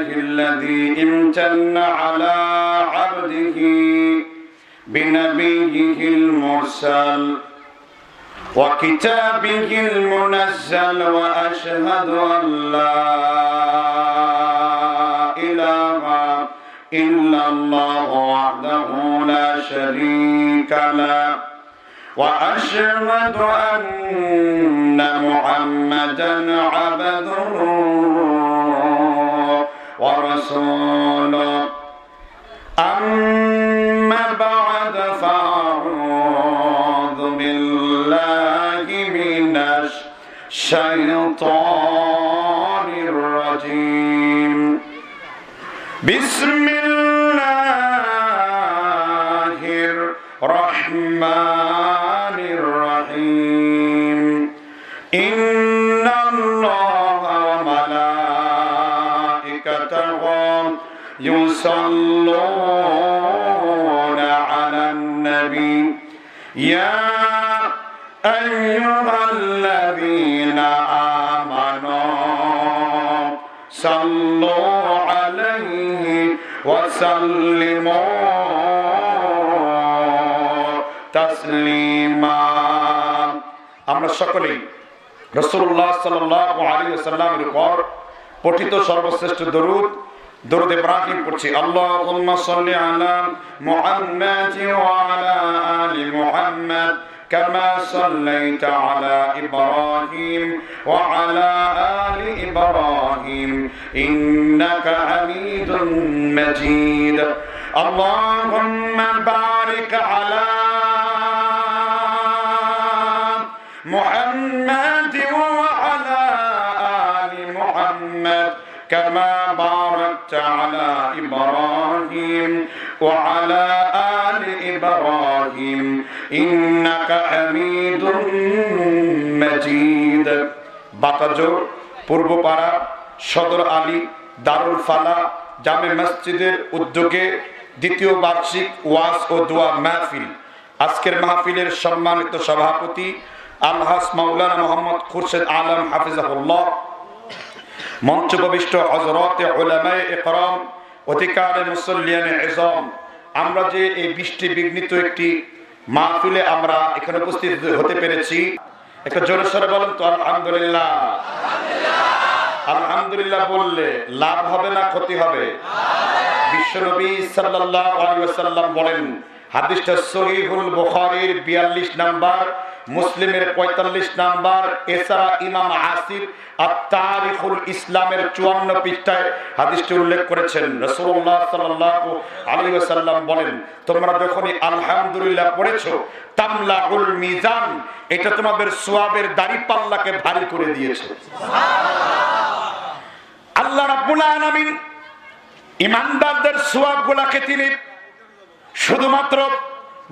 الذي امتن على عبده بنبيه المرسل وكتابه المنزل وأشهد أن لا إله إلا الله وحده لا شريك له وأشهد أن محمدا عبده ورسوله أما بعد فأعوذ بالله من الشيطان الرجيم بسم الله الرحمن الرحيم إن الله وملائكته يصلون على النبي يا أيها الذين آمنوا صلوا عليه وسلموا তাসলিমা। আমরা সকলেই রাসূলুল্লাহ সাল্লাল্লাহু আলাইহি ওয়াসাল্লামের উপর পঠিত সর্বশ্রেষ্ঠ দরুদ ইব্রাহিম পড়ছি। আল্লাহুম্মা সাল্লি আলা মুহাম্মাদ ওয়া আলা আলি মুহাম্মাদ কামা সাল্লাইতা আলা ইব্রাহিম ওয়া আলা আলি ইব্রাহিম ইন্নাকা হামিদুম মাজিদ। আল্লাহুম্মা বারিক আলা محمد وعلى آل محمد كما باركت على إبراهيم وعلى آل إبراهيم إنك حميد مجيد। বাতাজোর পূর্বপাড়া সদর আলী দারুল ফালা জামে মসজিদের উদ্যোগে দ্বিতীয় বার্ষিক ওয়াজ ও দোয়া মাহফিল। আজকের মাহফিলের সম্মানিত সভাপতি আলহাজ মাওলানা মোহাম্মদ খুরশেদ আলম হাফিজাহুল্লাহ, মঞ্চপ্রবিষ্ট হযরতে উলামায়ে ইকরাম, অধিকারে মুসল্লিয়ানে ইজম, আমরা যে এই বৃষ্টি বিঘ্নিত একটি মাহফিলে আমরা এখানে উপস্থিত হতে পেরেছি, একটা জোরে সোরে বলেন তো আলহামদুলিল্লাহ। আলহামদুলিল্লাহ বললে লাভ হবে না ক্ষতি হবে? বিশ্বনবী সাল্লাল্লাহু আলাইহি ওয়াসাল্লাম বলেন, হাদিসটা সহিহুল বুখারীর 42 নাম্বার, মুসলিমের 45 নাম্বার, এছাড়া ইমাম আসির আত-তারিখুল ইসলামের 54 পৃষ্ঠায় হাদিসটি উল্লেখ করেছেন। রাসূলুল্লাহ সাল্লাল্লাহু আলাইহি ওয়াসাল্লাম বলেন, তোমরা যখনই আলহামদুলিল্লাহ পড়েছো তামলাউল মিজান, এটা তোমাদের সওয়াবের দাড়িপাল্লাকে ভারী করে দিয়েছে। আল্লাহ রাব্বুল আলামিন ঈমানদারদের সওয়াবগুলোকে তিনি শুধুমাত্র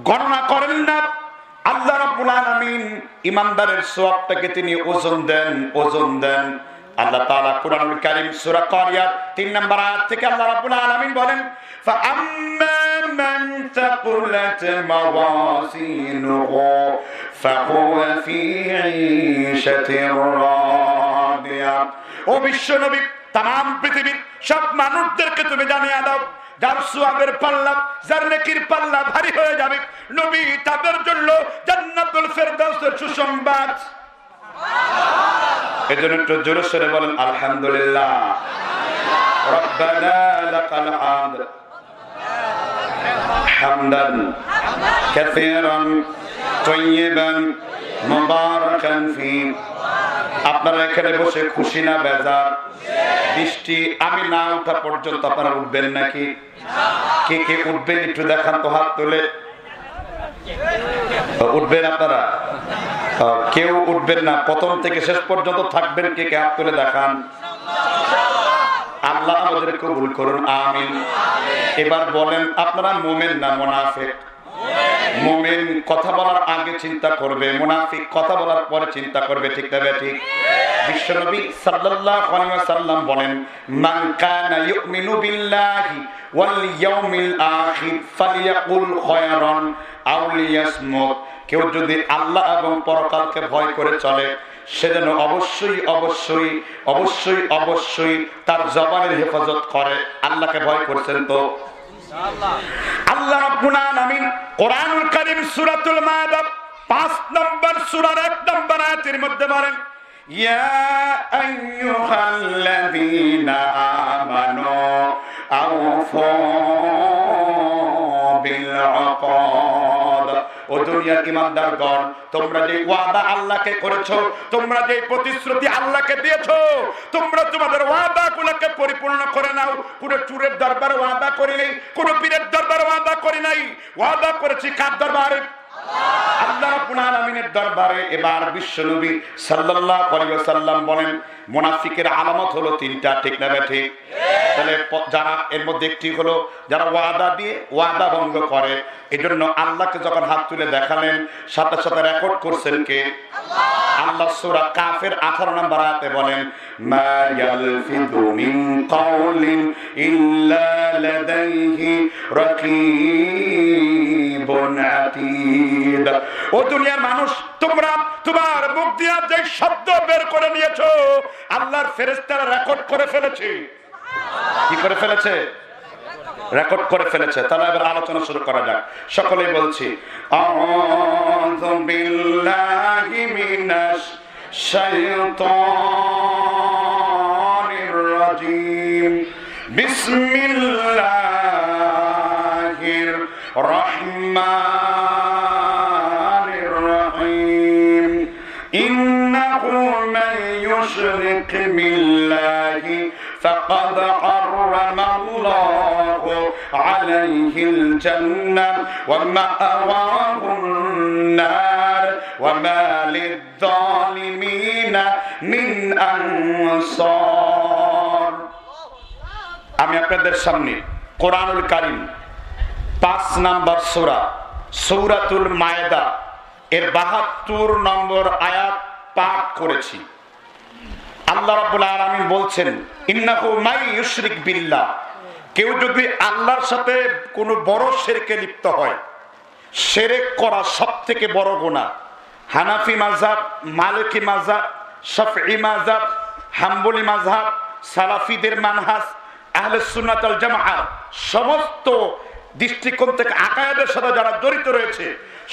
গণনা করেন না, আল্লাহ রাব্বুল আলামিন ঈমানদারের সওয়াবটাকে তিনি ওজন দেন। আল্লাহ তাআলা কুরআনুল কারীম সূরা কারিয়াত 3 নম্বর আয়াত থেকে আল্লাহ রাব্বুল আলামিন বলেন, ফাআম্মা মান তাকুলাত মাওয়াজিনুহু ফাহুয়া ফি ঈশাতির রাদিয়া। ও বিশ্বনবী, तमाम পৃথিবীর সব মানুষদেরকে তুমি জানিয়ে দাও, যার সওয়াবের পাল্লা, যার নেকির পাল্লা ভারী হয়ে যাবে, নবী তাদের জন্য জান্নাতুল ফেরদাউসের সুসংবাদ। এজন্য একটু জোরে সোরে বলেন আলহামদুলিল্লাহ। রব্বানা লাকাল হামদ হামদান কাসীরান তাইয়িবান মুবারাকান ফি। আপনারা এখানে বসে খুশি না বেজার? বৃষ্টি আমি না ওঠা পর্যন্ত আপনারা উঠবেন নাকি? কে কে উঠবেন একটু দেখান তো, হাত তুলে। উঠবেন আপনারা? কেউ উঠবেন না, প্রথম থেকে শেষ পর্যন্ত থাকবেন। কে কে হাত তুলে দেখান। আল্লাহ আমাদের কবুল করুন, আমিন। এবার বলেন, আপনারা মুমিন না মুনাফিক? মুমিন কথা বলার আগে চিন্তা করবে, মুনাফিক কথা বলার পরে চিন্তা করবে, ঠিক না ঠিক? বিশ্বনবী সাল্লাল্লাহু আলাইহি ওয়াসাল্লাম বলেন, মান কানা ইউমিনু বিল্লাহি ওয়াল ইয়াউমিল আখির ফালিয়াকুল খায়রান আও লিয়াসমুত। কেউ যদি আল্লাহ এবং পরকালকে ভয় করে চলে, সেজন্য অবশ্যই অবশ্যই অবশ্যই অবশ্যই তার জবানের হেফাজত করে। আল্লাহকে ভয় করছেন তো? আল্লাহ রাব্বুল আলামিন কোরআনুল কারীম সূরাতুল মায়েদা 5 নম্বর সূরার 1 নম্বর আয়াতের মধ্যে বলেন, ইয়া আইয়ুহাল্লাযীনা আমানু আউফু বিল উকাদ। ও দুনিয়ার ঈমানদারগণ, তোমরা যে ওয়াদা আল্লাহকে করেছো, তোমরা যে প্রতিশ্রুতি আল্লাহকে দিয়েছো, তোমরা তোমাদের ওয়াদাগুলোকে পরিপূর্ণ করে নাও। কোন চুরের দরবারে ওয়াদা করি নাই, কোন পীরের দরবারে ওয়াদা করি নাই, ওয়াদা করেছি কার দরবারে? আল্লাহ রাব্বুল আলামিনের দরবারে। এবার বিশ্বনবী সাল্লাল্লাহু আলাইহি ওয়াসাল্লাম বলেন, মুনাফিকের আলামত হলো 3টা, ঠিক না ঠিক? তাহলে যারা এর মধ্যে একটি হলো যারা ওয়াদা দিয়ে ওয়াদা ভঙ্গ করে। এজন্য আল্লাহকে যখন হাত তুলে দেখালেন, সাথে সাথে রেকর্ড করছেন কে? আল্লাহ সূরা কাফের 18 নম্বর আয়াতে বলেন, মা ইয়ালফিযু মিন কাওলিন ইল্লা লাদাইহি রাকীবুন আতীদ। ও দুনিয়ার মানুষ, তোমরা তোমার মুখ দিয়ে যে শব্দ বের করে নিয়েছো, আল্লাহর ফেরেশতারা রেকর্ড করে ফেলেছে। কি করে ফেলেছে? রেকর্ড করে ফেলেছে। তাহলে এবার আলোচনা শুরু করা যাক। সকলেই বলছি, আউযু বিল্লাহি মিনাশ শাইতানির রাজীম, বিসমিল্লাহির রহমানির রহিম। ইন্নাহু মান ইউশরিক বিল্লাহি فقد حرم الله عليه الجنة ومأواه النار وما للظالمين من أنصار। আমি আপনাদের সামনে কোরআনুল কারীম 5 নম্বর সূরা সূরাতুল মায়েদা এর 72 নম্বর আয়াত পাঠ করেছি। আল্লাহ রাব্বুল আলামিন বলছেন, ইন্নাহু মাই ইউশরিক বিল্লাহ, কেউ যদি আল্লাহর সাথে কোনো বড় শিরকে লিপ্ত হয়, শিরক করা সবথেকে বড় গুনাহ। হানাফি মাযহাব, মালিকি মাযহাব, শাফঈ মাযহাব, হাম্বলি মাযহাব, সালাফিদের মানহাজ, আহলে সুন্নাত ওয়াল জামাআহ সমস্ত দৃষ্টিকোণ থেকে আকায়েদের সাথে যারা জড়িত রয়েছে,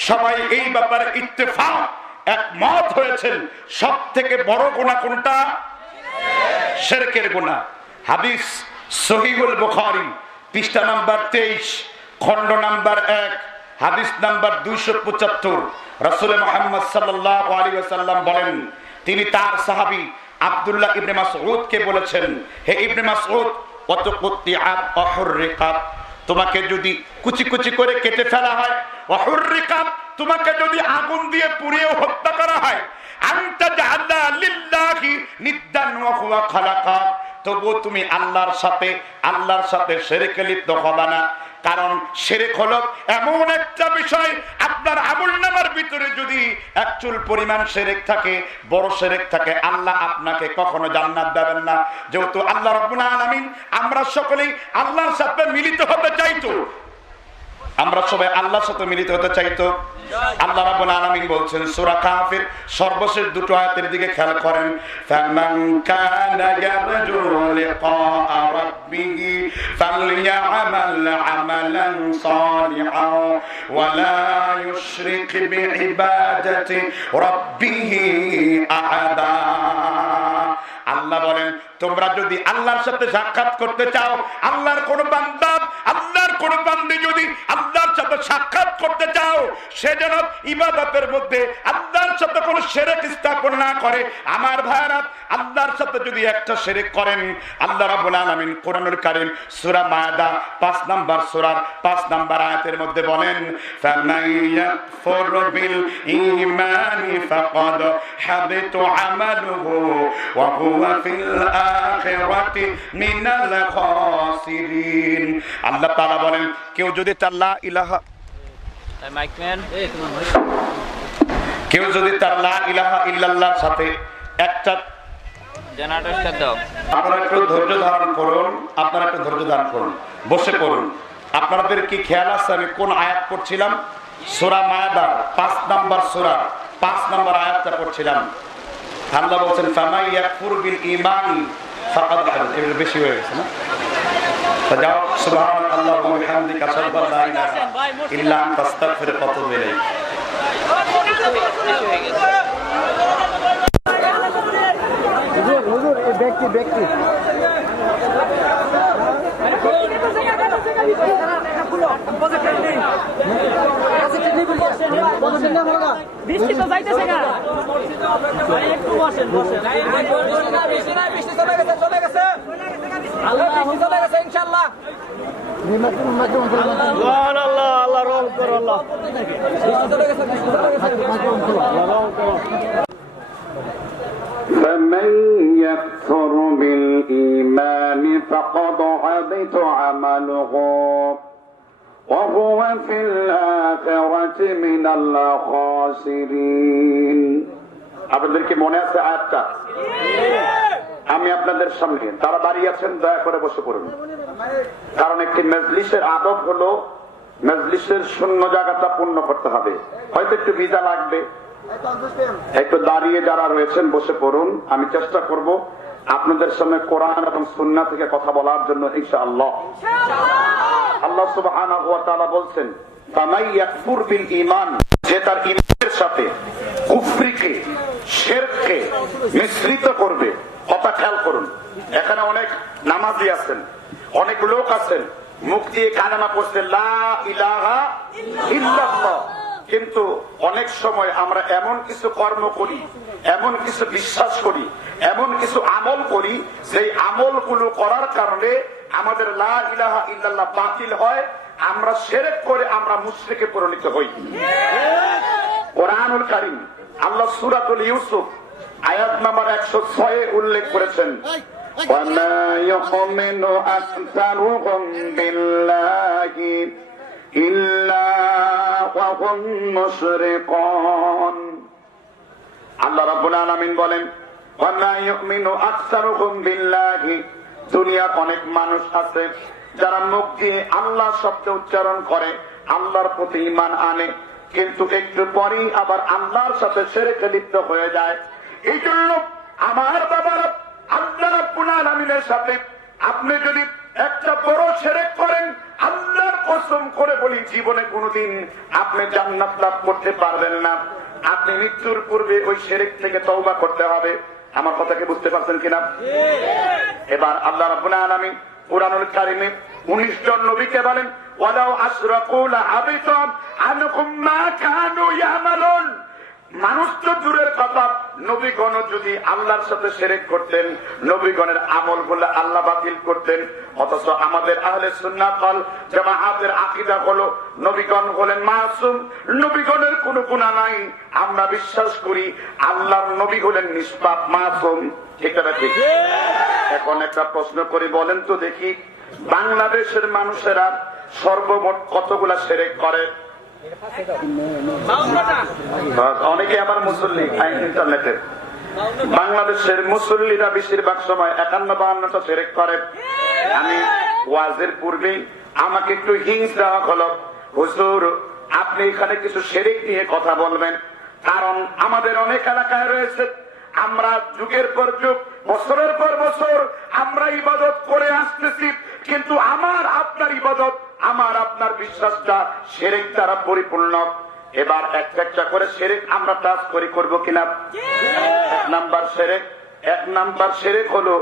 সবাই এই ব্যাপারে ইত্তেফাক একমত হয়েছেন, সব থেকে বড় গুনাহ কোনটা? শিরকের গুনাহ। হাদিস সহিহুল বুখারী পৃষ্ঠা নাম্বার 23 খণ্ড নাম্বার 1 হাদিস নাম্বার 275 রাসূল মুহাম্মদ সাল্লাল্লাহু আলাইহি ওয়াসাল্লাম বলেন, তিনি তার সাহাবী আব্দুল্লাহ ইবনে মাসউদকে বলেছেন, হে ইবনে মাসউদ, ওয়াতুকুতিআত ওয়াহুররিকাত, তোমাকে যদি কুচি কুচি করে কেটে ফেলা হয়, ওয়াহুররিকাত, তোমাকে যদি আগুন দিয়ে পুড়িয়ে হত্যা করা হয়, আনতা জাআলা লিল্লাহি নিদ্দান ওয়া হুয়া খালাকা, তবু তুমি আল্লাহর সাথে শিরকে লিপ্ত হবে না। কারণ শিরক হলো এমন একটা বিষয়, আপনার আমলনামার ভিতরে যদি এক চুল পরিমাণ শিরক থাকে, বড় শিরক থাকে, আল্লাহ আপনাকে কখনো জান্নাত দেবেন না। যেহেতু আল্লাহ রাব্বুল আলামিন, আমরা সকলেই আল্লাহর সাথে মিলিত হতে চাইতো, আমরা সবাই আল্লাহর সাথে মিলিত হতে চাইতো। আল্লাহ রাব্বুল আলামিন বলছেন সূরা কাফের সর্বশেষ দুটো আয়াতের দিকে খেয়াল করেন, ফামান কানা ইয়ারজু লিকা রাব্বিহি ফালইআমাল আমালান সালিহান ওয়া লা ইউশরিক বিইবাদাতি রাব্বিহি আহাদা। আল্লাহ বলেন, তোমরা যদি আল্লাহর সাথে সাক্ষাৎ করতে চাও, আল্লাহর কোন বান্দা, আল্লাহর কোন বান্দী যদি আল্লাহর সাথে সাক্ষাৎ করতে চাও, সে যেন ইবাদতের মধ্যে আল্লাহর সাথে কোনো শিরক স্থাপন না করে। আমার ভাইরা, আল্লাহর সাথে যদি একটা শিরক করেন, আল্লাহ রাব্বুল আলামিন কোরআনুল কারীম সূরা মায়েদা 5 নম্বর সূরার 5 নম্বর আয়াতের মধ্যে বলেন, ফামান ইয়াকফুর বিল ঈমানি ফাকাদ হাবিতা আমালুহু ওয়া হুয়া ফিল আখিরাতি মিনাল খাসিরিন। আল্লাহ তাআলা বলেন, কেউ যদি তার লা ইলাহা ইল্লাল্লাহর সাথে একটা আপনারা একটু ধৈর্য ধারণ করুন, বসে পড়ুন। আপনাদের কি খেয়াল আছে আমি কোন আয়াত পড়ছিলাম? সূরা মায়েদার 5 নম্বর সূরা 5 নম্বর আয়াতটা পড়ছিলাম। আল্লাহ বলছেন ফামাই ইয়াকফুর বিল ঈমান ফাকাদ হাদাত, এটা বেশি হয়ে গেছে না? যাও সুবহানাল্লাহ ওয়া বিহামদিহি আশহাদু আল্লা ইলাহা ইল্লা আনতা আস্তাগফিরুকা ওয়া আতুবু ইলাইক। হুজুর এই ব্যক্তি বৃষ্টি তো যাইতেছে না, একটু বসেন বসেন। চলে গেছে আল্লাহ, বৃষ্টি চলে গেছে ইনশাআল্লাহ। আল্লাহ আল্লাহ রহম করো, আল্লাহ বৃষ্টি চলে গেছে, বৃষ্টি চলে গেছে, আল্লাহ রহম করো। فمن يكفر بالإيمان فقد حبط عمله وهو في الآخرة من الخاسرين। আপনাদেরকে মনে আছে আয়াতটা? আমি আপনাদের সামনে, তারা দাঁড়িয়ে আছেন দয়া করে বসে পড়ুন, কারণ একটি মজলিসের আদব হলো মজলিসের শূন্য জায়গাটা পূর্ণ করতে হবে। হয়তো একটু ভিজা লাগবে, একটু দাঁড়িয়ে যারা রয়েছেন বসে পড়ুন। আমি চেষ্টা করব আপনাদের সামনে কোরআন এবং সুন্নাহ থেকে কথা বলার জন্য ইনশাআল্লাহ। আল্লাহ সুবহানাহু ওয়া তাআলা বলছেন ফামাই ইয়াকফুর বিল ঈমান, যে তার ঈমানের সাথে কুফরিকে শিরককে মিশ্রিত করবে। কথা খেয়াল করুন, এখানে অনেক নামাজি আছেন, অনেক লোক আছেন, মুখ দিয়ে কালেমা পড়ছে লা ইলাহা ইল্লাল্লাহ, কিন্তু অনেক সময় আমরা এমন কিছু কর্ম করি, এমন কিছু বিশ্বাস করি, এমন কিছু আমল করি, সেই আমলগুলো করার কারণে আমাদের লা ইলাহা ইল্লাল্লাহ বাতিল হয়, আমরা শিরক করে আমরা মুশরিকে পরিণত হই। কোরআনুল কারীম আল্লাহ সূরাতুল ইউসুফ আয়াত নাম্বার 106 উল্লেখ করেছেন ওয়ামা ইউমিনু আকসারুহুম বিল্লাহি ইল্লা ওয়া হুম মুশরিকুন। আল্লাহ রাব্বুল আলামিন বলেন ওয়ামা ইউমিনু আকসারুহুম বিল্লাহি, দুনিয়ার অনেক মানুষ আছে যারা মুখ দিয়ে আল্লাহ শব্দ উচ্চারণ করে, আল্লাহর প্রতি ঈমান আনে, কিন্তু একটু পরেই আবার আল্লাহর সাথে শিরকে লিপ্ত হয়ে যায়। এই জন্য আমার বাবারা, আল্লাহ রাব্বুল আলামিনের সাথে আপনি যদি একটা বড় শিরক করেন, আল্লাহর কসম করে বলি জীবনে কোনোদিন আপনি জান্নাত লাভ করতে পারবেন না। আপনি মৃত্যুর পূর্বে ওই শিরক থেকে তওবা করতে হবে। আমার কথাকে বুঝতে পারছেন কিনা? এবার আল্লাহ রাব্বুল আলামিন কুরআনুল কারীমে 19 জন নবীকে বলেন ওয়ালাউ আশরাকু লাহাবিতা আনহুম মা কানু ইয়ামালুন। মানুষ তো দূরের কথা, নবীগণ যদি আল্লাহর সাথে শিরক করতেন, নবীগণের আমলগুলো আল্লাহ বাতিল করতেন। অথচ আমাদের আহলে সুন্নাত ওয়াল জামাআতের আকীদা হলো নবীগণ হলেন মাসুম, নবীগণের কোনো গুনাহ নাই। আমরা বিশ্বাস করি আল্লাহর নবী হলেন নিষ্পাপ মাসুম। ঠিক না ঠিক? এখন একটা প্রশ্ন করি, বলেন তো দেখি, বাংলাদেশের মানুষেরা সর্বমোট কতগুলা শিরক করে? অনেকে আবার মুসল্লি ইন্টারনেটে, বাংলাদেশের মুসল্লিরা বেশিরভাগ সময় 51-52টা শিরক করে। আমি ওয়াজের পূর্বেই আমাকে একটু হিংস দেওয়া হলো, হুজুর আপনি এখানে কিছু শিরক নিয়ে কথা বলবেন, কারণ আমাদের অনেক এলাকায় রয়েছে আমরা যুগের পর যুগ, বছরের পর বছর আমরা ইবাদত করে আসতেছি, কিন্তু আমার আপনার ইবাদত, আমার আপনার বিশ্বাসটা শিরক দ্বারা পরিপূর্ণ। এবার একটা করে শিরক আমরা টাচ করি, করব কিনা? এক নাম্বার শিরক হলো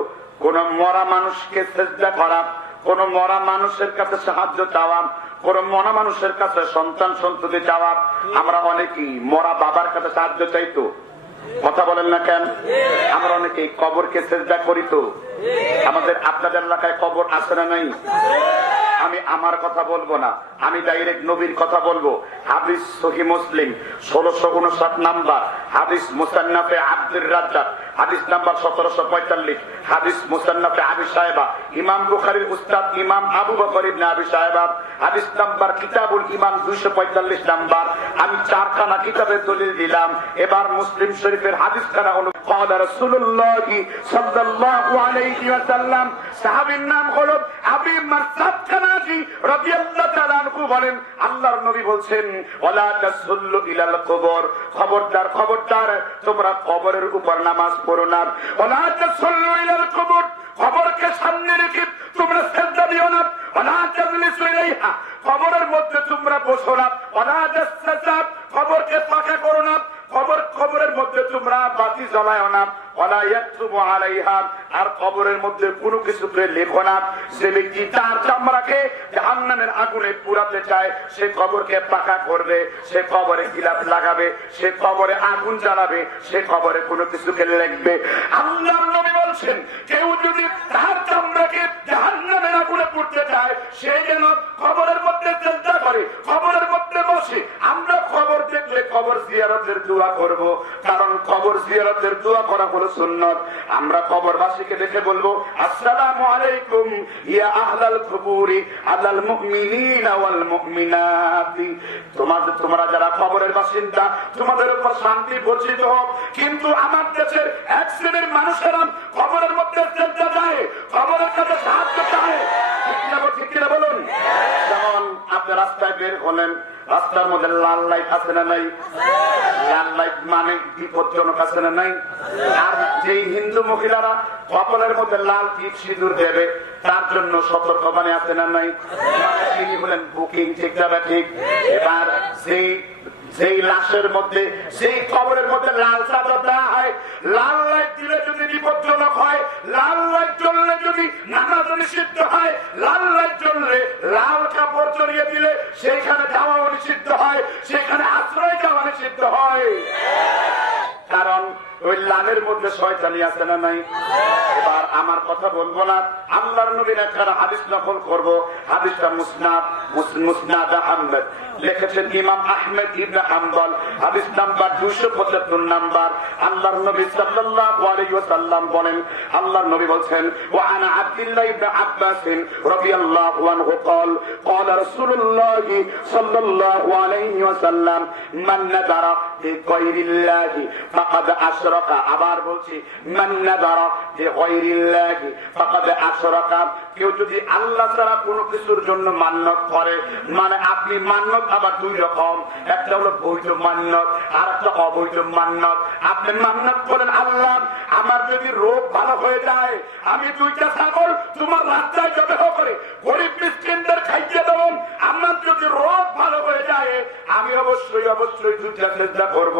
কোন মরা মানুষকে সিজদা করা, কোন মরা মানুষের কাছে সাহায্য চাওয়া, কোন মরা মানুষের কাছে সন্তান সন্ততি চাওয়া। আমরা অনেকেই মরা বাবার কাছে সাহায্য চাইতো, কথা বলেন না কেন? আমরা অনেকেই কবরকে সিজদা করি। তো আমাদের আপনাদের এলাকায় কবর আছে না নাই? আমি আমার কথা বলবো না, আমি ডাইরেক্ট নবীর কথা বলবো। হাদিস সহিহ মুসলিম 1659 নাম্বার, হাদিস মুসান্নাফে আব্দুর রাজ্জাক হাদিস নাম্বার 1745, হাদিস মুসান্নাফে আবি সাহেবা ইমাম বুখারীর উস্তাদ ইমাম আবু বকর ইবনে আবি সাহেবা, হাদিস নাম্বার কিতাবুল ইমান 245 নাম্বার। আমি 4খানা কিতাবের দলিল দিলাম, এবার মুসলিম শরীফের হাদিস খানা হলো ক্বালা রাসূলুল্লাহ সাল্লাল্লাহু আলাইহি ওয়াসাল্লাম, সাহাবীর নাম হলো আবি মারসাদ কানাজি রাদিয়াল্লাহু তাআলা আনহু বলেন, আল্লাহর নবী বলছেন ওয়ালা তাসুল্লু ইলাল কবর, খবরদার খবরদার তোমরা কবরের উপর নামাজ পড়ো না। ওয়ালা তাসুল্লু ইলাল কবর, কবরকে সামনে রেখে তোমরা সিজদা দিও না। ওয়ালা তাজলিসু ইলাইহা, কবরের মধ্যে তোমরা বসো না। ওয়ালা তাসতাব, কবরকে পাকা করো না। কবরের মধ্যে তোমরা বাতি জ্বালাও না। ওয়ালা ইয়াকতুবু আলাইহা, আর কবরের মধ্যে কোনো কিছুকে লেখো না। যে ব্যক্তি তার চামড়াকে জাহান্নামের আগুনে পুরাতে চায়, সে কবরকে পাকা করবে, সে কবরে গিলাফ লাগাবে, সে কবরে আগুন জ্বালাবে, সে কবরে কোনো কিছুকে লিখবে। আল্লাহর নবী বলছেন, কেউ যদি তার চামড়াকে জাহান্নামের আগুনে পুড়তে চায়, সে যেন কবরের মধ্যে চিন্তা করে, কবরের মধ্যে বসে। আমরা কবর দেখলে কবর জিয়ারতের দোয়া করব, কারণ কবর জিয়ারতের দোয়া করা হলো সুন্নাত। আমরা কবরবাসীকে দেখে বলবো আসসালামু আলাইকুম ইয়া আহলাল কুবুরি আলাল মুমিনিনা ওয়াল মুমিনাতি, তোমরা যারা কবরের বাসিন্দা, তোমাদের উপর শান্তি বর্ষিত হোক। কিন্তু আমার দেশের এক শ্রেণীর মানুষেরা কবরের মধ্যে চিন্তা যায়, কবরের কাছে সাহায্য চায়। ঠিক কিনা বলুন? যেমন আপনি রাস্তায় বের হলেন, রাস্তার মধ্যে লাল লাইট আছে না নাই? লাল লাইট মানে বিপজ্জনক আছে না নাই? আর যেই হিন্দু মহিলারা কপালের মধ্যে লাল টিপ সিঁদুর দেবে, তার জন্য সতর্কবাণী আছে না নাই? তিনি হলেন বুকিং, ঠিক যাবে ঠিক। এবার সেই লাশের মধ্যে, সেই কবরের মধ্যে লাল চাদর দেওয়া হয়। লাল লাইট দিলে যদি বিপজ্জনক হয়, লাল লাইট জ্বললে যদি নামাজ নিষিদ্ধ হয়, লাল লাইট জ্বললে লাল কাপড় জড়িয়ে দিলে সেইখানে যাওয়াও নিষিদ্ধ হয়, সেখানে আশ্রয় যাওয়া নিষিদ্ধ হয়। কারণ ওই লালের মধ্যে শয়তানি আছে না নাই? এবার আমার কথা বলবো না, আল্লাহর নবীর একটা হাদিস নকল করব। হাদিসটা মুসনাদ আহমদ লিখেছেন ইমাম আহমদ ইবনে হাম্বল, হাদিস নাম্বার 275 নাম্বার। আল্লাহর নবী সাল্লাল্লাহু আলাইহি ওয়াসাল্লাম বলেন, আল্লাহর নবী বলছেন ওয়া আনা আব্দুল্লাহ ইবনে আব্বাস রাদিয়াল্লাহু আনহু قال قال رسول الله صلى الله عليه وسلم من نذر بغير الله فقد أشرك। আবার বলছি, মান নাযারা বিগাইরিল্লাহি ফাকাদ আশরাকা। কেউ যদি আল্লাহ ছাড়া কোনো কিছুর জন্য মান্যত করে, মানে আপনি মান্যত আবার দুই রকম, একটা হলো বৈধ মান্যত আর একটা অবৈধ মান্যত। আপনি মান্যত করেন, আল্লাহ আমার যদি রোগ ভালো হয়ে যায়, আমি 2টা ছাগল তোমার রাস্তায় জবাই করে গরিব মিসকিনদের খাইয়ে দেব। আমার যদি রোগ ভালো হয়ে যায়, আমি অবশ্যই 2টা সিজদা করব।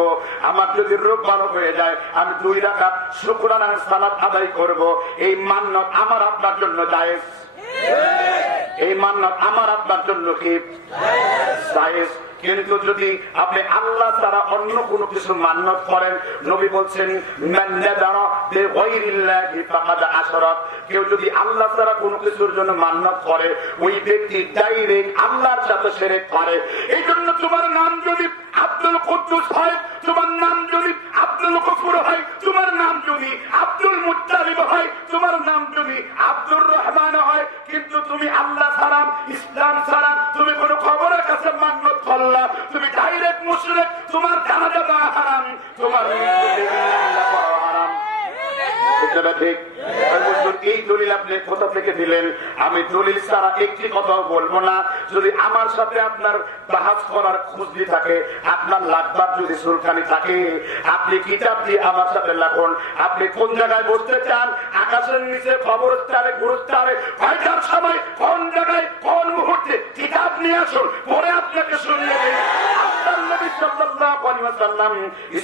আমার যদি রোগ ভালো হয়ে যায়, আমি 2 রাকাত শুকরানার সালাত আদায় করব। এই মান্যত আমার আপনার জন্য জায়েজ। এই মান্যত আমার আপনার জন্য কি জায়েজ? কিন্তু যদি আপনি আল্লাহ ছাড়া অন্য কোনো কিছু মান্যত করেন, নবী বলছেন মান নাযারা বিগাইরিল্লাহি ফাকাদ আশরাক। কেউ যদি আল্লাহ ছাড়া কোনো কিছুর জন্য মান্যত করে, ওই ব্যক্তি ডাইরেক্ট আল্লাহর সাথে শিরক করে। এই জন্য তোমার নাম যদি আব্দুল কুদ্দুস হয়, তোমার নাম যদি আব্দুল গফুর হয়, তোমার নাম যদি আব্দুল মুত্তালিব হয়, তোমার নাম যদি আব্দুর রহমান হয়, কিন্তু তুমি আল্লাহ ছাড়া, ইসলাম ছাড়া তুমি কোন কবরের কাছে মান্যত করলা, তুমি ডাইরেক্ট মুশরিক। তোমার জানাজা দেওয়া হারাম, তোমার হারাম। ঠিক? এই দলিল আপনি কোথা থেকে দিলেন? আমি দলিল ছাড়া একটি কথাও বলবো না। যদি আমার সাথে আপনার বাহাস করার খুঁজলি থাকে, আপনার লাগবার যদি সুলখানি থাকে, আপনি কিতাব দিয়ে আমার সাথে লাগুন। আপনি কোন জায়গায় বসতে চান, আকাশের নিচে, কবরস্থানে, গুরুস্থানে, কয়টার সময়, কোন জায়গায়, কোন মুহূর্তে, কিতাব নিয়ে আসুন, পরে আপনাকে শুনিয়ে দেয়।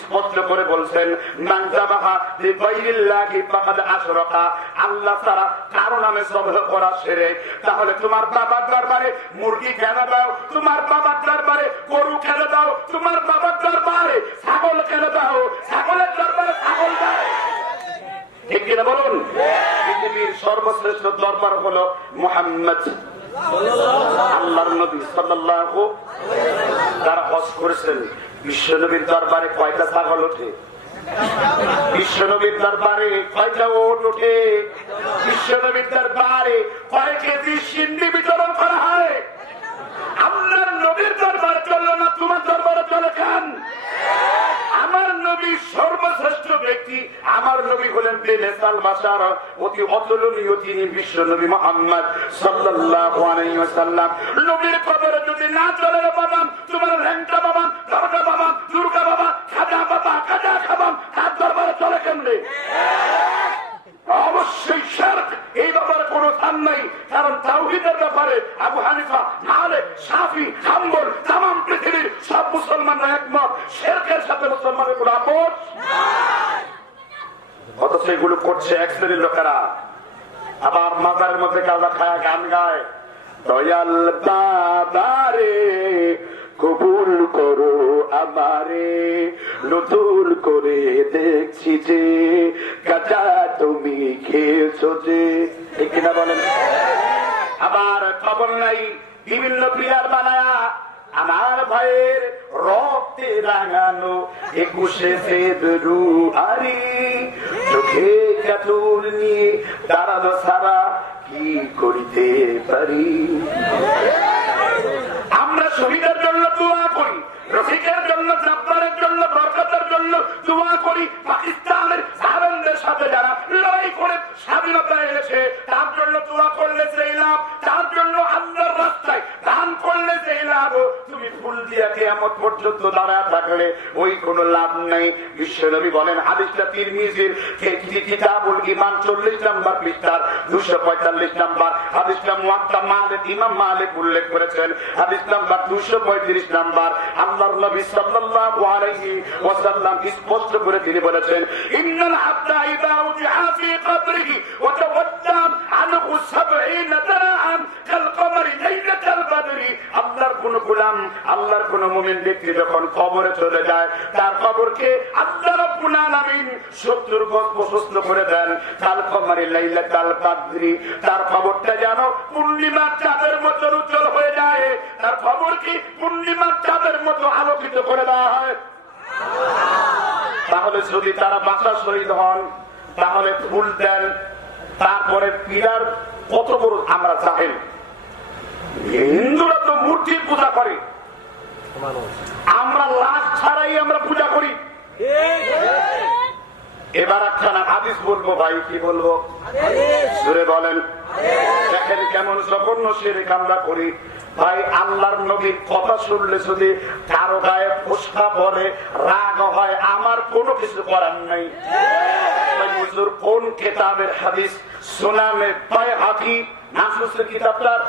স্পষ্ট করে বলছেন মান যাবাহা বিগাইরিল্লাহি ফাকাদ আশরাকা। আল্লাহ ছাড়া কারো নামে জবাহ করা শিরক। তাহলে তোমার বাবার দরবারে মুরগি কেন দাও? তোমার বাবার দরবারে গরু কেন দাও? তোমার বাবার দরবারে ছাগল কেন দাও? ছাগলের দরবারে ছাগল দাও। ঠিক কিনা বলুন? পৃথিবীর সর্বশ্রেষ্ঠ দরবার হলো মুহাম্মদ আল্লাহর নবী সাল্লাল্লাহু। যারা হজ করেছেন, বিশ্ব নবীর দরবারে কয়টা ছাগল ওঠে? বিশ্ব নবীর দরবারে কয়টা ওট ওঠে? বিশ্ব নবীর দরবারে কয় কেজি সিন্নি বিতরণ করা হয়? আল্লাহর নবীর দরবার চললো না, তোমার দরবারে চলে খান। আমার নবী সর্বশ্রেষ্ঠ ব্যক্তি। আমার নবী হলেন বেলেসাল বা ভালোবাসার অতি অতুলনীয় তিনি বিশ্ব নবী মুহাম্মদ সাল্লাল্লাহু আলাইহি ওয়াসাল্লাম। নবীর খবরে যদি না চলে বাবা, তোমার ল্যাংটা বাবা, দাদা বাবা, দুর্গা বাবা, খাজা বাবা, খাজা খাবাম, তার দরবারে চলে কেমনে? অবশ্যই শিরক, এই ব্যাপারে কোনো স্থান নাই। কারণ তাওহীদের ব্যাপারে আবু হানিফা, মালিক, শাফি, হাম্বল, তামাম পৃথিবীর সব মুসলমানরা একমত, শিরকের সাথে মুসলমানের কোনো আপোষ নাই। অথচ এগুলো করছে এক শ্রেণীর লোকেরা। আবার মাজারের মধ্যে কাউরা খায়া গান গায়, দয়াল বাবারে কবুল করো আমারে, নতুন করে দেখছি যে কাঁচা তুমি খেয়েছো যে, ঠিক কিনা বলেন? আবার খবর নাই বিভিন্ন প্লেয়ার বানায়া আমার ভাইয়ের রক্তে রাঙানো 21শে ফেব্রুয়ারি, চোখে কাতুর নিয়ে দাঁড়ানো ছাড়া কি করিতে পারি। আমরা শহীদের জন্য দোয়া করি, রফিকের জন্য, জাফরের জন্য, বরকতের জন্য দোয়া করি। পাকিস্তানের সাহাবাদের সাথে যারা লড়াই করে স্বাধীনতা এনেছে তার জন্য দোয়া করলে সেই লাভ, তার জন্য আল্লাহর রাস্তায় দান করলে সেই লাভ। তুমি ফুল দিয়া কিয়ামত পর্যন্ত দাঁড়ায় থাকলে ওই কোনো লাভ নেই। বিশ্বনবী বলেন, হাদিসটা তিরমিজির কিতাবুল ঈমান 40 নম্বর পৃষ্ঠার 245 নম্বর হাদিসটা, মুয়াত্তা মালিক, ইমাম মালিক উল্লেখ করেছেন, হাদিস নাম্বার 235 নম্বর। আল্লাহর নবী সাল্লাল্লাহু আলাইহি ওয়াসাল্লাম স্পষ্ট করে তিনি বলেছেন, ইন্নাল আবদা ইযা উযিআ ফি কবরিহি ওয়া তাওয়াদ্দা আনহু 70 দারাআন কাল কমরি লাইলাতাল বদরি। আল্লাহর কোন গোলাম, আল্লাহর কোন মুমিন ব্যক্তি যখন কবরে চলে যায়, তার কবরকে আল্লাহ রাব্বুল আলামিন 70 গজ প্রশস্ত করে দেন। কাল কমরি লাইলাতাল বদরি, তার কবরটা যেন পূর্ণিমার চাঁদের মতো উজ্জ্বল হয়ে যায়, তার কবরকে পূর্ণিমার চাঁদের মতো আলোকিত করে দেওয়া হয়। তাহলে যদি তারা বাঁচা শহীদ হন তাহলে ফুল দেন, তারপরে পিলার কত বড় আমরা জাহেল। হিন্দুরা তো মূর্তির পূজা করে, আমরা লাশ ছাড়াই আমরা পূজা করি। এবার একখানা হাদিস বলবো ভাই, কি বলবো জোরে বলেন। দেখেন কেমন জঘন্য শিরক আমরা করি ভাই। আল্লাহর নবীর কথা শুনলে যদি কারো গায়ে ফোসকা পড়ে, রাগ হয়, আমার কোনো কিছু করার নাই। কোন কিতাবের হাদিস? সুনানে বাইহাকি, নাম শুনছেন কিতাবটার?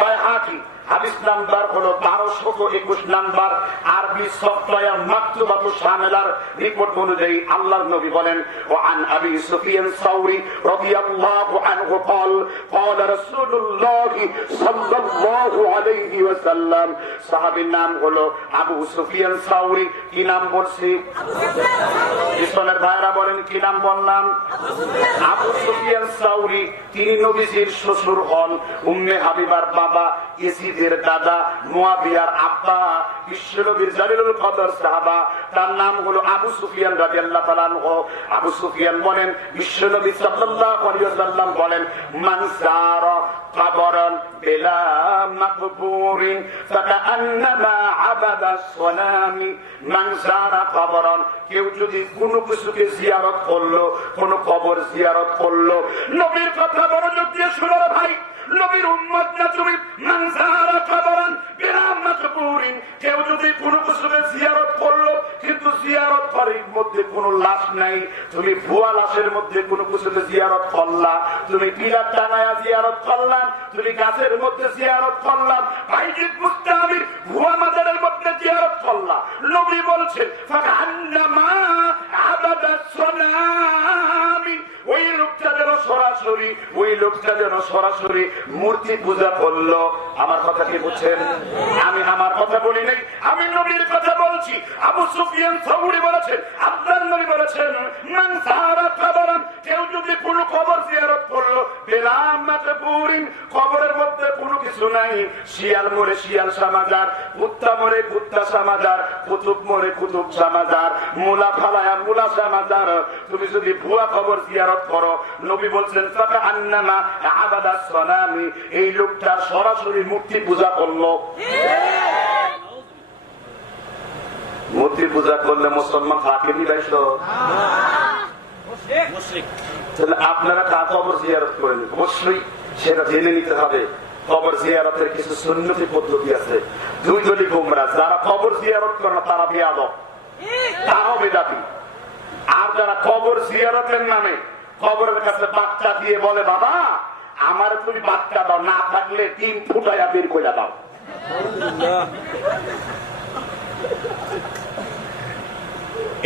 বাইহাকি, হাদিস নাম্বার হলো 1221 নাম্বার, আরবি সফটওয়্যার মাকতুবাতু শামিলার রিপোর্ট অনুযায়ী আল্লাহর নবী বলেন, ওয়া আন আবি সুফিয়ান সাউরি রাদিয়াল্লাহু আনহু قال قال رسول الله সাল্লাল্লাহু আলাইহি ওয়াসাল্লাম। সাহাবীর নাম হলো আবু সুফিয়ান সাউরি। কি নাম বলছি? ইসলামের ভাইরা বলেন কি নাম বললাম? আবু সুফিয়ান সাউরি। তিনি নবীজির শ্বশুর হন, উম্মে হাবিবার বাবা, ইয়াজিদের দাদা, মুয়াবিয়ার আব্বা, বিশ্বনবীর জালিলুল কদর সাহাবা। তার নাম হলো আবু সুফিয়ান রাদিয়াল্লাহু তাআলা আনহু। আবু সুফিয়ান বলেন, বিশ্বনবী সাল্লাল্লাহু আলাইহি ওয়াসাল্লাম বলেন, মান সারা কবরান বিলা মাকবুরিন ফাকান্নামা আবাদা সনামি। মান সারা কবরান, কেউ যদি কোনো কিছুকে জিয়ারত করলো, কোনো কবর জিয়ারত করলো, নবীর কথা মনোযোগ দিয়ে শুনো ভাই, নবীর উম্মত না তুমি। মান যারা কবরান বিলা মাকবুরিন, কেউ যদি কোনো কিছুকে জিয়ারত করলো কিন্তু জিয়ারত করার মধ্যে কোনো লাশ নাই, তুমি ভুয়া লাশের মধ্যে কোনো কিছুকে জিয়ারত করলা, তুমি পিলার টানায়া জিয়ারত করলাম, তুমি গাছের মধ্যে জিয়ারত করলাম, বাইজিদ মুস্তামির ভুয়া মাজারের মধ্যে জিয়ারত করলা। নবী বলছেন, ফাকান্নামা আবাদা সনামি, ওই লোকটা যেন সরাসরি মূর্তি পূজা করলো। আমার কথা কি বুঝছেন? আমি আমার কথা বলি নাই, আমি নবীর কথা বলছি। আবু সুফিয়ান সাউরি বলেছেন, আল্লাহর নবী বলেছেন, মান সারা কবরান, কেউ যদি কোনো কবর জিয়ারত করলো বিলা মাকবুরিন, কবরের মধ্যে কোনো কিছু নাই, শিয়াল মরে শিয়াল সমাজার, কুত্তা মরে কুত্তা সমাজার, কুতুব মরে কুতুব সমাজার, মুলা ফালায়া মুলা সমাজার, তুমি যদি ভুয়া কবর জিয়ারত করো, নবী বলছেন ফাকান্নামা আবাদা সনামি, এই লোকটা সরাসরি মূর্তি পূজা করলো। মূর্তি পূজা করলে মুসলমান থাকে নি? তাহলে আপনারা কার কবর জিয়ারত করেন? অবশ্যই সেটা জেনে নিতে হবে। কবর জিয়ারতের কিছু সুন্নতি পদ্ধতি আছে। দুই দলই গোমরা, যারা কবর জিয়ারত করে না তারা বেয়াদব, তারাও বেদাতি। আর যারা কবর জিয়ারতের নামে কবরের কাছে বাচ্চা দিয়ে বলে, বাবা আমার তুমি বাচ্চা দাও, না থাকলে 3 ফুটাইয়া বের করে দাও।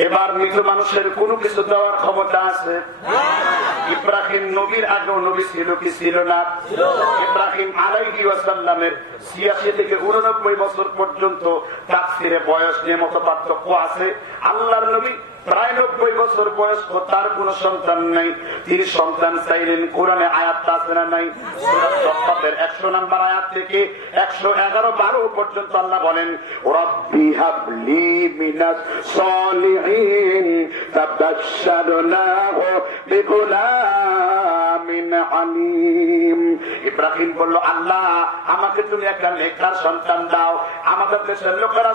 এবার মৃত মানুষের কোনো কিছু দেওয়ার ক্ষমতা আছে? ইব্রাহিম নবীর আগেও নবী ছিল কি ছিল না? ইব্রাহিম আলাইহি ওয়াসাল্লামের ৮৬ থেকে ৮৯ বছর পর্যন্ত তাফসীরে বয়স নিয়ে মত পার্থক্য আছে। আল্লাহর নবী প্রায় ৯০ বছর বয়স্ক, তার কোন সন্তান নাই। তিনি সন্তান চাইলেন। কোরআনে আয়াত আছে না নাই? সূরা সফফাতের ১০০ নম্বর আয়াত থেকে ১১১-১২ পর্যন্ত আল্লাহ বলেন, রব্বি হাবলি মিনাস সলিহিন ফাবাশশারনাহু বিগুলামিন আলীম। ইব্রাহিম বলল, আল্লাহ আমাকে তুমি একটা নেককার সন্তান দাও। আমাদের দেশের লোকেরা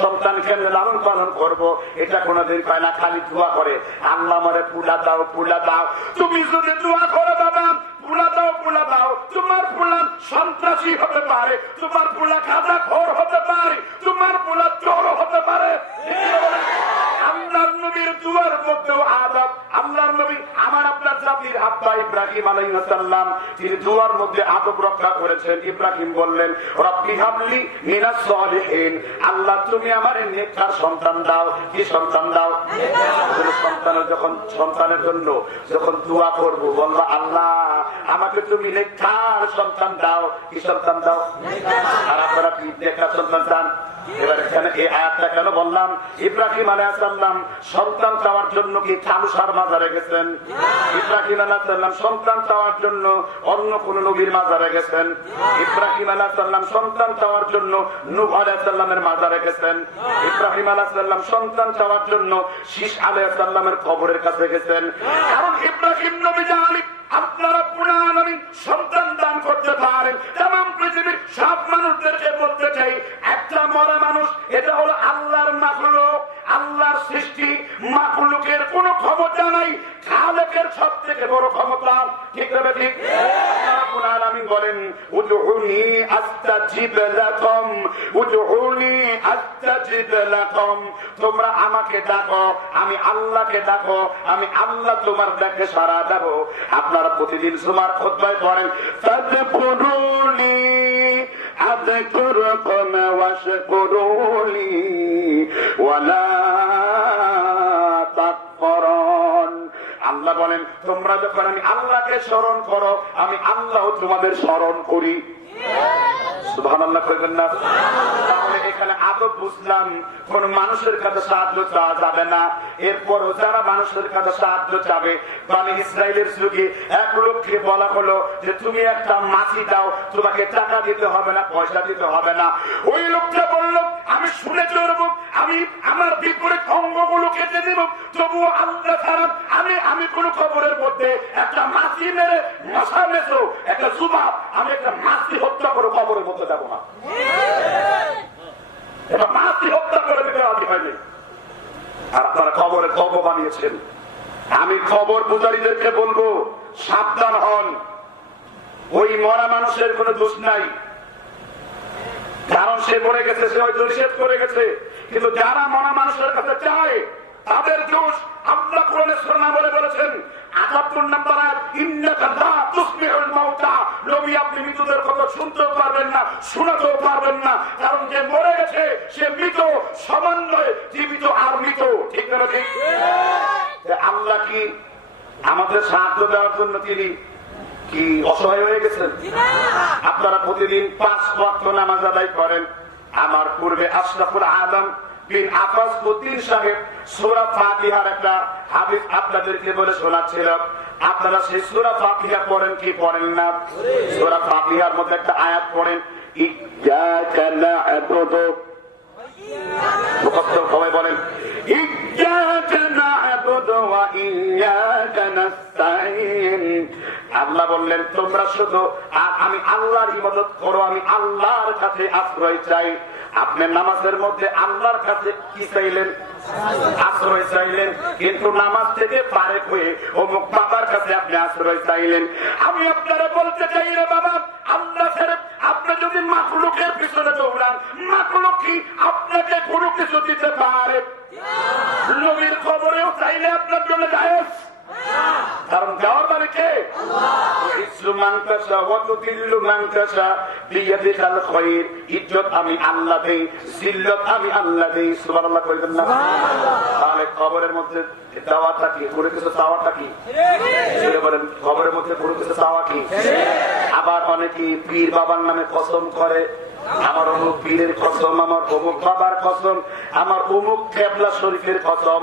সন্তান কেমনে লালন পালন করবো এটা কোনদিন পায় না, খালি দোয়া করে, আল্লাহ আমারে পুলা দাও, পুলা দাও। তুমি যদি দোয়া করো বাবা, পুলা দাও, পুলা দাও, তোমার পুলা সন্ত্রাসী হতে পারে, তোমার পুলা গাঁজাখোর হতে পারে, তোমার পুলা চোর হতে পারে। আল্লাহর নবীর দুয়ার মধ্যেও আদব। আল্লাহর নবী আমার আপনার জাতির আব্বা ইব্রাহিম আলাইহিস সালাম, তিনি দুয়ার মধ্যে আদব রক্ষা করেছেন। ইব্রাহিম বললেন, রব্বি হাবলি মিনাস সলিহিন, আল্লাহ তুমি আমার নেককার সন্তান দাও। কি সন্তান দাও? সন্তানের জন্য যখন দোয়া করবো বলবো, আল্লাহ আমাকে তুমি নেককার সন্তান দাও। কি সন্তান দাও? আর আপনারা কি নেককার সন্তান চান? এবার এখানে এই আয়াতটা কেন বললাম? ইব্রাহিম আলাইহিস সালাম সন্তান চাওয়ার জন্য কি কালুসার মাজারে গেছেন? ইব্রাহিম আলাইহিস সালাম সন্তান চাওয়ার জন্য অন্য কোন নবীর মাজারে গেছেন? ইব্রাহিম আলাইহিস সালাম সন্তান চাওয়ার জন্য নূহ আলাইহিস সালামের মাজারে গেছেন? ইব্রাহিম আলাইহিস সালাম সন্তান চাওয়ার জন্য শীশ আলাইহিস সালামের কবরের কাছে গেছেন। কারণ ইব্রাহিম নবী জানেন আপনারা পুরাণী সন্তান দান করতে পারেন। তামাম পৃথিবীর সব মানুষদেরকে বলতে চাই, একটা মরা মানুষ এটা হলো আল্লাহর মাখলুক, আল্লাহর সৃষ্টি। মাখলুকের কোন ক্ষমতা নাই, খালেকের সব থেকে বড় ক্ষমতা। ঠিক না ঠিক? রব্বুল আলামিন বলেন, উদউনি আস্তাজিব লাকুম, উদউনি আস্তাজিব লাকুম, তোমরা আমাকে ডাকো, আমি আল্লাহকে ডাকো, আমি আল্লাহ তোমার ডাকে সাড়া দেব। আপনারা প্রতিদিন জুমার খুতবায় পড়েন, ফাযকুরুনি আযকুরকুম ওয়াশকুরুলি ওয়ালা তাকফুরুন। আল্লাহ বলেন, তোমরা যখন আমি আল্লাহকে স্মরণ করো, আমি আল্লাহ তোমাদের স্মরণ করি। সুবহানাল্লাহ কইবেন না? তাহলে এখানে আদব বুঝলাম, কোন মানুষের কাছে সাহায্য চাওয়া যাবে না। এরপরও যারা মানুষের কাছে সাহায্য চাবে, বনি ইসরাইলের যুগে এক লোককে বলা হলো যে তুমি একটা মাছি দাও, তোমাকে টাকা দিতে হবে না, পয়সা দিতে হবে না। ওই লোকটা বলল, আমি শুনে চড়বো, আমি আমার বিপরীত অঙ্গগুলো কেটে দিব, তবুও আল্লাহ ছাড়া আমি কোন খবরের মধ্যে একটা মাছি মেরে মশা মেছো একটা জুবাব, আমি একটা মাছি হত্যা করে খবরের মধ্যে যাবো না। এটা মাছি হত্যা করে দিতে রাজি হয়নি। আর আপনারা খবরের গল্প বানিয়েছেন। আমি খবর পূজারীদেরকে বলবো, সাবধান হন। ওই মরা মানুষের কোনো দোষ নাই, কারণ সে মরে গেছে, সে হয়তো নিষেধ করে গেছে। কিন্তু যারা মরা মানুষের কাছে চায় তাদের দোষ। আল্লাহ কোরআনে সূরা বলে বলেছেন, ৭৮ নম্বর আয়াত, ইন্নাকা লা তুসমিউল মাউতা, নবী আপনি মৃতদের কথা শুনতেও পারবেন না, শোনাতেও পারবেন না, কারণ যে মরে গেছে সে মৃত সমান নয়, জীবিত আর মৃত। ঠিক না ঠিক? আল্লাহ কি আমাদের সাহায্য দেওয়ার জন্য তিনি কি অসহায় হয়ে গেছেন? আপনারা প্রতিদিন ৫ ওয়াক্ত নামাজ আদায় করেন। আমার পূর্বে আশরাফুল আলম বিন আব্বাস উদ্দিন সাহেব সূরা ফাতিহার একটা হাদিস আপনাদেরকে বলে শোনাচ্ছিল। আপনারা সেই সূরা ফাতিহা পড়েন কি পড়েন না? সূরা ফাতিহার মধ্যে একটা আয়াত পড়েন, ইয়্যাকা না'বুদু, মুফাসসির সবাই বলেন, ইয়্যাকা না'বুদু ওয়া ইয়্যাকা নাস্তাঈন। আল্লাহ বললেন, তোমরা শুধু আমি আল্লাহর ইবাদত করো, আমি আল্লাহর কাছে আশ্রয় চাই। আপনি নামাজের মধ্যে আল্লাহর কাছে কি চাইলেন? আশ্রয় চাইলেন, কিন্তু নামাজ থেকে ফারেক হয়ে অমুক বাবার কাছে আপনি আশ্রয় চাইলেন। আমি আপনারা বলতে চাই রে বাবা, আল্লাহ ছেড়ে আপনি যদি মাখলুকের পিছনে দৌড়ান, মাখলুক কি আপনাকে কোনো কিছু দিতে পারে? নবীর খবরেও চাইলে আপনার জন্য জায়েজ, কারণ দেওয়ার মানে কে? ইজ্জত আমি আল্লাহ দেই, জিল্লত আমি আল্লাহ দেই। সুবহানাল্লাহ কইবেন না? তাহলে খবরের মধ্যে দেওয়াটা কি, কোনো কিছু চাওয়াটা কি? বলেন, খবরের মধ্যে কোনো কিছু চাওয়া কি? আবার অনেকে পীর বাবার নামে কসম করে, আমার অমুক পীরের কসম, আমার অমুক বাবার কসম, আমার অমুক কেবলা শরীফের কসম।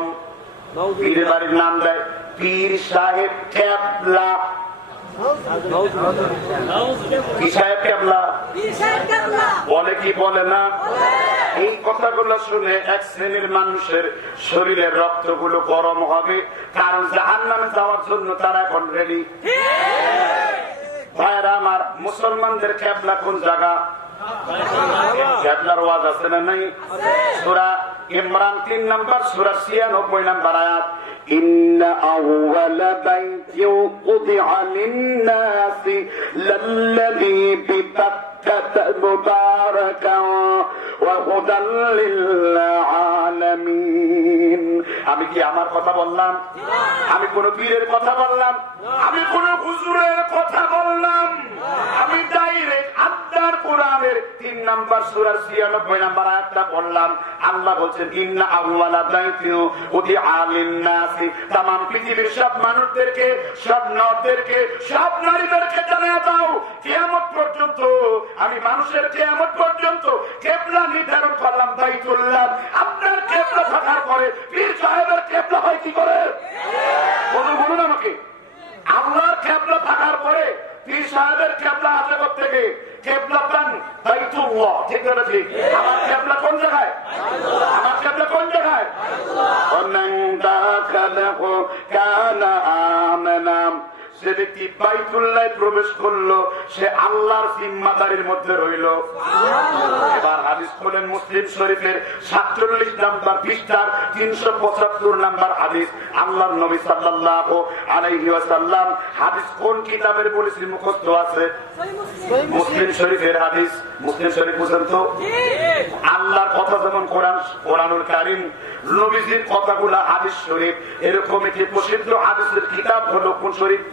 পীরের বাড়ির নাম দেয় পীর সাহেব কেবলা। পীর সাহেব কেবলা বলে কি বলে না? এই কথাগুলো শুনে এক শ্রেণীর মানুষের শরীরের রক্তগুলো গরম হবে, কারণ জাহান্নামে যাওয়ার জন্য তারা এখন রেডি। ভাইরা আমার, মুসলমানদের কেবলা কোন জায়গা? কেবলার ওয়াজ আছে না নাই? সূরা ইমরান 3 নম্বর সূরা 96 নম্বর আয়াত, ইন্না আউওয়ালা বাইতিন উযিআ লিন-নাসি লাল্লাযী বিবাক্কাতা মুবারাকান ওয়া হুদাল লিল-আলামিন। আমি কি আমার কথা বললাম? আমি কোন পীরের কথা বললাম? আমি কোন হুজুরের কথা বললাম? আমি ডাইরেক্ট আল্লাহর কোরআনের 3 নম্বর সূরা 96 নম্বর আয়াতটা বললাম। আল্লাহ বলছেন, ইন্না আউওয়ালা বাইতিন উযিআ লিন-নাসি, तमाम পৃথিবীর সব মানুষদেরকে, সব নরদেরকে, সব নারীদেরকে জানিয়ে দাও, কিয়ামত পর্যন্ত আমি মানুষের কিয়ামত পর্যন্ত কিবলা নির্ধারণ করলাম বাইতুল্লাহ। আপনার কিবলা থাকার পরে পীর সাহেবের কিবলা হয় কি করে? বলুন আমাকে। আল্লাহর কিবলা থাকার পরে পীর সাহেবের কিবলা আছে কোথা থেকে? কিবলা প্রাণ বাইতুল্লাহ, ঠিক না ঠিক? আমার কিবলা কোন জায়গায়? আমার কিবলা কোন জায়গায়? ওমান দাখালাহু কানা আমানা। সে ব্যক্তি বাইতুল্লাহ প্রবেশ করলো, সে আল্লাহর জিম্মাদারির মধ্যে রইল। এবার হাদিস খোলেন মুসলিম শরীফের 47 নম্বর পৃষ্ঠার 375 নম্বর হাদিস। আল্লাহর নবী সাল্লাল্লাহু আলাইহি ওয়াসাল্লাম হাদিস কোন কিতাবের বলেছি মুখস্থ আছে? মুসলিম শরীফের হাদিস। মুসলিম শরীফ বুঝেন তো? আল্লাহর কথা যেমন কোরআনুল কারীম, নবীজির কথাগুলো হাদিস শরীফ। এরকম একটি প্রসিদ্ধ হাদিসের কিতাব হলো কোন শরীফ?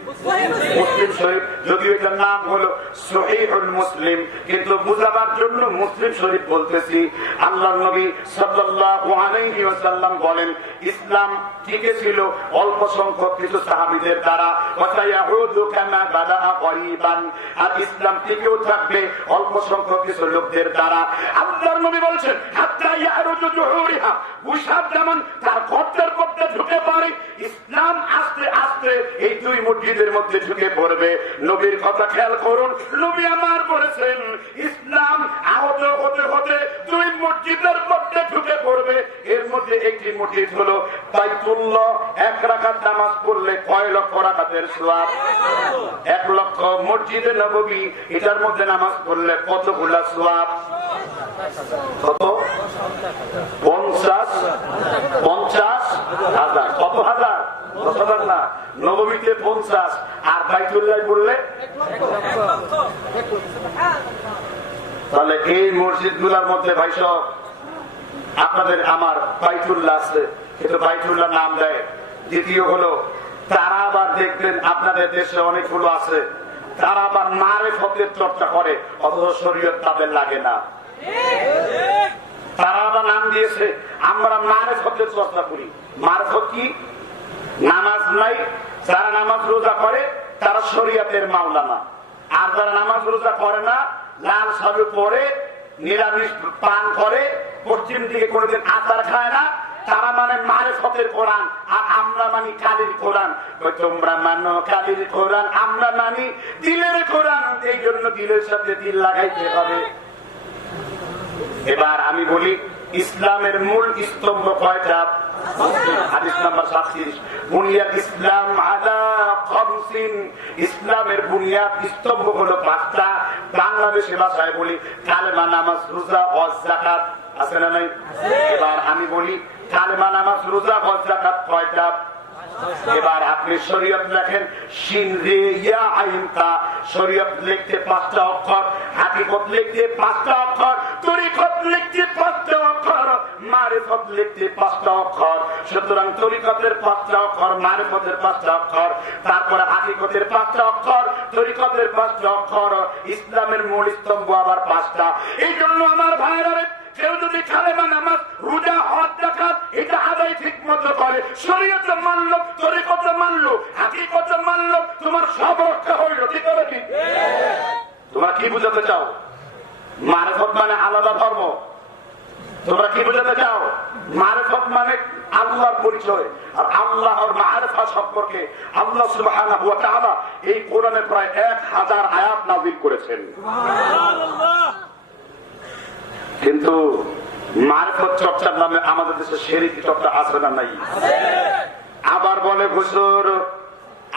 মুসলিম শরীফ। যদিও এটার নাম হলো সহিহুল মুসলিম, কিন্তু বুঝাবার জন্য মুসলিম শরীফ বলতেছি। আল্লাহর নবী সাল্লাল্লাহু আলাইহি ওয়াসাল্লাম বলেন, ইসলাম টিকে ছিল অল্প সংখ্যক কিছু সাহাবীদের দ্বারা, ওয়াসায়াউদু কামা বাদাআ করিবান, আর ইসলাম টিকেও থাকবে অল্প সংখ্যক কিছু লোকদের দ্বারা। আল্লাহর নবী বলছেন, হাত্তা ইয়ারুজু জুহুরিহা, বুশাব যেমন তার গর্তের মধ্যে ঢুকে পড়ে, ইসলাম আস্তে আস্তে এই দুই মসজিদের মধ্যে ঢুকে পড়বে। নবীর কথা খেয়াল করুন, নবী আমার বলেছেন ইসলাম আহত হতে হতে দুই মসজিদের মধ্যে ঢুকে পড়বে। এর মধ্যে একটি মসজিদ হলো বাইতুল্লাহ। 1 রাকাত নামাজ পড়লে কয় লক্ষ রাকাতের সওয়াব? 1 লক্ষ। মসজিদে নববী, এটার মধ্যে নামাজ পড়লে কতগুলা সওয়াব? কত? 50,000। কত হাজার? 10,000 না, নববীতে 50 আর বাইতুল্লাহ বললে 1 লক্ষ। তাহলে এই মসজিদ গুলার মধ্যে ভাই সব আপনাদের আমার বাইতুল্লাহ আছে, কিন্তু বাইতুল্লাহ নাম দেয়। দ্বিতীয় হলো, তারা আবার দেখবেন আপনাদের দেশে অনেকগুলো আছে, তারা আবার মারেফতের চর্চা করে, অথচ শরীয়ত তাদের লাগে না। তারা আবার নাম দিয়েছে আমরা মারেফতের চর্চা করি। মারেফত কি? নামাজ নাই, যারা নামাজ রোজা করে তারা শরীয়তের মাওলানা, আর যারা নামাজ রোজা করে না, লাল সাজু পরে, নিরামিষ পান করে, পশ্চিম দিকে কোনোদিন আচার খায় না, তারা মানে মারেফতের কোরআন, আর আমরা মানি কালির কোরআন। তোমরা মানো কালির কোরআন, আমরা মানি দিলের কোরআন। এই জন্য দিলের সাথে দিল লাগাইতে হবে। এবার আমি বলি, ইসলামের মূল স্তম্ভ কয়টা? হাদিস নাম্বার 37, বুনিয়াদ ইসলাম আলা খামসিন। ইসলামের বুনিয়াদ স্তম্ভ হলো 5টা। বাংলাদেশি ভাষায় বলি কালেমা, নামাজ, রোজা ও যাকাত। আছে না নাই? এবার আমি বলি কালেমা, নামাজ, রোজা, হজ, যাকাত কয়টা? এবার আপনি শরীয়ত লেখেন, শিন রে ইয়া আইন তা। শরীয়ত লিখতে 5টা অক্ষর, হাকিকত লিখতে 5টা অক্ষর, তরিকত লিখতে 5টা অক্ষর, মারিফত লিখতে 5টা অক্ষর। সুতরাং তরিকতের 5টা অক্ষর, মারিফতের 5টা অক্ষর, তারপরে হাকিকতের 5টা অক্ষর, তরিকতের 5টা অক্ষর, ইসলামের মূল স্তম্ভ আবার 5টা। এই জন্য আমার ভাইরা, কেউ যদি কালেমা, নামাজ, রোজা, হজ, যাকাত এটা আদায় ঠিক মতো করে, শরীয়ত মানলো, তরিকত মানলো, হাকিকত মানলো, তোমার সব রক্ষা হইল। ঠিক হবে কি? তোমরা কি বুঝাতে চাও? মারিফত মানে আলাদা ধর্ম। তোমরা কি বুঝাতে চাও? মারিফত মানে আল্লাহর পরিচয়। আর আল্লাহর মারিফা সম্পর্কে আল্লাহ সুবহানাহু ওয়া তাআলা এই কোরআনে প্রায় 1000 আয়াত নাযিল করেছেন। সুবহানাল্লাহ। কিন্তু মারিফত চর্চার নামে আমাদের দেশে শিরকি চর্চা আছে না নাই? আবার বলে হুজুর,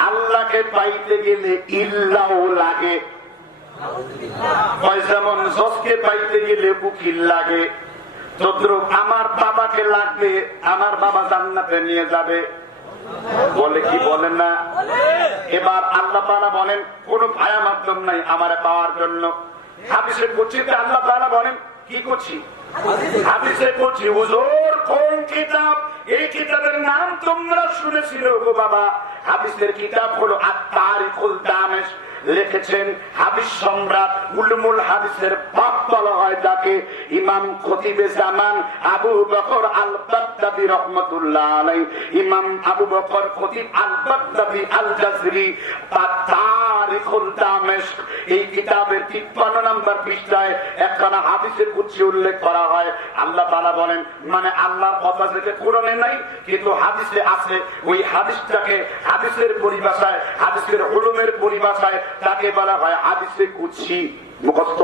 আল্লাহকে পাইতে গেলে ইল্লাও লাগে, যেমন জজকে পাইতে গেলে উকিল লাগে, তদ্রুপ আমার বাবাকে লাগবে, আমার বাবা জান্নাতে নিয়ে যাবে। বলে কি বলেন না? এবার আল্লাহ তাআলা বলেন কোন ভায়া মাধ্যম নাই আমারে পাওয়ার জন্য। হাদিসে কুদসিতে আল্লাহ তাআলা বলেন, কি করছি? হাদিসে কুদসি, হুজুর কোন কিতাব? এই কিতাবের নাম তোমরা শুনেছিলে গো বাবা। হাদিসের কিতাব হলো আত-তারিখুল দামেশ। লিখেছেন হাদিস সম্রাট, উলুমুল হাদিসের বাপ বলা হয় যাকে, ইমাম খতিবে জামান আবু বকর আল বাগদাদি রাহমাতুল্লাহ আলাইহি। ইমাম আবু বকর খতিব আল বাগদাদি আল জাজরি আত-তারিখুল দামেশ এই কিতাবের 53 নম্বর পৃষ্ঠায় একখানা হাদিসের কুদসি উল্লেখ করা হয়। আল্লাহ তাআলা বলেন, মানে আল্লাহর কথা যেটা কোরআনে নাই কিন্তু হাদিসে আছে, ওই হাদিসটাকে হাদিসের পরিভাষায়, হাদিসের উলুমের পরিভাষায় তাকে বলা হয় হাদিসে কুদসি। মুখস্থ?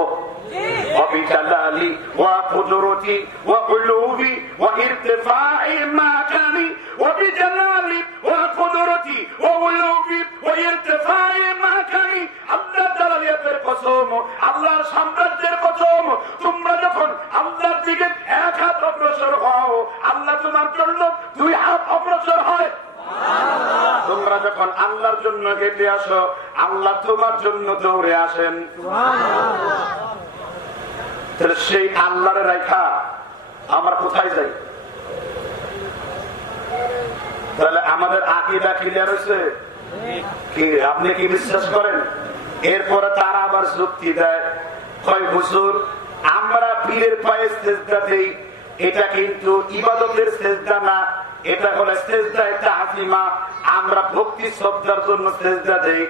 وبجلالي وقدرتي وعلوي وارتفاع مكاني وبجلالي وقدرتي وعلوي وارتفاع مكاني। আল্লাহ জালালিয়াতের কসম, আল্লাহর সাম্রাজ্যের কসম, তোমরা যখন আল্লাহর দিকে 1 হাত অগ্রসর হও, আল্লাহ তোমার জন্য 2 হাত অগ্রসর হয়। তোমরা যখন আল্লাহর জন্য হেঁটে আসো, আল্লাহ তোমার জন্য দৌড়ে আসেন। সেই আল্লাহর রেখা আমরা কোথায় যাই? তাহলে আমাদের আকীদা ক্লিয়ার হয়েছে কি? আপনি কি বিশ্বাস করেন? এরপরে তারা আবার যুক্তি দেয়, কয় হুজুর আমরা পীরের পায়ে সিজদা দেই, এটা কিন্তু ইবাদতের সিজদা না, এটা হলো সিজদায়ে তা'যীমা, আমরা ভক্তি শ্রদ্ধার জন্য সিজদা দেই।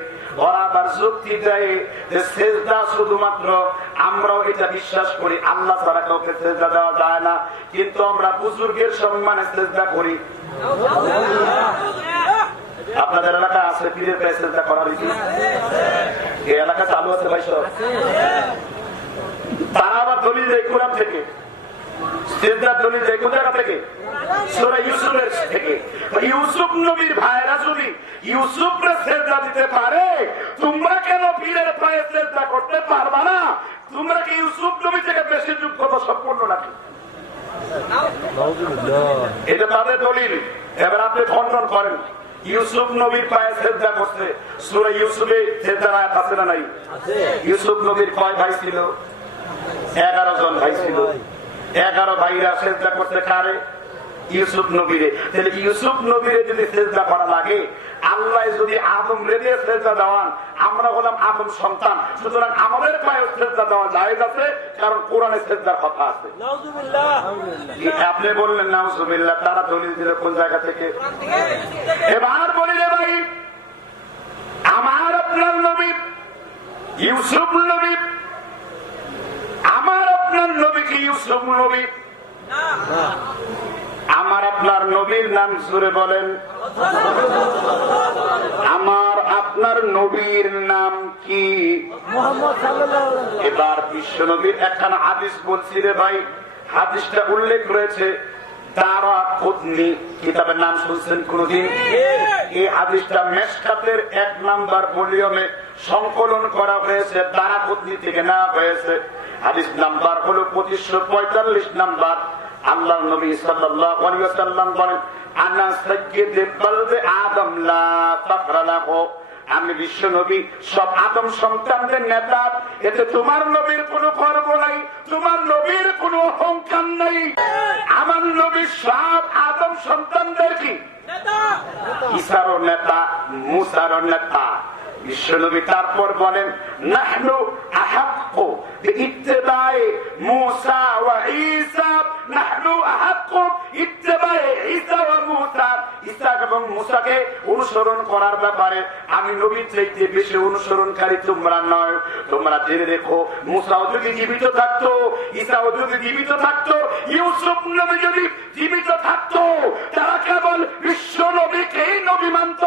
ওরা আবার যুক্তি দেয় যে সিজদা শুধুমাত্র আমরাও এটা বিশ্বাস করি, আল্লাহ ছাড়া কাউকে সিজদা দেওয়া যায় না, কিন্তু আমরা বুজুর্গের সম্মানে সিজদা করি। আপনাদের এলাকা আছে পীরের পায়ে সিজদা করার রীতি? এই এলাকা চালু আছে ভাই সব? তারা আবার দলিল দেয় কোরআন থেকে, সিজদার দলিল দেয় কোন জায়গা থেকে? সূরা ইউসুফের থেকে। ইউসুফ নবীর ভাইরা যদি ইউসুফকে সিজদা দিতে পারে, তোমরা কেন পীরের পায়ে সিজদা করতে পারবা না? তোমরা কি ইউসুফ নবী থেকে বেশি যোগ্যতা সম্পন্ন নাকি? এটা তাদের দলিল। এবার আপনি খণ্ডন করেন, ইউসুফ নবীর পায়ে সিজদা করতে সূরা ইউসুফে সিজদার আয়াত আছে না নাই? ইউসুফ নবীর কয় ভাই ছিল? 11 জন ভাই ছিল। 11 ভাইরা সিজদা করতে কারে? ইউসুফ নবীরে। তাহলে ইউসুফ নবীরে যদি সিজদা করা লাগে, আল্লাহ যদি আদম রেদে সিজদা দেওয়ান, আমরা হলাম আদম সন্তান, সুতরাং আমাদের পায়ে সিজদা দেওয়া জায়েজ আছে, কারণ কোরআনে সিজদার কথা আছে। নাউজুবিল্লাহ। আপনি বললেন নাউজুবিল্লাহ, তারা দলিল দিল কোন জায়গা থেকে? এবার বলি রে ভাই, আমার আপনার নবী ইউসুফ নবী, আমার আপনার নবী কি ইউসুফ নবী? আমার আপনার নবীর নাম জোরে বলেন। আমার আপনার নবীর নাম কি? এবার বিশ্ব নবীর একখানা হাদিস বলছি রে ভাই, হাদিসটা উল্লেখ রয়েছে তারা কুদনি কিতাবের নাম শুনছেন কোনদিন? এই হাদিসটা মেশকাতের 1 নাম্বার ভলিউমে সংকলন করা হয়েছে, তারা কুদনি থেকে নেওয়া হয়েছে। হাদিস নাম্বার হলো 2545 নাম্বার। আল্লাহ নবী সাল্লাল্লাহু আলাইহি ওয়াসাল্লাম বলেন, আনা সাইয়্যিদুল বালদে আদম লা ফাখরা লাহু, আমি বিশ্ব নবী, সব আদম সন্তানদের নেতা। এতে তোমার নবীর কোনো গর্ব নাই, তোমার নবীর কোনো অহংকার নাই। আমার নবী সব আদম সন্তানদের কি ঈসারও নেতা, মুসারও নেতা। বিশ্বনবী তারপর বলেন, নাহনু আহাক্কু বিইত্তিবাই মুসা ওয়া ঈসা, নাহনু আহাক্কু ইত্তিবাই ঈসা ওয়া মুসা। ঈসা এবং মুসাকে অনুসরণ করার ব্যাপারে আমি নবীর চাইতে বেশি অনুসরণকারী তোমরা নয়। তোমরা জেনে দেখো, মুসাও যদি জীবিত থাকতো, ঈসাও যদি জীবিত থাকতো, ইউসুফ নবী যদি জীবিত থাকতো, তারা কেবল বিশ্ব নবীকেই নবী মানত।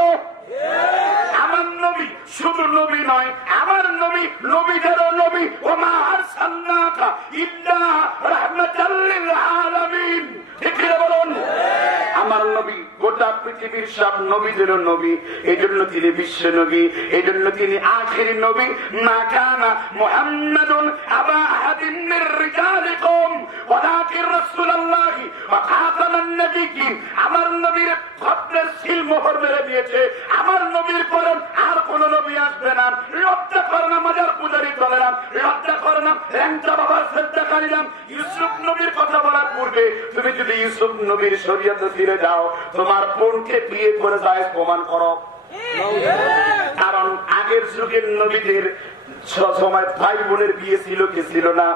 আমার নবী শুধু নবী নয়, আমার নবী নবীদেরও নবী। ওমা আরসালনাকা ইল্লা রাহমাতাল লিল আলামিন। ঠিক কি বলুন? আমার নবী গোটা পৃথিবীর সব নবীদেরও নবী, এই জন্য তিনি বিশ্ব নবী, এই জন্য তিনি আখির নবী। মা কানা মুহাম্মাদুন আবা আহাদিন মির রিজালিকুম ওয়ালাকিন রাসূলুল্লাহি ওয়া খাতামান নাবিয়্যিন। আমার নবীর খতমের সিল মোহর মেরে দিয়েছে। আমার নবীর পরে আর কোন নবী আসবে না। লজ্জা করে না মাজার পূজারী চলে না, লজ্জা করে না ল্যাংচা বাবার শ্রদ্ধাকারী নাম। ইউসুফ নবীর কথা বলার পূর্বে তুমি যদি ইউসুফ নবীর শরীয়তে ফিরে যাও, তোমার বোনকে বিয়ে করে যায় প্রমাণ করো। কারণ আগের যুগের নবীদের সময় ভাই বোনের বিয়ে ছিল কি ছিল না?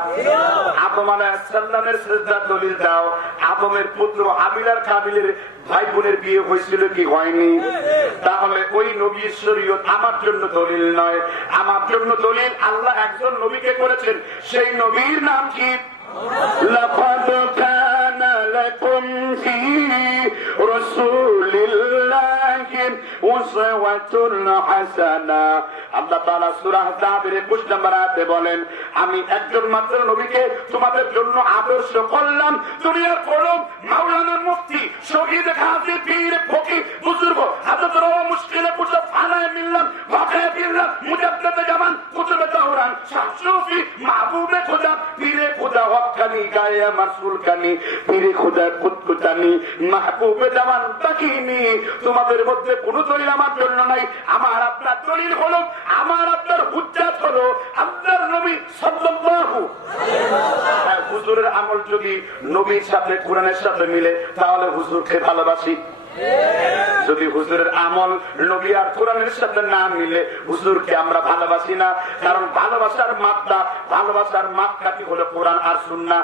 আদম আলাইহিস সালামের শ্রদ্ধা দলিল দাও, আদমের পুত্র হাবিল আর কাবিলের ভাই বোনের বিয়ে হয়েছিল কি হয়নি? তাহলে ওই নবীর শরীয়ত আমার জন্য দলিল নয়, আমার জন্য দলিল আল্লাহ একজন নবীকে করেছেন। সেই নবীর নাম কি? লাকাদ কানা লাকুম ফি রাসূলিল্লাহি উসওয়াতুন হাসানা। আল্লাহ তাআলা সূরা আহজাবের 21 নম্বর আয়াতে বলেন, আমি একজন মাত্র নবীকে তোমাদের জন্য আদর্শ করলাম। দুনিয়ার কোন মাওলানা, মুফতি, শহীদ, গাজী, পীর, ফকির, বুজুর্গ, হযরত রওয়া মুশকিলে কুতুব, ফানায়ে মিল্লাত, ওয়াকায়ে বিল্লাহ, মুজাদ্দিদে জামান, কুতুবে তাওরান, শাহ সুফি, মাহবুবে খোদা, পীরে খোদা, হক্কানি, গায়ে মাসুল কানি, পীরে খোদা, কুতুবতানি, মাহবুবে জামান তাকিনি, তোমাদের মধ্যে কোন দলিল আমার জন্য নাই। আমার আপনার দলিল হলো, আমার আপনার হুজ্জাত হলো আল্লাহর নবী সাল্লাল্লাহু আলাইহি ওয়াসাল্লাম। হুজুরের আমল যদি নবীর সাথে কোরআনের সাথে মিলে, তাহলে হুজুরকে ভালোবাসি। যদি হুজুরের আমল নবী আর কোরআনের সাথে না মিলে, হুজুরকে আমরা ভালোবাসি না। কারণ ভালোবাসার মাপকাঠি হলো কোরআন আর সুন্নাহ।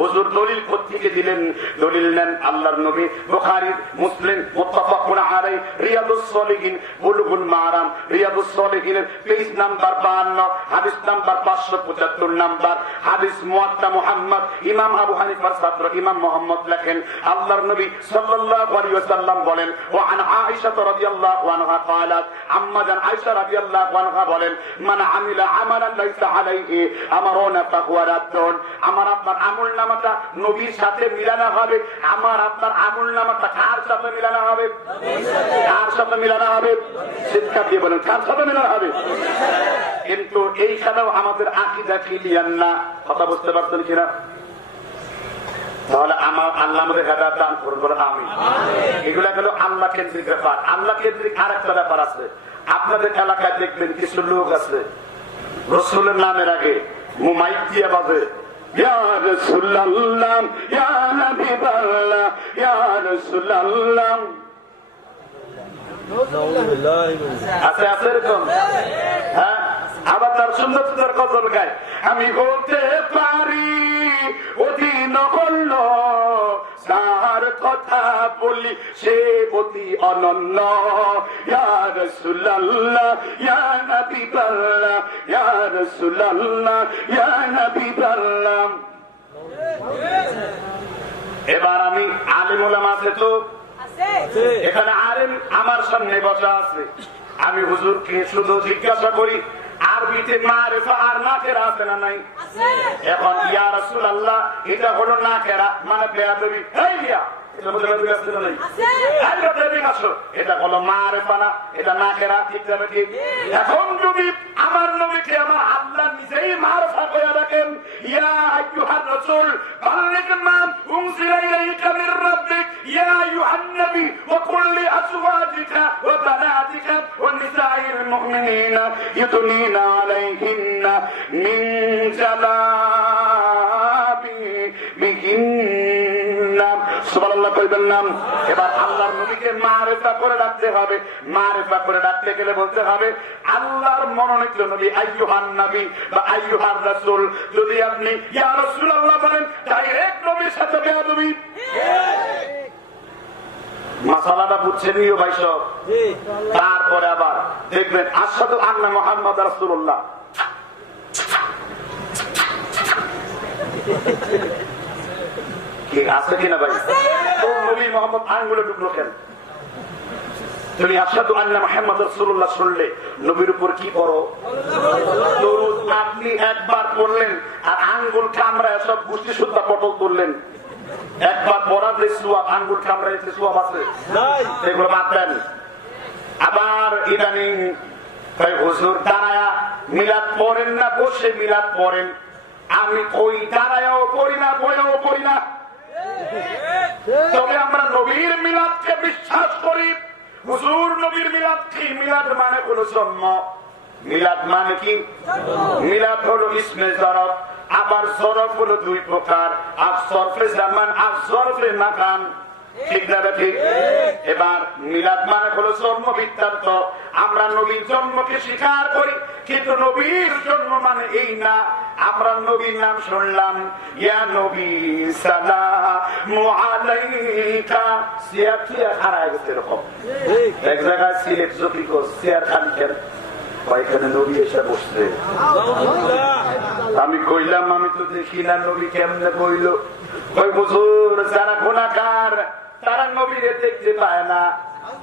হুজুর দলিল কোত্থেকে দিলেন? দলিল নেন আল্লাহর নবী, বুখারী, মুসলিম, মুত্তাফাকুন আলাইহি, রিয়াদুস সালিহিন, বুলুগুল মারাম, রিয়াদুস সালিহিনের পেজ নাম্বার 52, হাদিস নাম্বার 575 নাম্বার হাদিস। মুয়াত্তা মুহাম্মদ, ইমাম আবু হানিফার ছাত্র ইমাম মুহাম্মদ লেখেন, আল্লাহর নবী সাল্লাল্লাহু আলাইহি ওয়াসাল্লাম বলেন, ওয়া আন আয়েশা রাদিয়াল্লাহু আনহা قالت, আম্মা জান আয়েশা রাদিয়াল্লাহু আনহা বলেন, মান আমিলা আমালান লাইসা আলাইহি আমরুনা ফাহুয়া রাদ্দুন। আমার আপনার আমলনামাটা নবীর সাথে মিলানো হবে। আমার আপনার আমলনামাটা কার সাথে মিলানো হবে? কার সাথে মিলানো হবে? শিক্ষা দিয়ে বলেন, কার সাথে মিলানো হবে? কিন্তু এইখানেও আমাদের আকীদা ক্লিয়ার না। কথা বুঝতে পারছেন কিনা? তাহলে আমার আল্লাহ আমাদের হেদায়েত দান করুন, বলে আমিন। এগুলা হলো আল্লাহ কেন্দ্রিক ব্যাপার। আল্লাহ কেন্দ্রিক আরেকটা ব্যাপার আছে। আপনাদের এলাকায় দেখবেন কিছু লোক আছে রাসূলের নামের আগে মাইক দিয়ে বাজে, ইয়া রাসূলুল্লাহ, ইয়া হাবিবাল্লাহ, ইয়া রাসূলুল্লাহ। আছে এরকম? হ্যাঁ, আবার তার সুন্দর সুন্দর গজল গায়, আমি হতে পারি অতি নগণ্য, তার কথা বলি সে অতি অনন্য। ইয়া রাসূলুল্লাহ, ইয়া হাবিবাল্লাহ, ইয়া রাসূলুল্লাহ, ইয়া হাবিবাল্লাহ। এবার আমি আলেম ওলামা আছে তো এখানে, আলেম আমার সামনে বসা আছে। আমি হুজুরকে শুধু জিজ্ঞাসা করি, আরবিতে মারিফা আর নাকেরা আছে না নাই? এখন ইয়া রাসূলুল্লাহ এটা হলো নাকেরা, মানে বেয়াদবি। এই মিয়া এটা মধ্যে নবী আছে না নাই? এটা হলো মারিফা না, এটা না কেরা, ঠিক যাবে ঠিক। এখন যদি আমার নবীকে আমার আল্লাহ নিজেই মারিফা করে রাখেন, ইয়া আইয়ুহার রাসূল বাল্লিগ মা উনজিলা ইলাইকা মির রাব্বিক ইয়া আইয়ুহান নবী ওয়া কুল লি আজওয়াজিকা ওয়া বানাতিকা ওয়া নিসাইল মুমিনিনা ইউদনিনা আলাইহিন্না মিন জালাবিবিহিন্না। সুবহানাল্লাহ কইবেন না? এবার আল্লাহর নবীকে মারিফা করে রাখতে হবে। মারিফা করে রাখতে গেলে বলতে হবে আল্লাহর মনোনীত নবী আইয়ুহান নবী বা আইয়ুহার রাসূল। যদি আপনি ইয়া রাসূলুল্লাহ বলেন ডাইরেক্ট নবীর সাথে বেয়াদবি। মাসালাটা বুঝছেন ইও ভাই সব? তারপরে আবার দেখবেন আশহাদু আন্না মুহাম্মাদ রাসূলুল্লাহ, কি আছে কিনা ভাই? তো নবী মুহাম্মদ আঙ্গুলে টুকরো কেন? তুমি আশহাদু আন্না মুহাম্মাদ রাসূলুল্লাহ শুনলে নবীর উপর কি করো? দরুদ আপনি একবার পড়লেন আর আঙ্গুল কামড়ায় সব গুষ্টি সুদ্ধা পটল তুললেন। একবার পড়ার যে সুয়াব, আঙ্গুল কামড়ায় যে সুয়াব আছে সেগুলো বাদ দেন। আবার ইদানিং হুজুর দাঁড়ায়া মিলাদ পড়েন না, বসে মিলাদ পড়েন। আমি ওই দাঁড়ায়াও পড়ি না, বইয়াও পড়ি না। তবে আমরা নবীর মিলাদকে বিশ্বাস করি। হুজুর নবীর মিলাদ কি? মিলাদ মানে হলো জন্ম। মিলাদ মানে কি? মিলাদ হলো ইসমে জরফ। আবার জরফ হলো দুই প্রকার, আর সরফে জামান আর জরফে মাকান। ঠিক না ঠিক? এবার মিলাদ মানে হলো জন্ম বৃত্তান্ত। আমরা নবীর জন্মকে স্বীকার করি, কিন্তু নবীর জন্ম মানে এই না। আমরা নবীর নাম শুনলাম, ইয়া নবী সালামু আলাইকা, সিয়ার থিয়া হারায় গেছে এরকম। এক জায়গায় সিলেট জকিকো সিয়ার খান কেন এখানে নবী এসে বসছে। আমি কইলাম আমি তো দেখি না নবী কেমনে কইল। ওই হুজুর যারা গুনাহগার তারা নবীরে দেখতে পায় না।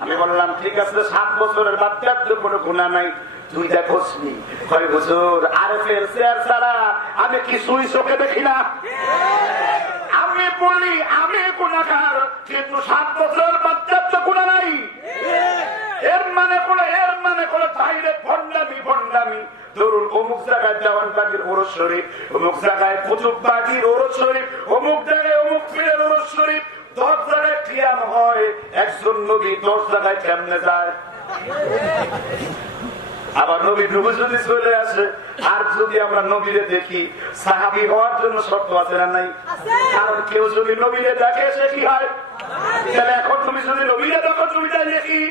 আমি বললাম ঠিক আছে, 7 বছরের বাচ্চার তো কোনো গুনাহ নাই, তুই দেখোসনি। কয় হুজুর আরেফের চেয়ার ছাড়া আমি কিছুই চোখে দেখি না। আমি বলি আমি গুনাহগার, কিন্তু 7 বছরের বাচ্চার তো গুনাহ নাই। এর মানে কোনো ডাইরেক্ট ভণ্ডামি ভণ্ডামি। ধরুন অমুক জায়গায় দেওয়ান বাগির ওরস শরীফ, অমুক জায়গায় কুতুব বাগির ওরস শরীফ, অমুক জায়গায় অমুক পীরের ওরস শরীফ। 10 জায়গায় কিয়াম হয়, একজন নবী 10 জায়গায় কেমনে যায়? আবার নবী ডুবে যদি চলে আসে, আর যদি আমরা নবীরে দেখি, সাহাবী হওয়ার জন্য শর্ত আছে না নাই? কারণ কেউ যদি নবীরে দেখে সে কি হয়? তাহলে এখন তুমি যদি নবীরে দেখো তুমি তাই দেখি।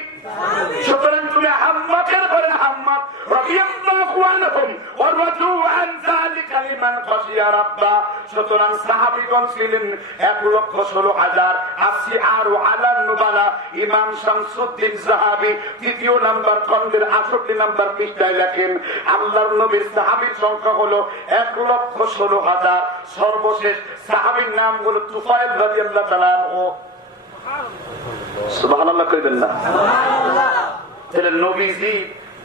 সুতরাং তুমি হাম্মাকের ঘরে হাম্মাক রাদিয়াল্লাহু আনহুম ওয়া রাদু আন যালিকা লিমান খাশিয়া রাব্বা। সুতরাং সাহাবীগণ ছিলেন 1,16,000। আসি আরো আলান নুবালা। ইমাম শামসুদ্দিন যাহাবী 3য় নাম্বার খণ্ডের 68 নাম্বার পৃষ্ঠায় লেখেন আল্লাহর নবীর সাহাবীর সংখ্যা হলো 1,16,000। সর্বশেষ সাহাবীর নাম হলো তুফাইল রাদিয়াল্লাহু তাআলা আনহু। সুবহানাল্লাহ কইবেন না? তাহলে নবীজি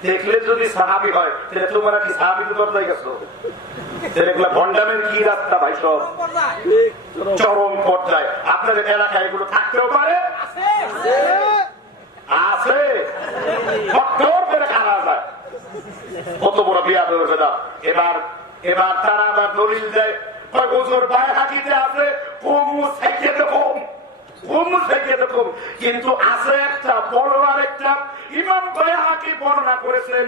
দেখলে যদি সাহাবী হয়, তাহলে তোমরা কি সাহাবী তো দরজায় গেছো? তাহলে এগুলা ভণ্ডামের কি রাস্তা ভাই? সব চরম পর্যায়ে। আপনাদের এলাকায় এগুলো থাকতেও পারে, আছে খাওয়া যায়। কত বড় বিয়া বেদা। এবার তারা আবার দলিল দেয়, হুজুর বাইহাকিতে আছে কিন্তু আছে একটা বড় আর একটা। ইমাম বাইহাকি বর্ণনা করেছেন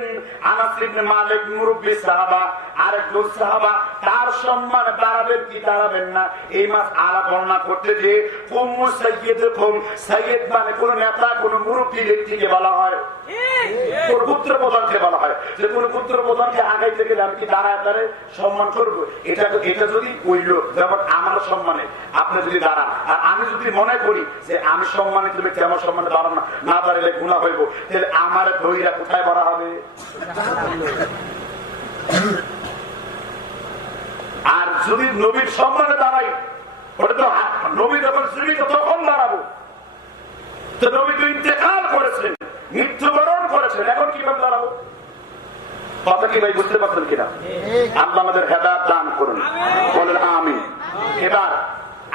আনাস ইবনে মালিক মুরব্বি সাহাবা, আরেকজন সাহাবা, তার সম্মান বাড়াবেন কি দাঁড়াবেন না এই মাস আলা বর্ণনা করতে যে কুমু সাইয়্যিদুকুম, সাইয়্যিদ মানে কোন নেতা কোন মুরব্বি ব্যক্তিকে বলা হয়, কোন পুত্র প্রধানকে বলা হয়। যে কোন পুত্র প্রধানকে আগাইতে গেলে আমি কি দাঁড়ায় দাঁড়ে সম্মান করবো? এটা যদি কইল যেমন আমার সম্মানে আপনি যদি দাঁড়ান, আর আমি যদি মনে করি যে আমি সম্মানিত ব্যক্তি আমার সম্মানে দাঁড়ান না দাঁড়ালে গুনাহ হইব, তাহলে আমার ধৈর্য কোথায় বলা হবে? আর যদি নবীর সম্মানে দাঁড়াই, ওটা তো নবী যখন জীবিত তখন দাঁড়াবো। তো নবী তো ইন্তেকাল করেছেন, মৃত্যুবরণ করেছেন, এখন কিভাবে দাঁড়াবো? কথা কি ভাই বুঝতে পারছেন কিনা? আল্লাহ আমাদের হেদায়েত দান করুন, বলেন আমিন। এবার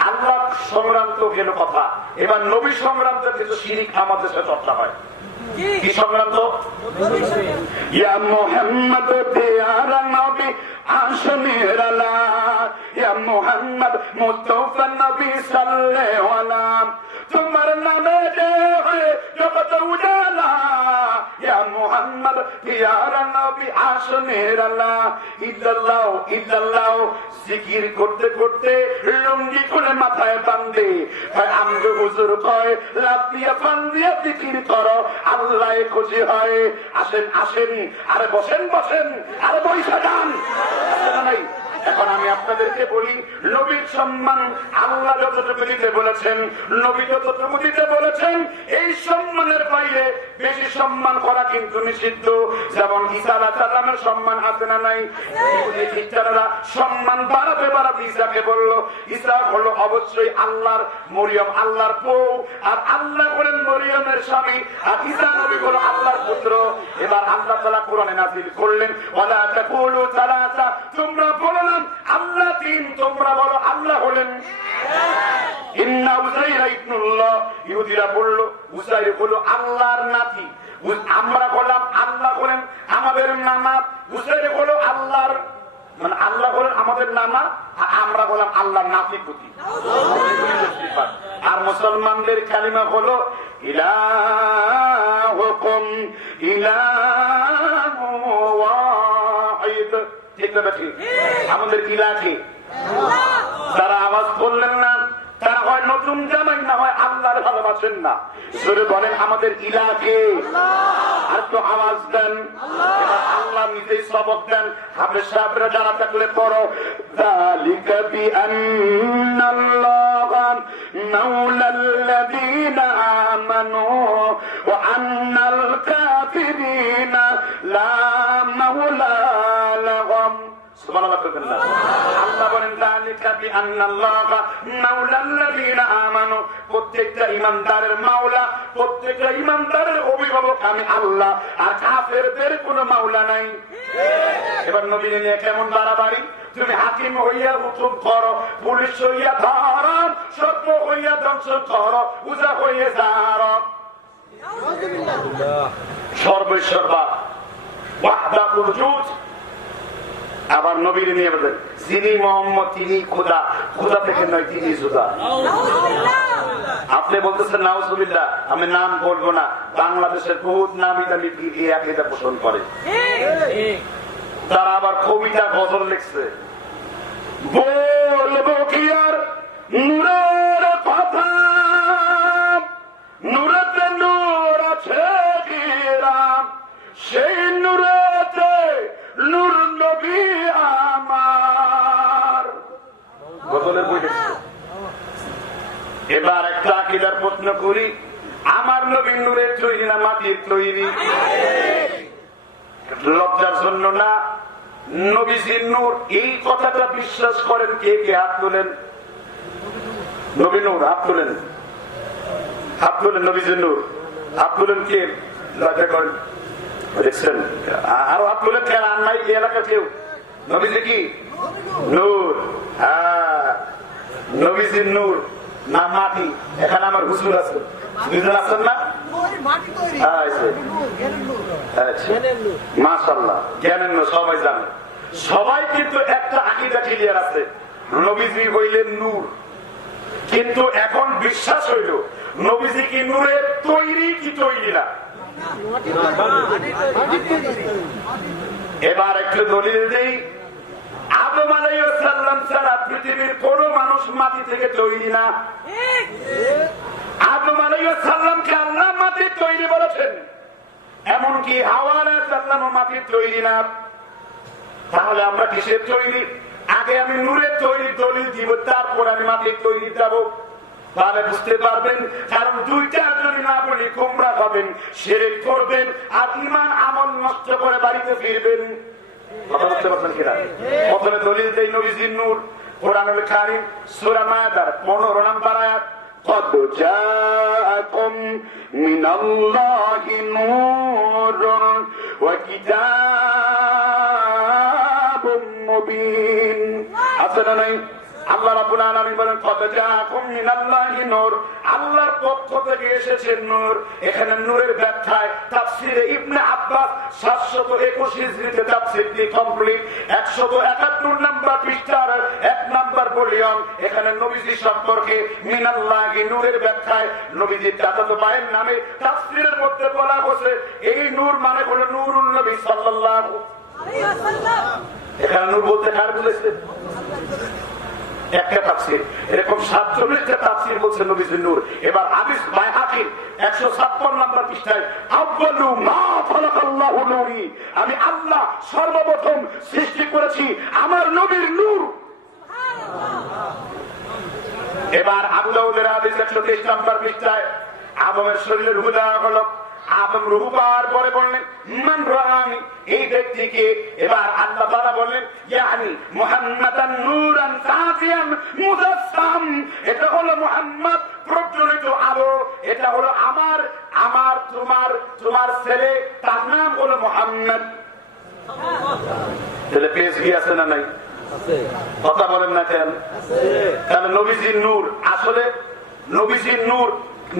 আল্লাহ সংক্রান্ত গেল কথা, এবার নবী সংক্রান্তের কিছু শিরিক আমাদের সাথে চর্চা হয়। কি সংক্রান্ত? ইয়া মুহাম্মদ পিয়ারা নবী হাশমের আলা, ইয়া মুহাম্মদ মুস্তাফা নবী সাল্লাল্লাহু আলাইহি, তোমার নামে যে হয় জগৎ উজালা, ইয়া মুহাম্মদ পিয়ারা নবী হাশমের আলা। ইল্লাল্লাহ ইল্লাল্লাহ জিকির করতে করতে লুঙ্গি খুলে মাথায় বাঁধে, আমগো হুজুর কয় লাফিয়া ফান্দিয়া জিকির করো, আল্লাহ খুশি হয়। আসেন আসেন, আরে বসেন বসেন, আরে বৈশা যান। এখন আমি আপনাদেরকে বলি, নবীর সম্মান আল্লাহ যতটুকু দিতে বলেছেন, নবী যতটুকু দিতে বলেছেন, এই সম্মানের বাইরে বেশি সম্মান করা কিন্তু নিষিদ্ধ। যেমন ঈসা আলাইহিস সালামের সম্মান আছে না নাই? ইহুদি খ্রিস্টানরা সম্মান বাড়াতে বাড়াতে ঈসাকে বলল, ঈসা হলো অবশ্যই আল্লাহর, মরিয়ম আল্লাহর বউ, আর আল্লাহ বলেন মরিয়মের স্বামী, আর ঈসা নবী হলো আল্লাহর পুত্র। এবার আল্লাহ তাআলা কোরআনে নাযিল করলেন, ওয়ালা তাকুলু সালাসা, তোমরা বলো না আল্লাহ তিন, তোমরা বলো আল্লাহ হলেন ইন্না উযাইরা ইবনুল্লাহ। ইহুদিরা বলল উযাইর হলো আল্লাহর নাতি, আমরা বললাম আল্লাহ হলেন আমাদের নানা, উযাইর হলো আল্লাহর, মানে আল্লাহ হলেন আমাদের নানা, আমরা বললাম আল্লাহর নাতি পুতি। আর মুসলমানদের কালিমা হলো ইলাহুকুম ইলাহু ওয়াহিদ। ঠিক না ঠিক? আমাদের ইলাহি তারা আওয়াজ করলেন না, তারা হয় নতুন জামাই, না হয় আল্লাহর ভালোবাসেন না। সুরে বলেন আমাদের ইলাহি, আর তো আওয়াজ দেন। আল্লাহ নিজেই সবক দেন, হাফেজ সাহেবরা যারা থাকলে পড়ো, যালিকা বিআন্নাল্লাহা মাওলাল্লাযীনা আমানু ওয়া আন্নাল কাফিরিনা লা মাওলা লাহুম। সুবহানাল্লাহ। আল্লাহ বলেন যালিকা বিআন্নাল্লাহা মাওলাল্লাযীনা আমানু, প্রত্যেকটা ঈমানদারের মাওলা, প্রত্যেকটা ঈমানদারের অভিভাবক আমি আল্লাহ, আর কাফেরদের কোনো মাওলা নাই। এবার নবী নিয়ে কেমন বাড়াবাড়ি! তুমি হাকিম হইয়া হুকুম করো, পুলিশ হইয়া ধরো, সর্ব হইয়া ধ্বংস করো, উজা হইয়া যারো। সর্বেশ্বরবা ওয়াহদাতুল উজুদ। আবার নবীর নিয়ে বলেন যিনি মোহাম্মদ তিনি খোদা, খোদা থেকে নয় তিনি জুদা। আপনি বলতেছেন নাউজুবিল্লাহ, আমি নাম বলবো না, বাংলাদেশের বহুত নামি দামি এই আকীদা পোষণ করে। তারা আবার কবিতা গজল লিখছে, বলবো কি আর নূরের কথা, নূরেতে নূর আছে কিরাম, সেই নূরেতে নূর নবী আমার। গজলের বই লিখছে। এবার একটা আকীদার প্রশ্ন করি, আমার নবী নূরের তৈরি না মাটির তৈরি? লজ্জার জন্য না, নবীজির নূর, এই কথাটা বিশ্বাস করেন কে কে? হাত তোলেন। নবী নূর, হাত তোলেন, হাত তোলেন। নবীজির নূর, হাত তোলেন। কে লজ্জা করেন? দেখছেন? আরো হাত তোলেন। কেন আর নাই এই এলাকা কেউ? নবীজি কি নূর? হ্যাঁ, নবীজির নূর না মাটি? এখানে আমার হুজুর আছে, হুজুর আছেন না? মাশাআল্লাহ, জ্ঞানের নূর, সবাই জানে। সবাই কিন্তু একটা আকীদা ক্লিয়ার আছে, নবীজি হইলেন নূর। কিন্তু এখন বিশ্বাস হইল নবীজি কি নূরের তৈরি কি তৈরি না? এবার একটু দলিল দেই, আদম আলাইহিস সালাম ছাড়া পৃথিবীর কোন মানুষ মাটি থেকে তৈরি না। আদম আলাইহিস সালামকে আল্লাহ মাটির তৈরি বলেছেন, এমনকি হাওয়া আলাইহিস সালামও মাটির তৈরি না। তাহলে আমরা কিসের তৈরি? আগে আমি নূরের তৈরি দলিল দিব, তারপর আমি মাটির তৈরি যাব, তাহলে বুঝতে পারবেন। কারণ দুইটা যদি না বলি গোমরাহ হবেন, শিরক করবেন, আর ঈমান আমল নষ্ট করে বাড়িতে ফিরবেন। কথা বুঝতে পারছেন কিনা? প্রথমে দলিল দেই নবীজির নূর, কোরআনুল কারীম সূরা মায়দার 15 নম্বর আয়াত, قد جاءكم من الله نور وكتاب مبين। আছে না নাই? আল্লাহ রাব্বুল আলামিন বলেন কদ জাআকুম মিনাল্লাহি নূর, আল্লাহর পক্ষ থেকে এসেছে নূর। এখানে নূরের ব্যাখ্যায় তাফসীরে ইবনে আব্বাস 721 হিজরিতে তাফসীরটি কমপ্লিট, 171 নাম্বার পৃষ্ঠার 1 নাম্বার ভলিউম। এখানে নবীজি সম্পর্কে মিনাল্লাহি নূরের ব্যাখ্যায় নবীজির চাচাতো ভাইয়ের নামে তাফসীরের মধ্যে বলা হয়েছে এই নূর মানে হলো নূরুন নবী সাল্লাল্লাহু আলাইহি ওয়াসাল্লাম। এখানে নূর বলতে কার বলেছে? একটা তাফসীর, এরকম 47টা তাফসীর বলছে নবীজির নূর। এবার হাদিস বাইহাকী 156 নাম্বার পৃষ্ঠায় আউয়ালু মা খালাকাল্লাহু নূরি, আমি আল্লাহ সর্বপ্রথম সৃষ্টি করেছি আমার নবীর নূর। এবার আবু দাউদের হাদিস 123 নাম্বার পৃষ্ঠায় আদমের শরীরের হুদা হলো আদম রূহ পাওয়ার পরে বললেন মান রাআনি, এই ব্যক্তিকে। এবার আল্লাহ তাআলা বললেন ইয়ানি মুহাম্মাদান নূরান সাফিয়ান মুজাসসাম, এটা হলো মুহাম্মদ প্রজ্বলিত আলো, এটা হলো আমার আমার তোমার তোমার ছেলে, তার নাম হলো মুহাম্মদ। তাহলে পেশ কি আছে না নাই? কথা বলেন না কেন? তাহলে নবীজির নূর, আসলে নবীজির নূর,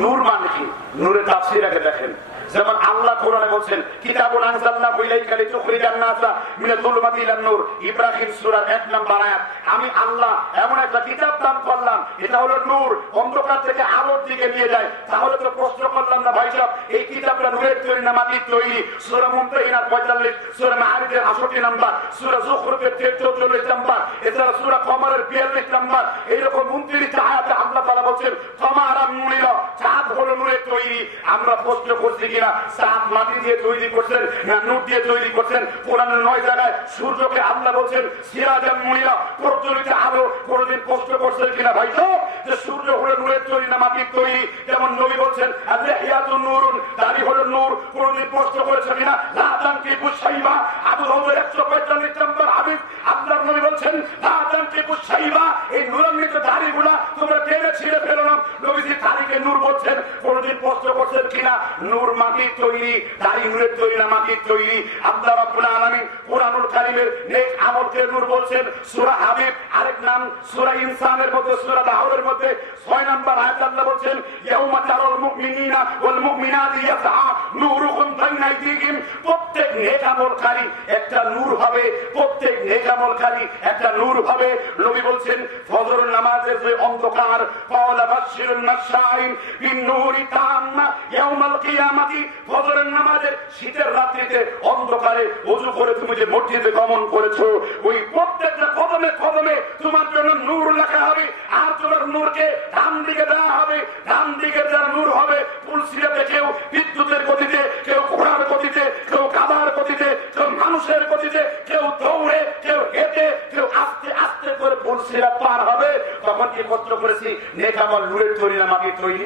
নূর মানে কি? নূরের তাফসীর আগে দেখেন। যেমন আল্লাহ কোরআনে বলছেন কিতাবুন আনজালনাহু ইলাইকা লিতুখরিজান নাসা মিনাল যুলুমাতি ইলান নূর, ইব্রাহিম সূরার 1 নম্বর আয়াত। আমি আল্লাহ এমন একটা কিতাব দান করলাম, এটা হলো নূর, অন্ধকার থেকে আলোর দিকে নিয়ে যায়। তাহলে তো প্রশ্ন করলাম না ভাই সাহেব, এই কিতাবটা নূরের তৈরি না মাটির তৈরি? সূরা মুমতাহিনার 45, সূরা মাআরিজের 68 নাম্বার, সূরা যুখরুফের 43 নাম্বার, এছাড়া সূরা কমরের 42 নাম্বার, এইরকম 29টা আয়াতে আল্লাহ তাআলা বলছেন কমারাম মুনিরা, চাঁদ হলো নূরের তৈরি। আমরা প্রশ্ন করছি কিনা চাঁদ মাটি দিয়ে তৈরি করছেন না নূর দিয়ে তৈরি করছেন? কোরআনের 9 জায়গায় সূর্যকে আল্লাহ বলছেন সিরাজাম মুনিরা, প্রজ্বলিত আলো। কোনদিন প্রশ্ন করছেন কিনা ভাই তো যে সূর্য হলো নূরের তৈরি না মাটির তৈরি? যেমন নবী বলছেন আল-লিহিয়াতুন নূরুন, দাড়ি হলো নূর। কোনদিন প্রশ্ন করেছেন কিনা লা তানকিবু শাইবা? আবু দাউদের 145 নম্বর হাদিস, আল্লাহর নবী বলছেন লা তানকিবু শাইবা, এই নূরান্বিত দাড়িগুলা তোমরা টেনে ছিঁড়ে ফেলো না। নবীজি দাড়িকে নূর বলছেন। কোনদিন প্রশ্ন করছেন কিনা নূর মাটির তৈরি, দাড়ি নূরের তৈরি না মাটির তৈরি? আল্লাহ রাব্বুল আলামিন কুরআনুল কারীমের নেক আমলকে নূর বলছেন। সূরা হাবিব আরেক নাম, সূরা ইনসানের মধ্যে, সূরা দাউদের মধ্যে 6 নম্বর আয়াত আল্লাহ বলছেন ইয়াউমা তারাল মুমিনিনা ওয়াল মুমিনাতি ইয়াসআ নূরুহুম বাইনা আইদিহিম, প্রত্যেক নেক আমলকারী একটা নূর হবে, প্রত্যেক নেক আমলকারী একটা নূর হবে। নবী বলছেন ফজরের নামাজের যে অন্ধকার, ক্বালা বাশশিরুল মাশাইন বিন নূরি তাম্মা ইয়াউমাল কিয়ামাতি, ফজরের নামাজের শীতের রাত্রিতে অন্ধকারে ওযু করে তুমি যে মসজিদে গমন করেছো, ওই প্রত্যেকটা কদমে কদমে তোমার জন্য নূর লেখা হবে। আর তোমার নূরকে ডান দিকে দেওয়া হবে। ডান দিকে যার নূর হবে পুলসিরাতে কেউ বিদ্যুতের গতিতে, কেউ ঘোড়ার গতিতে, কেউ গাধার গতিতে, কেউ মানুষের গতিতে, কেউ দৌড়ে, কেউ হেঁটে, কেউ আস্তে আস্তে করে পুলসিরাত পার হবে। তখন কি প্রশ্ন করেছি নেক আমল নূরের তৈরি না মাটির তৈরি?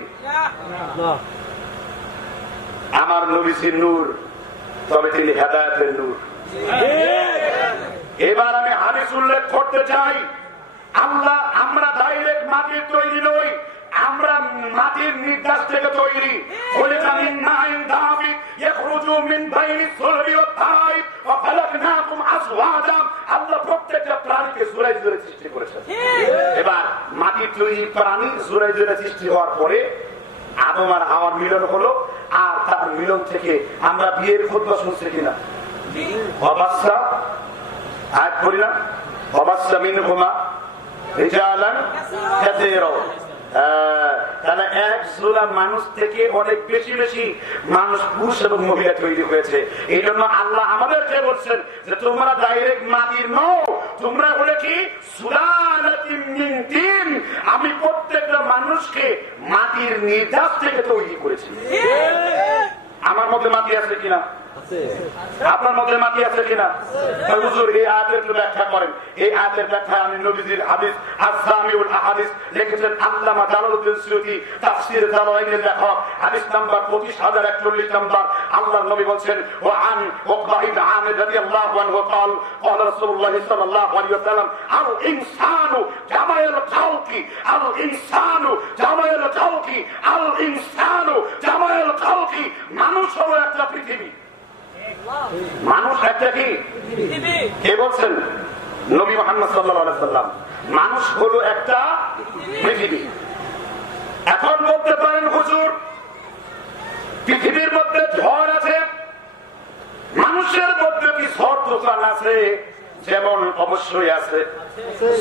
আমার নবীজির নূর, তবে তিনি হেদায়েতের নূর। এবার আমি হাদিস উল্লেখ করতে চাই। আল্লাহ আমরা ডাইরেক্ট মাটির তৈরি নই, আমরা মাটির নির্যাস থেকে তৈরি। আল্লাহ প্রত্যেকটা প্রাণীকে জোড়ায় জোড়ায় সৃষ্টি করেছেন। এবার মাটির তৈরি প্রাণী জোড়ায় জোড়ায় সৃষ্টি হওয়ার পরে আদম আর হাওয়ার মিলন হলো। আর তার মিলন থেকে আমরা বিয়ের খুতবা শুনছি কিনা? অবাচ্ছা আয়াত করি না, অবাচ্ছা মিনহুমা রিজালান কাসীরা। তাহলে এক জোড়া মানুষ থেকে অনেক বেশি বেশি মানুষ, পুরুষ এবং মহিলা তৈরি হয়েছে। এই জন্য আল্লাহ আমাদেরকে বলছেন যে তোমরা ডাইরেক্ট মাটির নও, তোমরা বলে কি সুলালাতিন মিন তিন, আমি প্রত্যেকটা মানুষকে মাটির নির্যাস থেকে তৈরি করেছি। আমার মধ্যে মাটি আছে কিনা? আপনার মধ্যে মাটি আছে কিনা? হুজুর এই আয়াতের একটু ব্যাখ্যা করেন। এই আয়াতের ব্যাখ্যায় আমি নবীজির হাদিস আস-সামিউল আহাদিস লিখেছেন আল্লামা জালালউদ্দিন সুয়ুতী, তাফসীর জালালাইনের লেখক, হাদিস নাম্বার 25041 নাম্বার। আল্লাহর নবী বলছেন ওয়া আন উকবা ইবনে আমির রাদিয়াল্লাহু আনহু قال قال رسول الله صلى الله عليه وسلم الانسان جميع الخلق الانسان جميع الخلق الانسان جميع الخلق, মানুষ হলো একটা পৃথিবী। মানুষ একটা কি? কে বলছেন? নবী মুহাম্মদ সাল্লাল্লাহু আলাইহি সাল্লাম, মানুষ হলো একটা পৃথিবী। এখন বলতে পারেন হুজুর, পৃথিবীর মধ্যে ঝড় আছে, মানুষের মধ্যে কি ঝড় তুফান আছে? যেমন অবশ্যই আছে।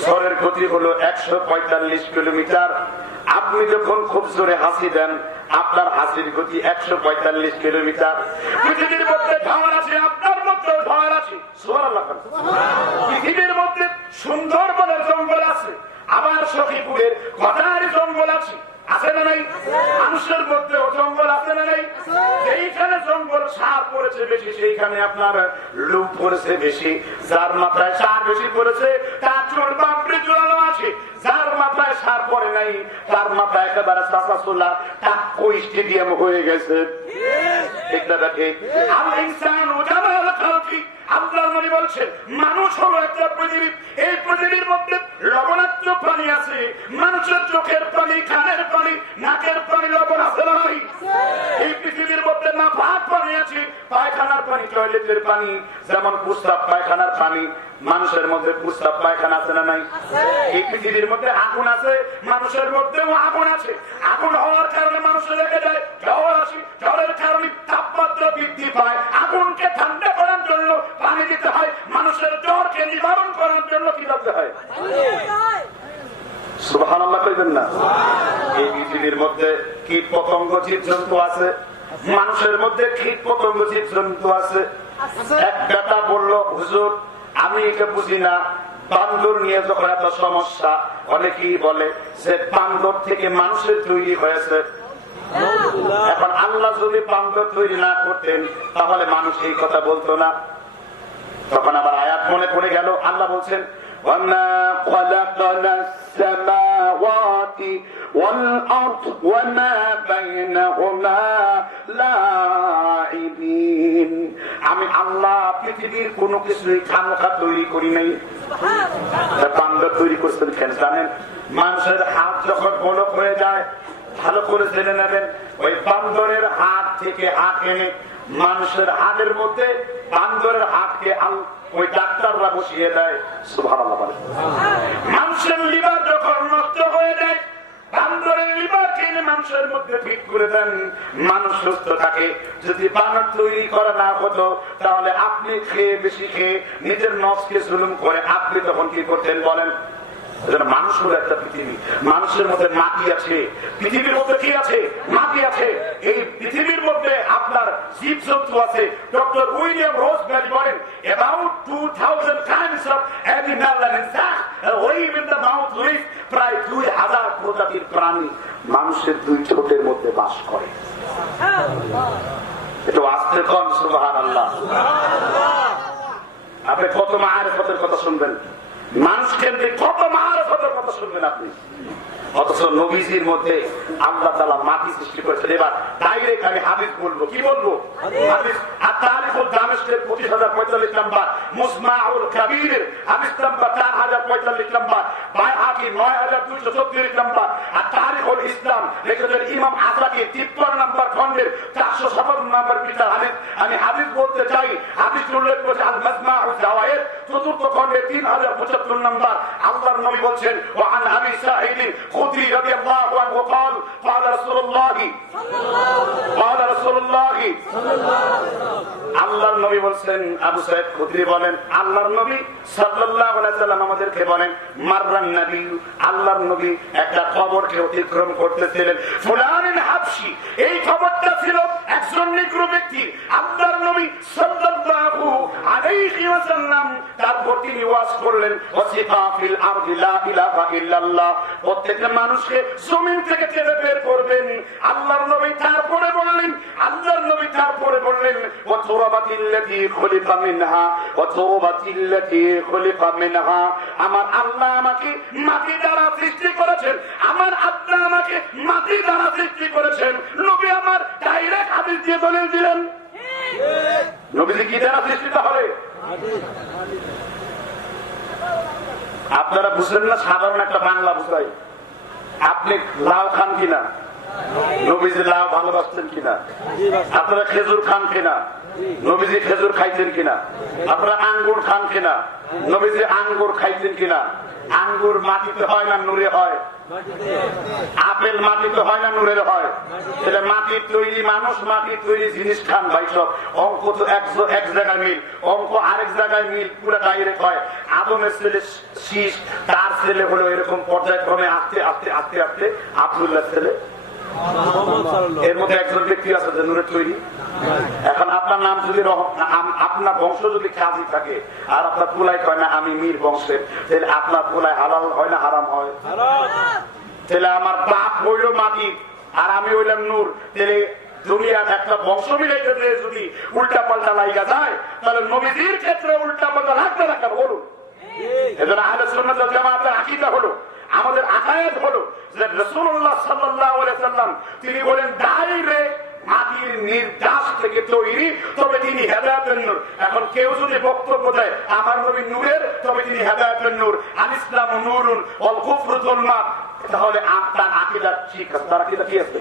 ঝড়ের গতি হলো 145 কিলোমিটার। আপনি যখন খুব জোরে হাসি দেন, আপনার হাসির গতি 145 কিলোমিটার। পৃথিবীর মধ্যে ঝড় আছে, আপনার মধ্যে ঝড় আছে। সুবহানাল্লাহ। পৃথিবীর মধ্যে সুন্দরবনের জঙ্গল আছে, আবার সখীপুরের কটার জঙ্গল আছে, আছে না নাই? মানুষের মধ্যেও জঙ্গল আছে না নাই? যেইখানে জঙ্গল সার পড়েছে বেশি, সেইখানে আপনার লুপ পড়েছে বেশি। যার মাথায় সার বেশি পড়েছে তার চুল পাপড়ি ঝুলানো আছে, যার মাথায় সার পড়ে নাই তার মাথায় একেবারে চাপা চুলা টাক্কো স্টেডিয়াম হয়ে গেছে। ঠিক না ঠিক? আল ইনসানু জামাল খালকি। আল্লাহর নবী বলছেন মানুষ হলো একটা পৃথিবী। এই পৃথিবীর মধ্যে লবণাক্ত পানি আছে, মানুষের চোখের পানি, কানের পানি, নাকের পানি লবণ আছে না নাই? এই পৃথিবীর মধ্যে নাপাক পানি আছে, পায়খানার পানি, টয়লেটের পানি, যেমন প্রস্রাব পায়খানার পানি। মানুষের মধ্যে প্রস্রাব পায়খানা আছে না নাই? এই পৃথিবীর মধ্যে আগুন আছে, মানুষের মধ্যেও আগুন আছে। আগুন হওয়ার কারণে মানুষের লেগে যায়, ঝড় আসে, ঝড়ের কারণে তাপমাত্রা বৃদ্ধি পায়। আগুনকে ঠান্ডা করার জন্য পানি দিতে হয়, মানুষের জ্বরকে নিবারণ করার জন্য কি করতে হয়? সুবহানাল্লাহ কইবেন না? এই পৃথিবীর মধ্যে কীট পতঙ্গ জীবজন্তু আছে, মানুষের মধ্যে কীট পতঙ্গ জীবজন্তু আছে। এক বেটা বলল, হুজুর আমি একে বুঝি না, বান্দর নিয়ে যখন এত সমস্যা, অনেকেই বলে যে বান্দর থেকে মানুষের তৈরি হয়েছে। এখন আল্লাহ যদি বান্দর তৈরি না করতেন তাহলে মানুষ এই কথা বলতো না। তখন আবার আয়াত মনে পড়ে গেল, আল্লাহ বলছেন وَمَا خَلَقْنَا السَّمَاوَاتِ وَالْأَرْضَ وَمَا بَيْنَهُمَا لَاعِبِينَ। আমি আল্লাহ পৃথিবীর কোনো কিছুই খামখা তৈরি করি নাই। বান্দর তৈরি করছেন কেন জানেন? মানুষের হাত যখন বলক হয়ে যায়, ভালো করে জেনে নেবেন, ওই বান্দরের হাত থেকে হাত এনে মানুষের হাতের মধ্যে বান্দরের হাতকে ওই ডাক্তাররা বসিয়ে দেয়। সুবহানাল্লাহ। মানুষের লিভার যখন নষ্ট হয়ে যায়, বান্দরের লিভার কিনে মানুষের মধ্যে ফিট করে দেন, মানুষ সুস্থ থাকে। যদি বানর তৈরি করা না হতো তাহলে আপনি খেয়ে বেশি খেয়ে নিজের নফসকে জুলুম করে আপনি তখন কি করতেন বলেন? মানুষ হলো একটা পৃথিবী, মানুষের মধ্যে মাটি আছে, পৃথিবীর মধ্যে কি আছে? মাটি আছে। এই পৃথিবীর মধ্যে আপনার জীবজন্তু আছে। ডক্টর উইলিয়াম রোজবেরি বলেন about 2000 kinds of animal and insects live in the mountains। প্রায় 2000 প্রজাতির প্রাণী মানুষের দুই ঠোঁটের মধ্যে বাস করে। একটু আস্তে কন সুবহানাল্লাহ। আপনি কত মারিফতের কথা শুনবেন, মানুষ কেন্দ্রিক কত মারিফতের কথা শুনবেন আপনি। অথচ নবীজির মধ্যে আল্লাহ তাআলা মাটি সৃষ্টি করেছেন। এবার ডাইরেক্ট আমি হাদিস বলবো, কি বলবো? হাদিস আত-তারিখুল দামেশকের 25045 নাম্বার, মুসমাউল কাবীরের হাদিস নাম্বার 4045 নাম্বার, বাইহাকি 9234 নাম্বার, আত-তারিখুল ইসলাম লিখেছেন ইমাম আযরাকি 53 নাম্বার খণ্ডের 457 নাম্বার পৃষ্ঠার হাদিস। আমি হাদিস বলতে চাই, হাদিস উল্লেখ করেছে আল-মাজমাউল জাওয়ায়েদ 4th খণ্ডের 3075 নাম্বার। আল্লাহর নবী বলছেন ওয়া আন আবি সাঈদ খুদরি রাদিয়াল্লাহু আনহু قال قال رسول الله আল্লাহর নবী বলেন, আবু সাঈদ খুদরি বলেন আল্লাহর নবী সাল্লাল্লাহু আলাইহি সাল্লাম আমাদেরকে বলেন মাররান নবী, আল্লাহর নবী একটা কবরকে অতিক্রম করতেছিলেন, ফুলানিন হাবশি। এই খবরটা ছিল একজন নিগ্রো ব্যক্তি। আল্লাহর নবী সাল্লাল্লাহু আলাইহি ওয়াসাল্লাম তারপর তিনি ওয়াজ করলেন ওয়াসিফা ফিল আরদি লা ইলাহা ইল্লাল্লাহ, প্রত্যেকটা মানুষকে জমিন থেকে টেনে বের করবেন। আল্লাহর নবী তারপরে বললেন, আল্লাহর নবী তারপরে বললেন ওয়া তুরাবাতিল্লাতী খুলিকা মিনহা ওয়া তুরাবাতিল্লাতী খুলিকা মিনহা। আমার আল্লাহ আমাকে মাটি দ্বারা সৃষ্টি করেছেন, আমার আল্লাহ আমাকে মাটি দ্বারা সৃষ্টি করেছেন। নবী আমার ডাইরেক্ট হাদিস দিয়ে দলিল দিলেন। নবীজি কি দ্বারা সৃষ্টি হবে? আপনারা বুঝলেন না? সাধারণ একটা বাংলা বুঝাই। আপনি লাউ খান কিনা? নবীজি লাউ ভালোবাসতেন কিনা? আপনারা খেজুর খান কিনা? নবীজি খেজুর খাইতেন কিনা? আপনারা আঙ্গুর খান কিনা? নবীজি আঙ্গুর খাইতেন কিনা? আঙ্গুর মাটিতে হয় না নূরে হয়? আপেল মাটিতে হয় না নূরের হয়? তাহলে মাটির তৈরি মানুষ, মাটির তৈরি জিনিস খান ভাই সব। অঙ্ক তো এক জায়গায় মিল, অঙ্ক আরেক জায়গায় মিল, পুরো ডাইরেক্ট হয়। আদমের ছেলে শীষ, তার ছেলে হলো এরকম পর্যায়ক্রমে আস্তে আস্তে আস্তে আস্তে আব্দুল্লাহ ছেলে। এর মধ্যে একজন ব্যক্তি আছে যে নূরের তৈরি। এখন আপনার নাম যদি আপনার বংশ যদি কাজী থাকে আর আপনার পুলাই কয় না আমি মীর বংশের, তাহলে আপনার পুলাই হালাল হয় না হারাম হয়? তাহলে আমার বাপ হইল মাটি আর আমি হইলাম নূর, তাহলে দুনিয়ার একটা বংশ মিলাইতে যদি উল্টা পাল্টা লাইগা যায় তাহলে নবীজির ক্ষেত্রে উল্টা পাল্টা লাগতে রাখার বলুন। এজন্য আহলে সুন্নাত ওয়াল জামাতের আকীদা হলো, আমাদের আকায়েদ হলো যে রাসূলুল্লাহ সাল্লাল্লাহু আলাইহি সাল্লাম তিনি বলেন ডাইরেক্ট মাটির নির্যাস থেকে তৈরি, তবে তিনি হেদায়েতের নূর। এখন কেউ যদি বক্তব্য দেয় আমার নবী নূরের, তবে তিনি হেদায়েতের নূর, আল ইসলামু নূরুন ওয়াল কুফরু যুলমাত, তাহলে আপনার আকীদা ঠিক আছে? তার আকীদা কি আছে?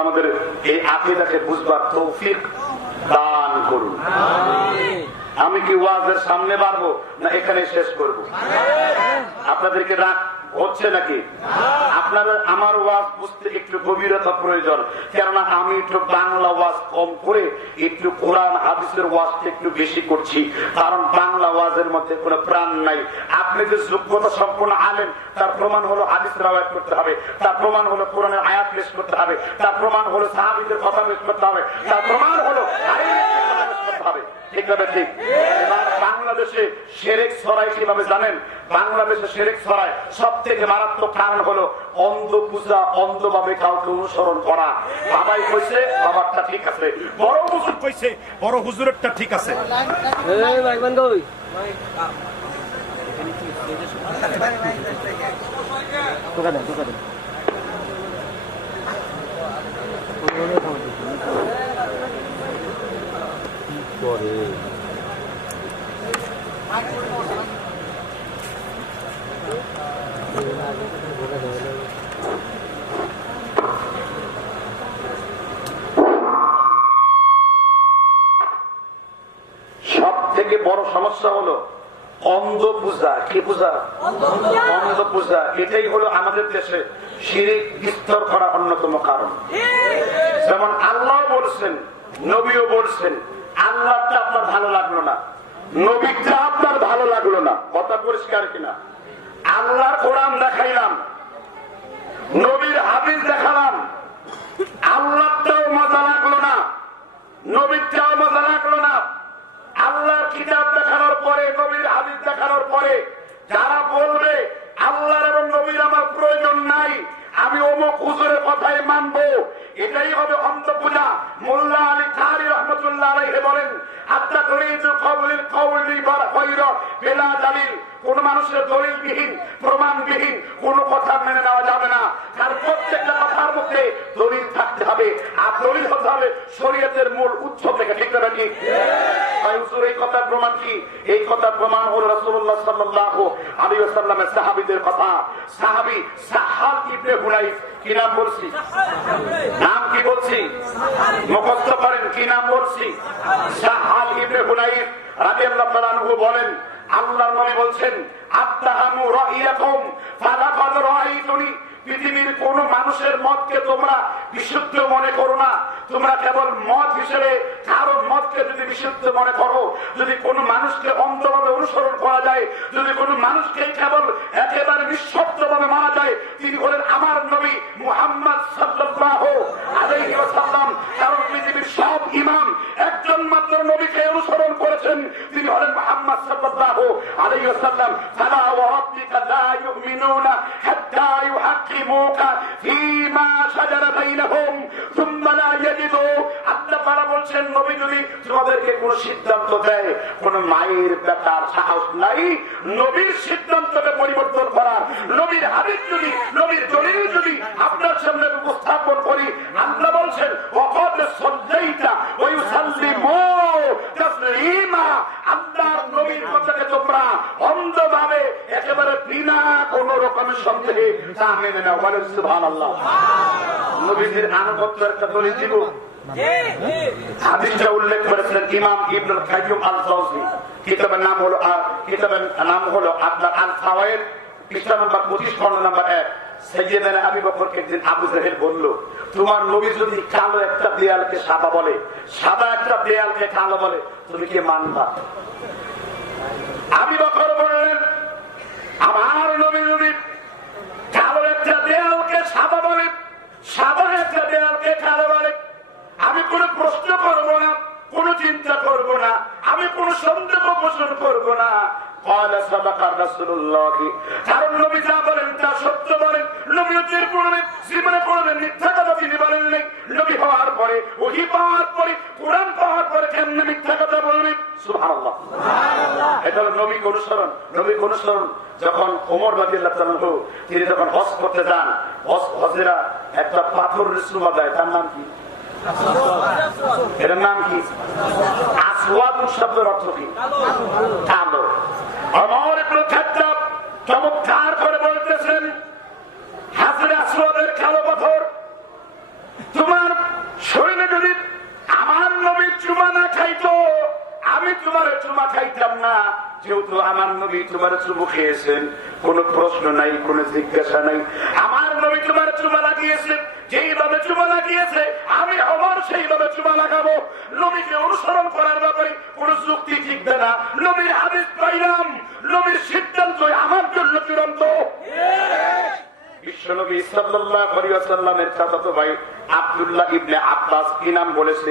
আমাদের এই আকীদাকে বুঝবার তৌফিক দান করুন। আমিন। আমি কি ওয়াজের সামনে বাড়বো না এখানে শেষ করব? আপনাদেরকে রাগ হচ্ছে নাকি? আপনারা আমার ওয়াজ বুঝতে একটু গভীরতা প্রয়োজন, কেননা আমি একটু বাংলা ওয়াজ কম করে একটু কোরআন হাদিসের ওয়াজটা একটু বেশি করছি, কারণ বাংলা ওয়াজের মধ্যে কোনো প্রাণ নাই। আপনি যে যোগ্যতা সম্পন্ন আলেম, তার প্রমাণ হলো হাদিস রাওয়ায়াত করতে হবে, তার প্রমাণ হলো কোরআনের আয়াত পেশ করতে হবে, তার প্রমাণ হলো সাহাবীদের কথা পেশ করতে হবে, তার প্রমাণ হলো ঠিক। বাংলাদেশে শিরক ছড়ায় কিভাবে জানেন? বাংলাদেশে শিরক ছড়ায় সব থেকে মারাত্মক কারণ হলো অন্ধ পূজা, অন্ধভাবে কাউকে অনুসরণ করা। বাবাই কইছে বাবারটা ঠিক আছে, বড় হুজুর কইছে বড় হুজুরেরটা ঠিক আছে। সব থেকে বড় সমস্যা হলো অন্ধ পূজা। কি পূজা? অন্ধ পূজা। এটাই হলো আমাদের দেশে শিরক বিস্তার করার অন্যতম কারণ। যেমন আল্লাহ বলছেন, নবীও বলছেন, আল্লাহটা আপনার ভালো লাগলো না, নবীটা আপনার ভালো লাগলো না, কথা পরিষ্কার কিনা? আল্লাহর কোরআন দেখাইলাম, নবীর হাদিস দেখালাম, আল্লাহটাও মজা লাগলো না, নবীটাও মজা লাগলো না। আল্লাহর কিতাব দেখানোর পরে, নবীর হাদিস দেখানোর পরে যারা বলবে আল্লাহর এবং নবীর আমার প্রয়োজন নাই, আমি অমুক হুজুরের কথাই মানবো, এটাই হবে অন্ধ পূজা। মোল্লা আলী কারি রহমতুল্লাহ আলাইহি বলেন, আত্মা তরিদু কওলিল কওলি বারখাইরা বিলা দালিল। কোন মানুষের দলিলবিহীন, প্রমাণবিহীন কোন কথা মেনে নেওয়া যাবে না। তার প্রত্যেকটা কথার মধ্যে দলিল থাকতে হবে, আর দলিল হতে হবে শরীয়তের মূল উৎস থেকে। ঠিক না ঠিক? ভাই হুজুর এই কথার প্রমাণ কি? এই কথার প্রমাণ হলো রাসূলুল্লাহ সাল্লাল্লাহু আলাইহি ওয়াসাল্লামের সাহাবীদের কথা। সাহাবী সাহাল ইবনে হুনাইফ, কি নাম বলছি? নাম কি বলছি? মুখস্থ করেন, কি নাম বলছি? সাহাল ইবনে হুনাইফ রাদিয়াল্লাহু তাআলা আনহু বলেন, আল্লাহর নবী বলছেন, আত্তাহামু রাইয়াকুম ফালাকাদ রাআইতুনি। পৃথিবীর কোন মানুষের মতকে তোমরা বিশুদ্ধ মনে করো না। তোমরা কেবল মত হিসেবে কারো মতকে যদি বিশুদ্ধ মনে করো, যদি কোন মানুষকে অন্ধভাবে অনুসরণ করা যায়, যদি কোন মানুষকে কেবল একেবারে নিঃশব্দভাবে মানা যায়, তিনি হলেন আমার নবী মুহাম্মদ সাল্লাল্লাহু আলাইহি ওয়াসাল্লাম। কারণ পৃথিবীর সব ইমাম একজন মাত্র নবীকে অনুসরণ করেছেন, তিনি হলেন মুহাম্মদ সাল্লাল্লাহু আলাইহি ওয়াসাল্লাম। ফালা ওয়া রাব্বিকা লা ইউমিনুনা হাত্তা ইউহাক্কিমুকা ফীমা শাজারা বাইনাহুম সুম্মা লা ইয়াজিদু। আল্লাহ তাআলা বলছেন, নবী যদি তোমাদেরকে কোন সিদ্ধান্ত দেয়, কোন মায়ের বেটার সাহস নাই নবীর সিদ্ধান্তকে পরিবর্তন করার। নবীর হাদিস যদি, নবীর দলিল যদি আপনার সামনে উপস্থাপন করি, আল্লাহ বলছেন ওয়াকাদ সাল্লাইতা ওয়া ইউসাল্লিমু তাসলিমা। আল্লাহর নবীর কথাকে তোমরা অন্ধভাবে একেবারে বিনা কোন রকমের সন্দেহে তা মেনে নাও। বলেন সুবহানাল্লাহ। নবীজির আনুগত্যের একটা দলিল দিব, হাদিসটা উল্লেখ করেছিলেন ইমাম ইবনুল কাইয়্যিম আল-জাওজি। কিতাবের নাম হলো আপনার আল ফাওয়ায়েদ, পৃষ্ঠা নম্বর 25, খণ্ড নম্বর 1। সাইয়েদনা আবু বকরকে একদিন আবু জাহেল বলল, তোমার নবী যদি কালো একটা দেয়ালকে সাদা বলে, সাদা একটা দেয়ালকে কালো বলে, তুমি কি মানবা? আবু বকর বললেন, আমার নবী যদি কালো একটা দেয়ালকে সাদা বলে, সাদা একটা দেয়ালকে কালো বলে, আমি কোনো প্রশ্ন করব না, কোনো চিন্তা করব না, আমি কোনো সন্দেহ পোষণ করব না। কারণ নবী যা বলেন তা সত্য বলেন। নবী জীবনে কোনদিন মিথ্যা কথা তিনি বলেন নাই। নবী হওয়ার পরে, ওহী পাওয়ার পরে, কোরআন পাওয়ার পরে কেমনে মিথ্যা কথা বলবেন? সুবহানাল্লাহ। এটা হলো নবীকে অনুসরণ। নবীকে অনুসরণ যখন ওমর রাদিয়াল্লাহু তাআলা তিনি যখন হজ করতে যান, হজেরা একটা পাথর রসুমা দেয়, তার নাম কি? এটার নাম কি? আসওয়াদ শব্দের অর্থ কি? কালো। ওমর ইবনে খাত্তাব চমৎকার করে বলতেছেন, হাজরে আসওয়াদের কালো পাথর, তোমার শরীরে যদি আমার নবী চুমা না খাইতো, আমি তোমার চুমা খাইতাম না। যেহেতু আমার নবী তোমার চুমু খেয়েছেন, কোন প্রশ্ন নাই, কোন জিজ্ঞাসা নাই। আমার নবী তোমার চুমা লাগিয়েছেন, যেইভাবে চুমা লাগিয়েছে আমি ওমর সেইভাবে চুমা লাগাবো। নবীকে অনুসরণ করার ব্যাপারে কোন যুক্তি টিকবে না। নবীর হাদিস পাইলাম, নবীর সিদ্ধান্ত আমার জন্য চূড়ান্ত। বিশ্বনবী সাল্লাল্লাহু আলাইহি ওয়াসাল্লামের চাচাতো ভাই আব্দুল্লাহ ইবনে আব্বাস, কি নাম বলেছে?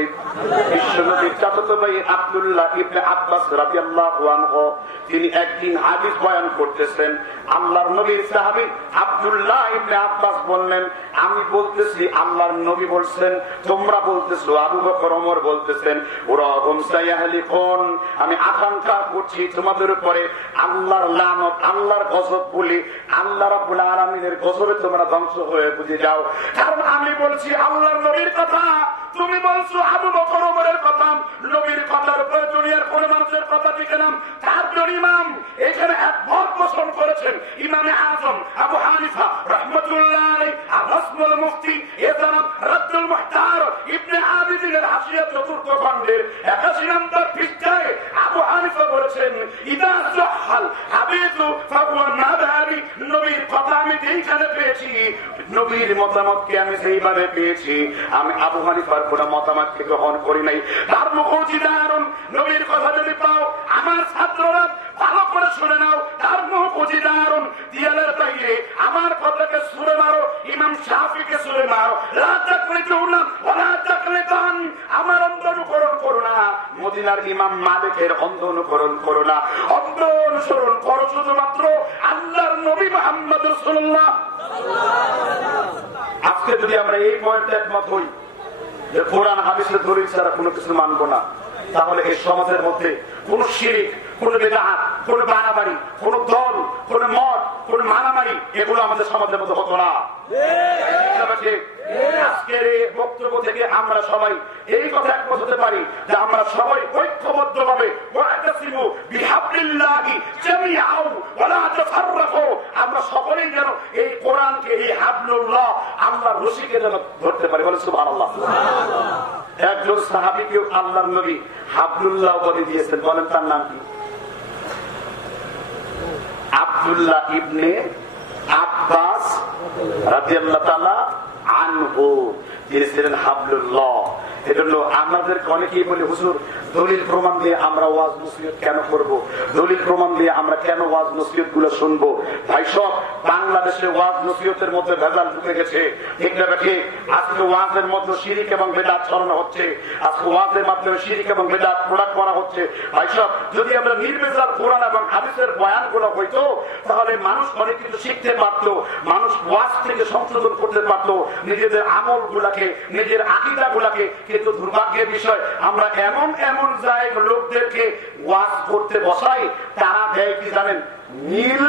বিশ্বনবীর চাচাতো ভাই আব্দুল্লাহ ইবনে আব্বাস রাদিয়াল্লাহু আনহু, তিনি একদিন হাদিস বয়ান করতেছেন। আল্লাহর নবীর সাহাবী আব্দুল্লাহ ইবনে আব্বাস বললেন, আমি বলতেছি আল্লাহর নবী বলছেন, তোমরা বলতেছো, আবু বকর ওমর বলতেছেন, ওরা হুমসায়াহলিকুন, আমি আকাঙ্ক্ষা করছি তোমাদের উপরে আল্লাহর লানত, আল্লাহর গজব বলি, আল্লাহ রাব্বুল আলামিনের গজবে তোমরা ধ্বংস হয়ে বুঝে যাও। কারণ আমি বলছি আল্লাহর নবীর কথা, তুমি বলছো আবু বকর ওমরের কথা। নবীর কথার উপরে দুনিয়ার কোন মানুষের কথা টিকে না। চারজন ইমাম এখানে একমত পোষণ করেছেন। ইমামে আজম আবু হানিফা রাহমাতুল্লাহ আলাইহি, আর রাসমুল মুফতি এছাড়া রাদ্দুল মুহতার ইবনে আবিদিনের হাসিয়া চতুর্থ খণ্ডের 81 নম্বর পৃষ্ঠায় আবু হানিফা বলেছেন, ইদা সাহাল হাদিসু ফাহুয়া মাযহাবি, নবীর কথা আমি যেইখানে পেয়েছি, নবীর মতামতকে আমি সেইভাবে পেয়েছি, আমি আবু হানিফার কোন মতামতকে গ্রহণ করি নাই। তার মুখজিদারুন, নবীর কথা যদি পাও, আমার ছাত্ররা ভালো করে শুনে নাও, তার মুখজিদারুন, দিয়ালের বাইরে আমার কথাকে সুরে মারো, ইমাম শাফিকে সুরে মারো, লা তাকলিতুনা ওয়ালা তাকলিতান, আমার অন্ধ অনুকরণ করো না, মদিনার ইমাম মালিকের অন্ধ অনুকরণ করো না, অন্ধ অনুসরণ করো শুধুমাত্র আল্লাহর নবী মুহাম্মদ রাসূলুল্লাহ। আজকে যদি আমরা এই পয়েন্টে একমত হই যে কোরআন হাদিসের দলিল ছাড়া কোনো কিছু মানবো না, তাহলে এই সমাজের মধ্যে কোন শিরক, কোন বিদআত, কোন বাড়াবাড়ি, কোন দল, কোন মত, কোন মারামারি, এগুলো আমাদের সমাজের মধ্যে হতো না। আজকের এই বক্তব্য থেকে আমরা সবাই এই কথা একমত হতে পারি যে আমরা সবাই ঐক্যবদ্ধ ভাবে আমরা সকলেই যেন এই কোরআনকে, এই হাবলুল্লাহ, আল্লাহর রশিকে যেন ধরতে পারি। বলে সুবহানাল্লাহ। একজন সাহাবীকে আল্লাহর নবী হাবলুল্লাহ উপাধি দিয়েছেন, বলেন তার নাম কি? আব্দুল্লাহ ইবনে আব্বাস রাদিয়াল্লাহু তাআলা আনহু, তিনি ছিলেন হাবলুল্লাহ। এজন্য আমাদেরকে অনেকেই বলে, হুজুর দলিল প্রমাণ দিয়ে আমরা ওয়াজ নসিহত কেন করব? দলিল প্রমাণ দিয়ে আমরা কেন ওয়াজ নসিহত গুলো শুনবো? ভাই সব বাংলাদেশে ওয়াজ নসিহতের মধ্যে ভেজাল ঢুকে গেছে, ঠিক না ঠিক? আজকে ওয়াজের মধ্যে শিরক এবং বিদআত ছড়ানো হচ্ছে, আজকে ওয়াজের মাধ্যমে শিরক এবং বিদআত প্রচার করা হচ্ছে। ভাই সব যদি আমরা নির্ভেজাল কোরআন এবং হাদিসের বয়ানগুলো হইতো, তাহলে মানুষ অনেক কিছু শিখতে পারতো, মানুষ ওয়াজ থেকে সংশোধন করতে পারতো নিজেদের আমল গুলাকে, নিজের আকীদা গুলাকে। কিন্তু দুর্ভাগ্যের বিষয়, আমরা এমন এমন জায়গা লোকদেরকে ওয়াজ করতে বসাই, তারা দেয় কি জানেন? নীল,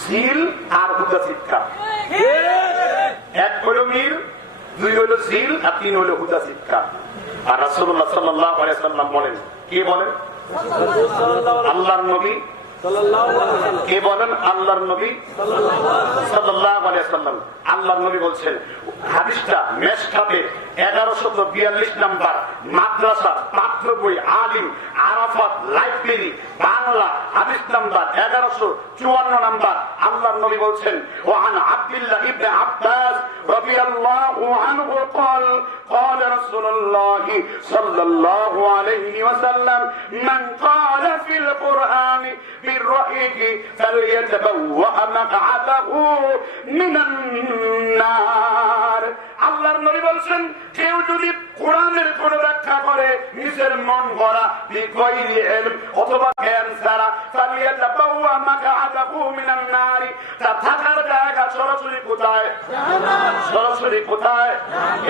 ঝিল আর হুদা শিক্ষা। এক হলো নীল, দুই হলো ঝিল, আর তিন হলো হুদা শিক্ষা। আর রাসূলুল্লাহ সাল্লাল্লাহু আলাইহি ওয়াসাল্লাম বলেন, কি বলেন? আল্লাহর নবী কে বলেন? আল্লাহর নবী সাল্লাল্লাহু আলাইহি ওয়াসাল্লাম। আল্লাহর নবী বলছেন, হাদিসটা মেশকাতে 1142 নাম্বার, মাদ্রাসা পাঠ্য বই আলিম আরাফাত লাইব্রেরি বাংলা হাদিস নাম্বার 1154 নাম্বার। আল্লাহর নবী বলছেন, ওয়ান আব্দুল্লাহ ইবনে আব্বাস রাদিয়াল্লাহু আনহু قال قال رسول الله صلى الله عليه وسلم من قال في القرآن بالرأي فليتبوأ مقعده من النار। আল্লাহর নবী বলছেন, কেউ যদি কোরআনের কোন ব্যাখ্যা করে নিজের মন গড়া বিগয়রি ইলম অথবা জ্ঞান ছাড়া, ফালিয়াতাবাওয়া মাকআদাহু মিনান নার, তা থাকার জায়গা সরাসরি কোথায়? সরাসরি কোথায়?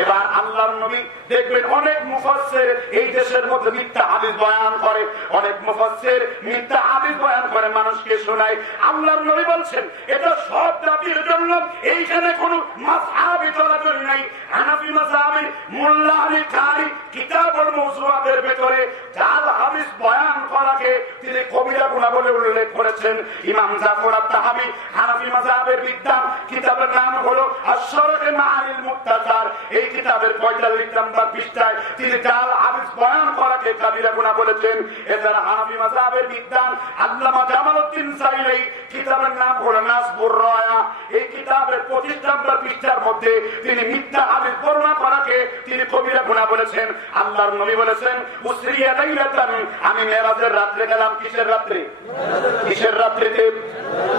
এবার আল্লাহর নবী দেখবেন অনেক মুফাসসির এই দেশের মধ্যে মিথ্যা হাদিস বয়ান করে, অনেক মুফাসসির মিথ্যা হাদিস বয়ান করে মানুষকে শোনায়। আল্লাহর নবী বলছেন, এটা সব জাতির জন্য, এইখানে কোনো মাযহাবি চলাচল নাই। হানাফি মাযহাবের মোল্লা আলী কারি কিতাবুল মাওসুআতের ভিতরে জাল হাদিস বয়ান করাকে তিনি কবিরা গুনাহ বলে উল্লেখ করেছেন। ইমাম জাফর আত-তাহাবি হানাফি মাযহাবের বিদ্যান কিতাবের নাম হলো আশ-শারহ মাআনিল মুক্তাসার। এই কিতাবের 45 নম্বর পৃষ্ঠায় তিনি জাল হাদিস বয়ান করাকে কবিরা গুনাহ বলেছেন। এছাড়া হানাফি মাযহাবের বিদ্যান আল্লামা জামালউদ্দিন সাইলি কিতাবের নাম হলো নাসবুর রায়া। এই কিতাবের 25 নম্বর পৃষ্ঠার মধ্যে তিনি মিথ্যা হাদিস বর্ণনা করাকে তিনি কবিরা গুনাহ বলেছেন। আল্লাহর নবী বলেছেন, উসরিয়া লাইলাতান, আমি মেরাজের রাতে গেলাম। কিসের রাতে? কিসের রাত্রিতে?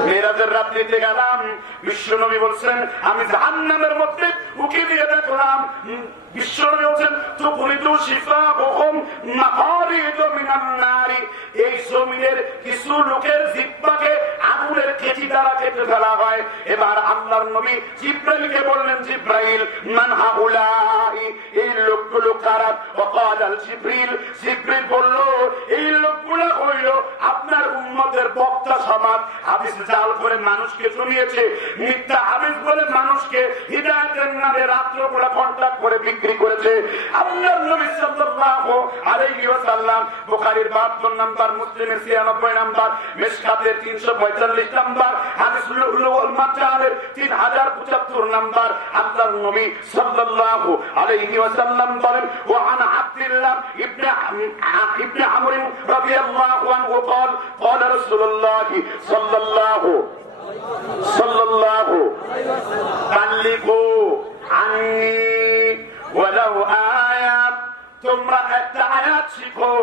মেরাজের রাত্রিতে গেলাম। বিশ্ব নবী বলছেন, আমি জাহান্নামের মধ্যে উকি দিয়ে দেখলাম। বিশ্বনবী বলছেন, তুকুরিদু শিফাহুম মাকারিদু মিনান নারি, এই জমিনের কিছু লোকের জিহ্বাকে আগুনের কেচি দ্বারা কেটে ফেলা হয়। এবার আল্লাহর নবী জিবরাইলকে বললেন, জিবরাইল মান হাউলাই, এই লোকগুলো কারা? ওয়াকাল জিবরিল, জিবরিল বলল, এই লোকগুলো হইল আপনার উম্মতের বক্তা সমাজ। হাদিস জাল করে মানুষকে শুনিয়েছে, মিথ্যা হাদিস বলে মানুষকে হিদায়াতের নামে রাত্রগুলো কন্টাক্ট করে বিক্রি করেছে। আল্লাহর নবী সাল্লাল্লাহু আলাইহি ওয়াসাল্লাম বুখারীর 72 নাম্বার, মুসলিমের 96 নাম্বার, মিশকাতের 345 নাম্বার, হাদিস উলুল মাজানের 3075 নাম্বার। আল্লাহর নবী সাল্লাল্লাহু আলাইহি ওয়াসাল্লাম বলেন, ওয়া আন আব্দুল্লাহ ইবনে আমর রাদিয়াল্লাহু আনহু قال قال رسول الله صلى الله بلغوا عني ولو آيات, তোমরা একটা আয়াত শিখো,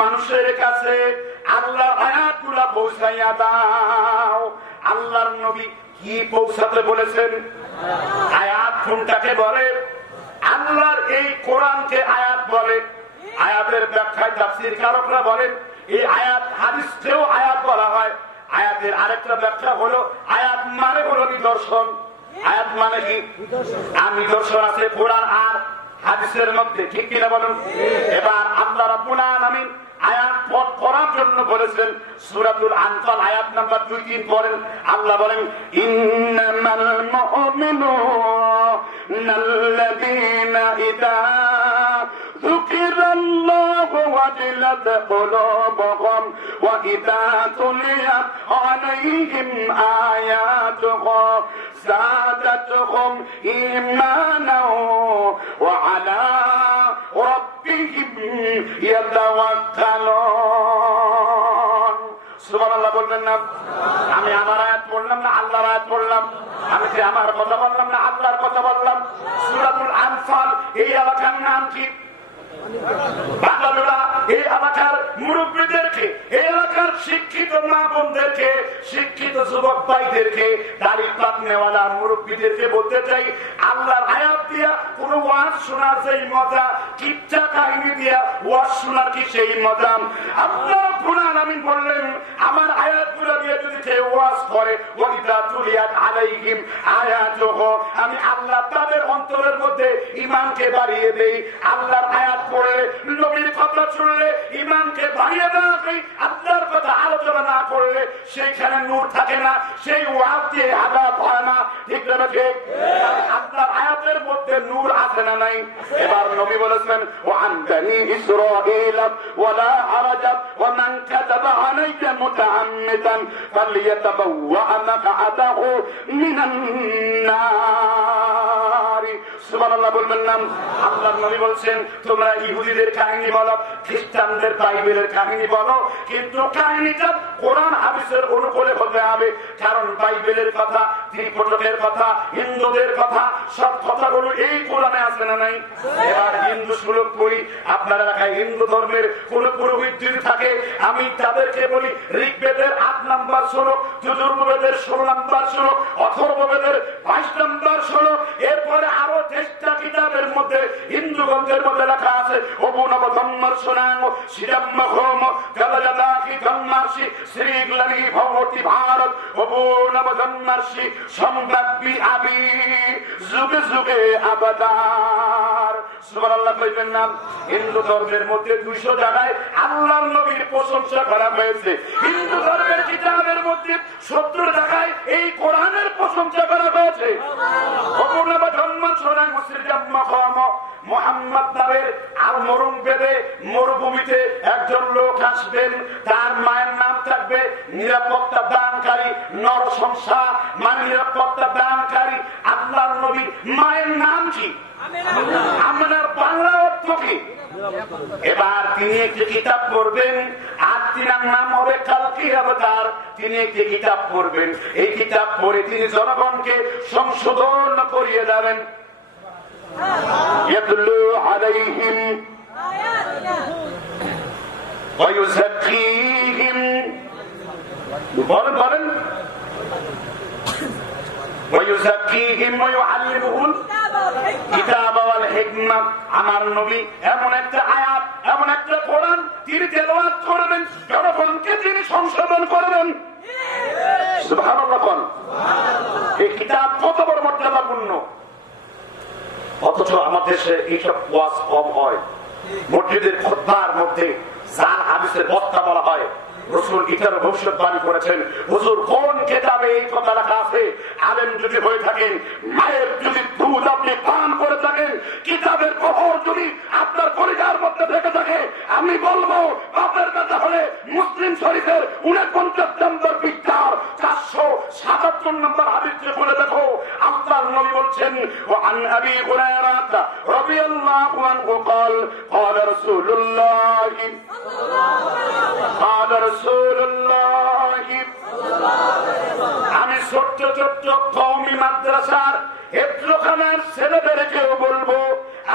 মানুষের কাছে আল্লাহর আয়াতগুলো পৌঁছাইয়া দাও। আল্লাহর নবী কি পৌঁছাতে বলেছেন? আয়াত কোনটাকে বলে? আল্লাহর এই কোরআনকে আয়াত বলে। আয়াতের ব্যাখ্যায় তাফসীর কারকরা বলেন, এই আয়াত হাদিসকেও আয়াত বলা হয়। আয়াতের আরেকটা ব্যাখ্যা হলো, আয়াত মানে হলো নিদর্শন। আয়াত মানে কি? নিদর্শন আছে কোরআন আর হাদিসের মধ্যে, ঠিক কিনা বলুন? এবার আল্লাহ রাব্বুল আলামিন আয়াত পড়ার জন্য বলেছেন। সূরাতুল আনফাল আয়াত নাম্বার 2-3 পড়েন। আল্লাহ বলেন, ইন্নামাল মুমিনুনাল্লাযীনা ইযা যুকিরাল্লাহু ওয়াজিলাত কুলুবুহুম ওয়া ইযা তুলিয়াত আলাইহিম আয়াতুহু যাদাতুহুম ঈমানাও ওয়া আলা রাব্বিহিম ইয়াতাওয়াক্কালুন। সুবহানাল্লাহ বলবেন না? আমি আমার আয়াত পড়লাম না আল্লাহর আয়াত পড়লাম? আমি কি আমার কথা বললাম না আল্লাহর কথা বললাম? সূরাতুল আনফাল এই এলাকার নাম কি? বাংলাদেশ এই এলাকার মুরব্বীদেরকে, এই এলাকার শিক্ষিত মা বোনদেরকে, শিক্ষিত যুবক ভাইদেরকে, দাড়ি পাতনেওয়ালা মুরব্বীদেরকে বলতে চাই, আল্লাহর আয়াত দিয়া কোন ওয়াজ শোনার সেই মজা, কিচ্ছা কাহিনী দিয়া ওয়াজ শোনার কি সেই মজা? আল্লাহ রাব্বুল আলামিন বললেন, আমার আয়াতগুলো দিয়ে যদি কেউ ওয়াজ করে, ওয়াইদা তুলিয়াত আলাইহিম আয়াতুহু, আমি আল্লাহ তাদের অন্তরের মধ্যে ঈমানকে বাড়িয়ে দেই। আল্লাহর আয়াত পড়লে, নবীর কথা শুনলে ঈমানকে বাড়িয়ে দেওয়া হয়। আল্লাহর কথা আলোচনা না করলে সেইখানে নূর থাকে না, সেই ওয়াজ দিয়ে আযাব হয় না, ঠিক না ঠিক? আল্লাহর আয়াতের মধ্যে মধ্যে নূর আছে না নাই? এবার নবী বলেছেন ওয়ান বানি ইসরাঈল ওয়ালা হারাজা ওয়া মান কাযাবা আলাইকা মুতাআম্মিদান ফালইয়াতাবাওয়া মাকআদাহু মিনান নার। সুবহানাল্লাহ বলবেন না? আল্লাহর নবী বলছেন তোমরা ইহুদিদের কাহিনী বলো, খ্রিস্টানদের বাইবেলের কাহিনী বলো, কিন্তু কাহিনীটা কোরআন হাদিসের অনুকূলে হতে হবে। কারণ বাইবেলের কথা, ত্রিপিটকের কথা, হিন্দুদের কথা, সব কথাগুলো এই কোরআনে আছে না নাই? এবার হিন্দু শ্লোক করি, আপনার এলাকায় হিন্দু ধর্মের কোন পুরোহিত যদি থাকে, আমি তাদেরকে বলি ঋগ্বেদের 8 নাম্বার শ্লোক, যজুর্বেদের 16 নাম্বার শ্লোক, অথর্ববেদের 22 নাম্বার শ্লোক, এরপরে আরো 10টা কিতাবের মধ্যে হিন্দু গ্রন্থের মধ্যে লেখা আছে অবুনব ধম্মার সোনাঙ্গ শ্রীরাম্য হোম গলজাদাকি ধম্মার্ষি শ্রীগ্লানি ভগবতী ভারত অবুনব ধম্মার্ষি সম্রাজ্ঞী আবি যুগে যুগে আবাদার। সুবহানাল্লাহ কইবেন না? হিন্দু ধর্মের মধ্যে 200 জায়গায় আল্লাহর নবীর প্রশংসা করা হয়েছে। হিন্দু ধর্মের কিতাবের মধ্যে 70 জায়গায় এই কোরআনের প্রশংসা করা হয়েছে। অবুনব ধম্মার সোনাঙ্গ শ্রীরাম্য হোম মুহাম্মদ নামের আর মরুম বেদে মরুভূমিতে একজন লোক আসবেন, তার মায়ের নাম থাকবে নিরাপত্তা দানকারী নরসংসা, মানে নিরাপত্তা দানকারী। আল্লাহর নবীর মায়ের নাম কি? আপনার বাংলা অর্থ কি? এবার তিনি একটি কিতাব পড়বেন, আর তিনার নাম হবে কালকি অবতার। তিনি একটি কিতাব পড়বেন, এই কিতাব পড়ে তিনি জনগণকে সংশোধন করিয়ে দেবেন। يتلو عليهم ويزكيهم বলেন ويزكيهم ويعلمهم الكتاب والحكمة। আমার নবী এমন একটা আয়াত, এমন একটা কোরআন তিনি তেলাওয়াত করবেন, জনগণকে তিনি সংশোধন করবেন। সুবহানাল্লাহ বল। এই কিতাব কত বড় মর্যাদাপূর্ণ! অথচ আমাদের দেশে এইসব ওয়াজ কম হয়। মসজিদের খুতবার মধ্যে জাল হাদিসের বক্তা বলা হয়। রাসূল এটার ভবিষ্যৎবাণী করেছেন, হুজুর কোন কিতাবে এই কথা লেখা আছে? আলেম যদি হয়ে থাকেন, মায়ের যদি দুধ আপনি পান করে থাকেন, কিতাবের প্রহর যদি আপনার পরিবার মধ্যে থেকে থাকে, আমি বলবো বাপের কথা হলে মুসলিম শরীফের 49 নম্বর পৃষ্ঠার 477 নম্বর হাদিসে বলে দেখো, আল্লাহর নবী বলছেন ওয়ান আবি হুরায়রা রাদিয়াল্লাহু আনহু قال قال رسول الله قال رسول الله। আমি ছোট্ট ছোট্ট কওমি মাদ্রাসার হেফজখানার ছেলেদেরকেও বলবো,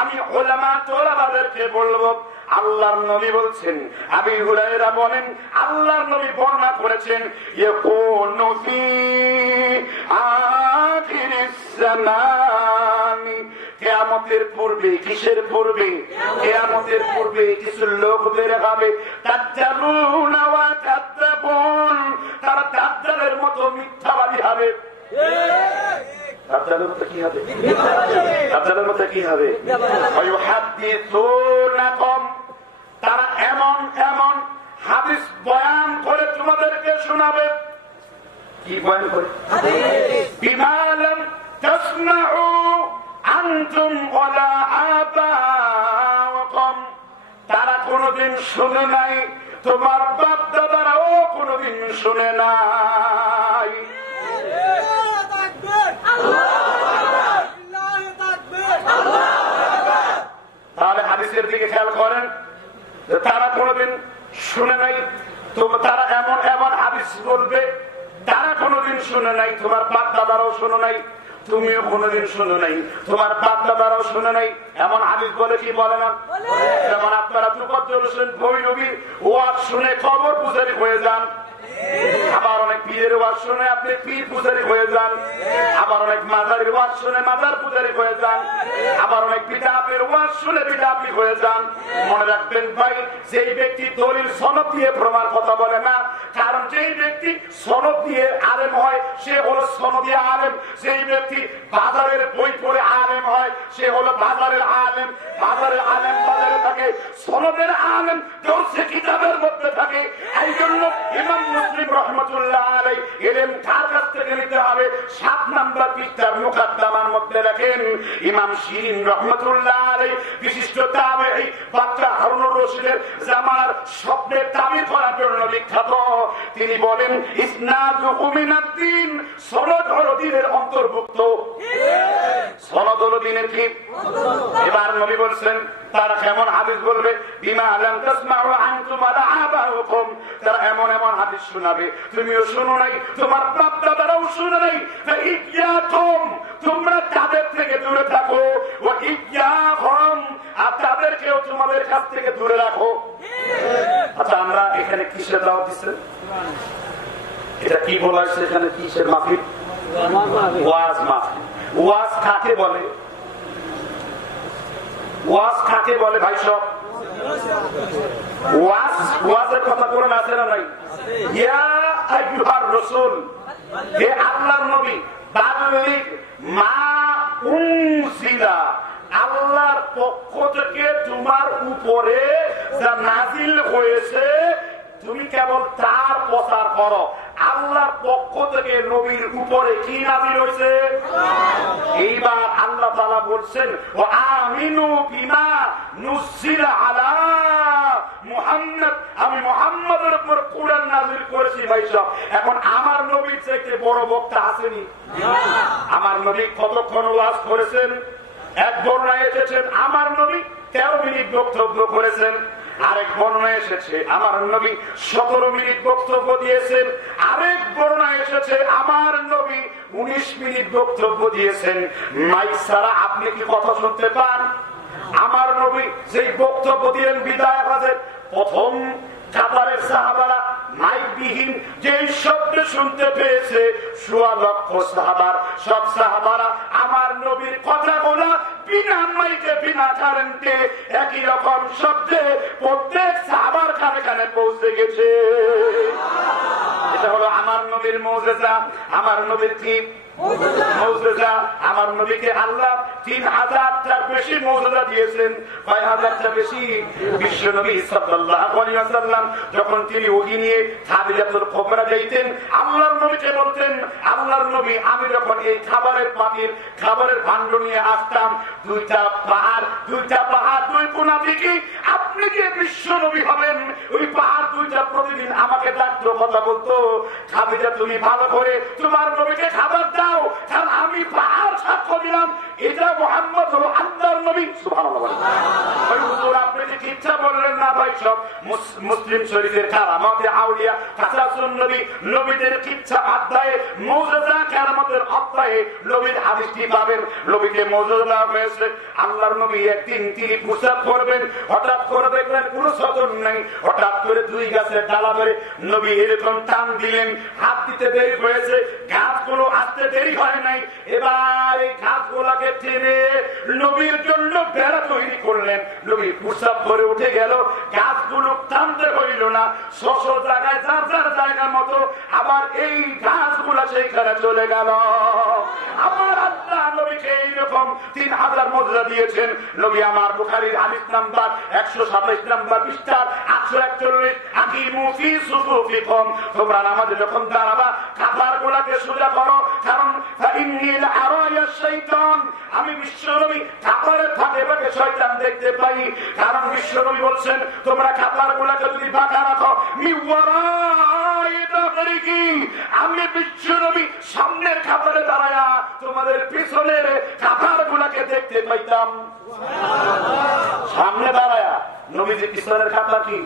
আমি উলামা তোলাবাদেরকে বলবো, আল্লাহর নবী বলছেন, আবি হুরায়রা বলেন আল্লাহর নবী বর্ণনা করেছেন ইয়াকুনু ফি আখিরিস জামানি, কিয়ামতের পূর্বে, কিসের পূর্বে? কিয়ামতের পূর্বে কিছু লোক বের হবে, তাজ্জালুনা ওয়া কাযাবুন, তারা দাজ্জালের মতো মিথ্যাবাদী হবে। দাজ্জালের মতো কি হবে? দাজ্জালের মতো কি হবে? ওয়ায়ুহাদ্দিসুনাকুম, তারা এমন এমন হাদিস বয়ান করে তোমাদেরকে শোনাবে। কি বয়ান করে? বিমা লাম তাসমাউ আনতুম ওয়ালা আবাউকুম, তারা কোনদিন শুনে নাই, তোমার বাপ দাদারাও কোনদিন শুনে নাই। তাহলে হাদিসের দিকে খেয়াল করেন, তারা কোনদিন শুনে নাই, তারা এমন এমন হাদিস বলবে, তারা কোনদিন শুনে নাই, তোমার বাপ দাদারাও শুনে নাই, তুমিও কোনদিন শুনো নাই, তোমার বাপ দাদারাও শুনে নাই। এমন হাদিস বলে কি বলে না? যেমন আপনারা তুফাজ্জল হোসেন ভৈরবীর ওয়াজ শুনে কবর পূজারী হয়ে যান, আবার অনেক পীরের ওয়াজ শুনে আপনি পীর পূজারী হয়ে যান, আবার অনেক মাজারের ওয়াজ শুনে মাজার পূজারী হয়ে যান, আবার অনেক বিদআতের ওয়াজ শুনে বিদআতি হয়ে যান। মনে রাখবেন ভাই, যেই ব্যক্তি দলিল সনদ দিয়ে প্রমাণ কথা বলে না, কারণ যেই ব্যক্তি সনদ দিয়ে আলেম হয় সে হলো সনদিয়া আলেম, যেই ব্যক্তি বাজারের বই পড়ে আলেম হয় সে হলো বাজারের আলেম। বাজারের আলেম বাজারে থাকে, সনদের আলেম দর্শে কিতাবের মধ্যে থাকে। এই জন্য ইমাম মুসলিম রহমতুল্লাহ আলাইহি ইলম কার কাছ থেকে নিতে হবে 7 নম্বর পৃষ্ঠার মুকদ্দমার মধ্যে লেখেন ইমাম শিরিন রহমতুল্লাহ আলাইহি বিশিষ্ট তাবেঈ বাচ্চা হারুনুর রশিদের জামানার স্বপ্নের তাবির করার জন্য বিখ্যাত। তিনি বলেন ইসনাদু মিনাদ-দ্বীন, সনদ হলো দ্বীনের অন্তর্ভুক্ত। সনদ হলো দ্বীনের কি? এবার নবী বলছেন তারা কেমন হাদিস বলবে? বিমা লাম তাসমাউ আনতুম ওয়ালা আবাউকুম, তারা এমন এমন হাদিস শোনাবে তুমিও শোনো নাই, তোমার বাপ দাদারাও শোনে নাই। ফাইয়াকুম, তোমরা তাদের থেকে দূরে থাকো, ওয়া ইয়াহুম, আর তাদেরকেও তোমাদের কাছ থেকে দূরে রাখো। আচ্ছা, আমরা এখানে কিসের দাওয়াত দিচ্ছি? এটা কি বলা হচ্ছে এখানে? কিসের মাহফিল? ওয়াজ মাহফিল। ওয়াজ কাকে বলে? ওয়াজ কাকে বলে ভাই সব? ওয়াজ, ওয়াজের কথা কোরআনে আছে না নাই? ইয়া আইয়ুহার রাসূল, হে আল্লাহর নবী, বাল্লিগ মা উনজিলা, আল্লাহর পক্ষ থেকে তোমার উপরে যা নাজিল হয়েছে তুমি কেবল তার প্রচার করো। আল্লাহর পক্ষ থেকে নবীর উপরে কি নাজিল হয়েছে? এইবার আল্লাহ তাআলা বলছেন ওয়া আমিনু বিমা নুজিলা আলা মুহাম্মদ, আমি মুহাম্মদের উপর কোরআন নাজিল করেছি। ভাইসব, এখন আমার নবীর চাইতে বড় বক্তা আসেনি? আমার নবী কতক্ষণ ওয়াজ করেছেন? এক বর্ণনায় এসেছেন আমার নবী 13 মিনিট বক্তব্য করেছেন, আরেক বর্ণনায় এসেছে আমার নবী 17 মিনিট বক্তব্য দিয়েছেন, আরেক বর্ণনায় এসেছে আমার নবী 19 মিনিট বক্তব্য দিয়েছেন। মাইক ছাড়া আপনি কি কথা শুনতে পান? আমার নবী যেই বক্তব্য দিলেন বিদায় হজের প্রথম কাতারের সাহাবারা মাইকবিহীন যে শব্দ শুনতে পেয়েছে 1.25 লক্ষ সাহাবার, সব সাহাবারা আমার নবীর কথাগুলো বিনা মাইকে বিনা কারেন্টে একই রকম শব্দে প্রত্যেক সাহাবার কানে কানে পৌঁছে গেছে। এটা হলো আমার নবীর মুজিজা। আমার নবীর কি মুজিজা? আমার নবীকে আল্লাহ 3000টার বেশি মুজিজা দিয়েছেন। কয় হাজারটা বেশি? বিশ্ব নবী সাল্লাল্লাহু আলাইহি ওয়াসাল্লাম যখন তিনি ওহী নিয়ে খাদিজাতুল কুবরা যাইতেন, আল্লাহর নবীকে বলতেন, আল্লাহর নবী আমি যখন এই খাবারের পাতিল খাবারের ভাণ্ড নিয়ে আসতাম, 2টা পাহাড় 2 কোণা থেকে আপনি যে বিশ্ব নবী হবেন, ওই পাহাড় 2টা প্রতিদিন আমাকে ডাকতো, কথা বলতো, খাদিজা তুমি ভালো করে তোমার নবীকে খাবার দাও, কারণ আমি পাহাড় সাক্ষ্য দিলাম এটা মুহাম্মদ হলো আল্লাহর নবী। সুবহানাল্লাহ। ওই হুজুর আপনি যে কিচ্ছা বললেন না ভাই, সব মুসলিম শরীফের কারামাতে আউলিয়া কাসাসুন নবী, নবীদের কিচ্ছা অধ্যায়ে মুজিজা কারামাতের অধ্যায়ে নবীর হাদিসটি পাবেন। নবীকে মুজিজা হয়েছে। আল্লাহর নবী একদিন তিনি প্রসাব করবেন, হঠাৎ করে দেখলেন কোনো সতন নাই, হঠাৎ করে 2 গাছের ডালা ধরে নবী এরকম টান দিলেন, হাত দিতে দেরি হয়েছে, গাছগুলো আসতে দেরি হয় নাই, এবার এই গাছগুলোকে টেনে নবীর জন্য বেড়া তৈরি করলেন। নবী প্রসাব করে উঠে গেল, গাছগুলো টানতে হইল না, শশর জায়গায় যার যার জায়গা মতো আবার এই গাছগুলা সেইখানে চলে গেল। আমার আল্লাহ নবীকে এইরকম 3000 মুজিজা দিয়েছেন। নবী আমার বুখারীর হাদিস নাম্বার 127 নম্বর পৃষ্ঠা 841, আকিমু ফি সুফুফিকুম, তোমরা নামাজে যখন দাঁড়াবা কাতারগুলোকে সোজা করো, কারণ ফাইন্নী লাআরায়া শাইতান, আমি বিশ্বনবী কাতারের ফাঁকে ফাঁকে শয়তান দেখতে পাই। কারণ বিশ্বনবী বলছেন তোমরা কাতারগুলোকে যদি বাঁকা রাখো, মিওয়ারাই দাখরিকি, আমি বিশ্বনবী সামনের কাতারে দাঁড়ায়া তোমাদের পিছনের কাতারগুলোকে দেখতে পাইতাম। সামনে দাঁড়ায়া নবীজি পিছনের কাতার কি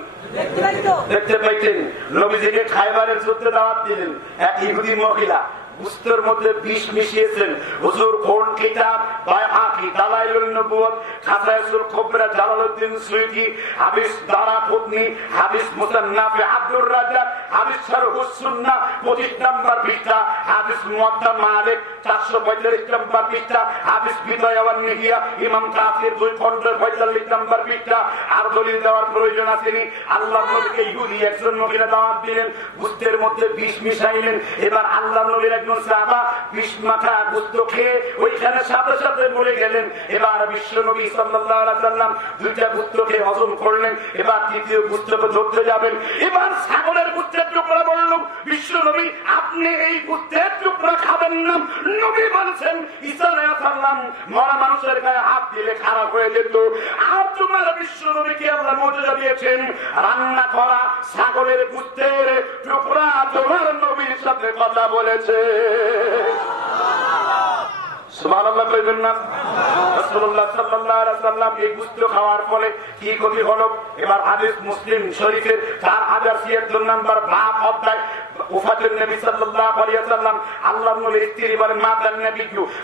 দেখতে পাইতেন। নবীজিকে খায়বারের যুদ্ধে দাওয়াত দিলেন এক ইহুদি মহিলা, গুস্তের মধ্যে বিষ মিশিয়েছেন। হুজুর কোন কিতাব? বাইহাকি দালাইলুন নবুওয়াত, খাসাইসুল কুবরা জালালউদ্দিন সুয়ুতি, হাদিস দারাকুতনি, হাদিস মুসান্নাফে আব্দুর রাজ্জাক, হাদিস শারহুস সুন্নাহ 25 নম্বর পৃষ্ঠা, হাদিস মুওয়াত্তা মালিক 445 নম্বর পৃষ্ঠা, হাদিস বিদায়া ওয়ান নিহিয়া ইমাম কাসির 2 খন্ড 45 নম্বর পৃষ্ঠা। আর দলিল দেওয়ার প্রয়োজন আসেনি। আল্লাহর নবীকে ইহুদি একজন মহিলা দাওয়াত দিলেন, গুস্তের মধ্যে বিষ মিশাইলেন। এবার আল্লাহর নবীর একজন সাহাবা বিষ মাথা গুস্ত খেয়ে ওইখানে সাথে সাথে মরে গেলেন। এবার বিশ্ব নবী সাল্লাল্লাহু আলাইহি ওয়াসাল্লাম দুইটা গুস্ত খেয়ে হজম করলেন, এবার তৃতীয় গুস্তকে ধরতে যাবেন। এবার ছাগলের গুস্তের টুকরা বলল, বিশ্ব নবী আপনি এই গুস্তের টুকরা খাবেন না। নবী বলছেন ঈসা আলাইহিস সালাম মরা মানুষের গায়ে হাত দিলে খারাপ হয়ে যেত, আর তোমার বিশ্ব নবীকে আল্লাহ মুজিজা দিয়েছেন রান্না করা ছাগলের গুস্তের টুকরা তোমার নবীর সাথে কথা বলেছে। সুবহানাল্লাহ কইবেন না? রাসূলুল্লাহ সাল্লাল্লাহু আলাইহি ওয়াসাল্লাম এই গুস্ত খাওয়ার ফলে কি ক্ষতি হলো? এবার হাদিস মুসলিম শরীফের 4076 নম্বর বাব অধ্যায় ওফাতুন নবী সাল্লাল্লাহু আলাইহি ওয়াসাল্লাম আল্লাহর নবীর স্ত্রী বলেন মাতান নবী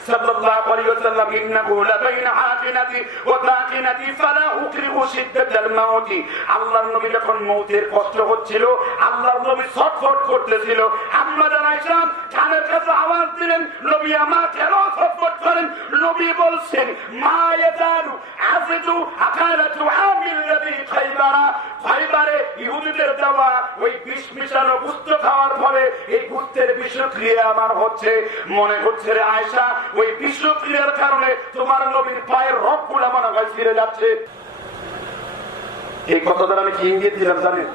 সাল্লাল্লাহু আলাইহি ওয়াসাল্লাম ইন্নাহু লাবাইনা হাকিনাতি ওয়া তাকিনাতি ফালা উকরিহু শিদ্দাতাল মাউত। আল্লাহর নবী যখন মউতের কষ্ট হচ্ছিল, আল্লাহর নবী ছটফট করতেছিল, আম্মা জানাইছেন কানের কাছে আওয়াজ দিলেন, নবী আমার কেন ছটফট করেন? নবী বলছেন মা ইয়াজালু আযদু আকালাতু আমিল নবী খায়বারা, খায়বারে ইহুদিদের দেওয়া ওই বিষ মিশানো গুস্ত খাওয়ার ফলে এই গুস্তের বিষক্রিয়া আমার হচ্ছে। মনে হচ্ছে রে আয়েশা ওই বিষক্রিয়ার কারণে তোমার নবীর পায়ের রগগুলো মনে হয় ছিঁড়ে যাচ্ছে। এই কথা দ্বারা আমি কি ইঙ্গিত দিলাম জানেন?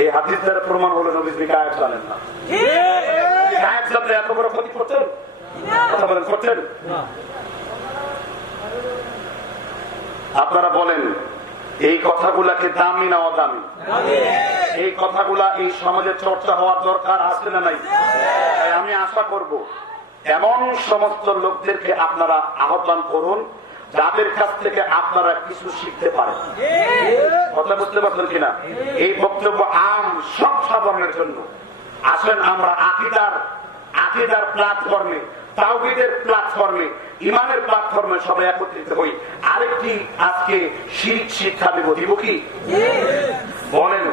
এই হাদিস দ্বারা প্রমাণ হলো নবী গায়েব জানেন না। গায়েব জানলে এত বড় ক্ষতি করতেন? কথা বলেন করতেন? আপনারা বলেন এই কথাগুলাকে দামি না অদামি? এই কথাগুলা এই সমাজে চর্চা হওয়ার দরকার আছে না নাই? আমি আশা করব এমন সমস্ত লোকদেরকে আপনারা আহ্বান করুন যাদের কাছ থেকে আপনারা কিছু শিখতে পারেন। কথা বুঝতে পারছেন কিনা? এই বক্তব্য আম সব সাধারণের জন্য। আসেন আমরা আকিদার প্ল্যাটফর্মে, তাওহীদের প্ল্যাটফর্মে, ইমানের প্ল্যাটফর্মে সবাই একত্রিত হই। আরেকটি আজকে শিরক শিক্ষা দেব, দিব কি? বলেন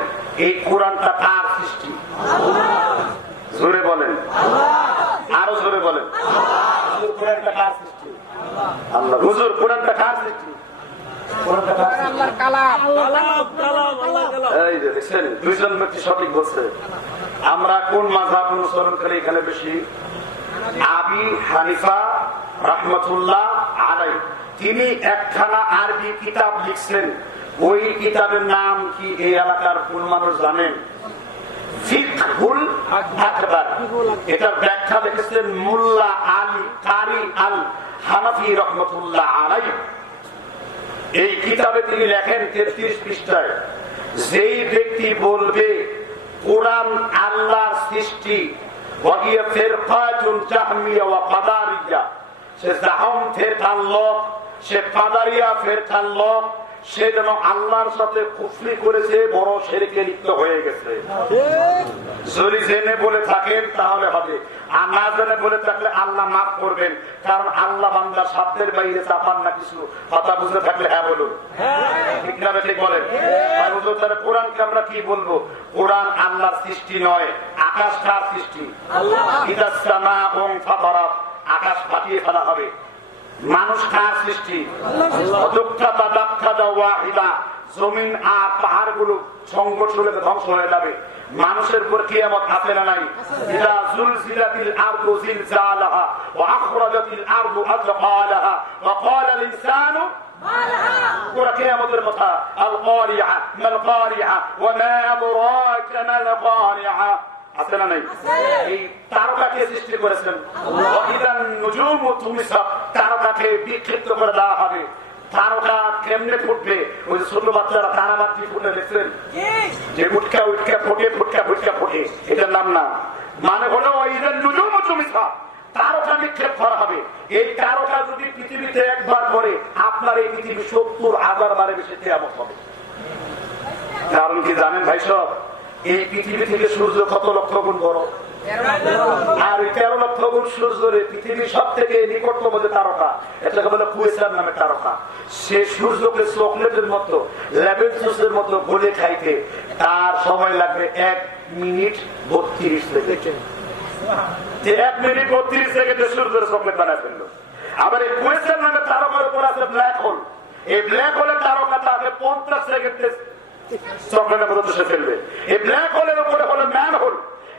এই কোরআনটা কার সৃষ্টি? জোরে বলেন, আরো জোরে বলেন। কোরআনটা কার সৃষ্টি? আল্লাহ। হুজুর কোরআনটা কার সৃষ্টি? দুইজন ব্যক্তি সঠিক বলছে। আমরা কোন মাযহাব অনুসরণ করি এখানে বেশি? আবি হানিফা রাহমাতুল্লাহ আলাইহি, তিনি একখানা আরবি কিতাব লিখছেন। ওই কিতাবের নাম কি এই এলাকার কোন মানুষ জানেন? ফিকহুল আকবার। এটার ব্যাখ্যা লিখেছেন মোল্লা আলী কারি আল হানাফি রাহমাতুল্লাহ আলাইহি। এই কিতাবে তিনি লেখেন 33 পৃষ্ঠায়, যেই ব্যক্তি বলবে কোরআন আল্লাহর সৃষ্টি, ওয়াহিয়া ফিরকাতুন জাহমিয়া ওয়া কাদারিয়া, সে জাহম ফিরকার লোক, সে কাদারিয়া ফিরকার লোক, সে যেন আল্লাহর সাথে কুফরি করেছে, বড় শিরকে লিপ্ত হয়ে গেছে। যদি জেনে বলে থাকেন তাহলে হবে, আর না জেনে বলে থাকলে আল্লাহ মাফ করবেন, কারণ আল্লাহ বান্দার শব্দের বাইরে চাপান না কিছু। কথা বুঝতে থাকলে হ্যাঁ বলুন, ঠিক না ঠিক বলেন। আর হুজুর তাহলে কোরআনকে আমরা কি বলবো? কোরআন আল্লাহর সৃষ্টি নয়, আকাশ কার সৃষ্টি? ইদাস সামাউন ফাতারাত, আকাশ ফাটিয়ে ফেলা হবে। মানুষ কার সৃষ্টি? জমিন আর পাহাড় গুলো সংঘর্ষ হলে ধ্বংস হয়ে যাবে। মানুষের উপর কিয়ামত আছে না নাই? ইযা যুলজিলাতিল আরদু জিলজালাহা ওয়া আখরাজাতিল আরদু আথকালাহা ওয়া ক্বালাল ইনসানু মা লাহা। পুরো কিয়ামতের কথা। আল কারিআ মাল কারিআ ওয়া মা আদরাকা মাল কারিআ আছে না নাই? এই তারকাকে সৃষ্টি করেছেন আল্লাহ। ইদান নুজুমু তুমিসা, তারকাকে বিক্ষিপ্ত করে দেওয়া হবে। তারকা কেমনে ফুটবে? ওই ছোট বাচ্চারা তারা বাচ্চি ফুটে দেখছেন, যে উটকা উটকা ফোটে, ফুটকা ফুটকা ফোটে, এটার নাম না। মানে হলো ইদান নুজুমু তুমিসা, তারকা নিক্ষেপ করা হবে। এই তারকা যদি পৃথিবীতে একবার পড়ে, আপনার এই পৃথিবী 70,000 বারে বেশি কিয়ামত হবে। কারণ কি জানেন ভাই সব? এই পৃথিবী থেকে সূর্য কত লক্ষ গুণ বড়, আর 13 লক্ষ গুণ সূর্যের পৃথিবীর সব থেকে নিকটতম যে তারকা, এটাকে বলে কুয়েসার নামে তারকা। সে সূর্যকে চকলেটের মতো, লেবেল জুসের মতো গলে খাইতে তার সময় লাগবে 1 মিনিট 32 সেকেন্ড। 1 মিনিট 32 সেকেন্ডে সূর্যের চকলেট বানায় ফেললো। আবার এই কুয়েসার নামে তারকার উপর আছে ব্ল্যাক হোল। এই ব্ল্যাক হোলের তারকা তাকে 50 সেকেন্ডে চকলেটের মতো সে ফেলবে। এই ব্ল্যাক হোলের উপরে হলো ম্যান হোল।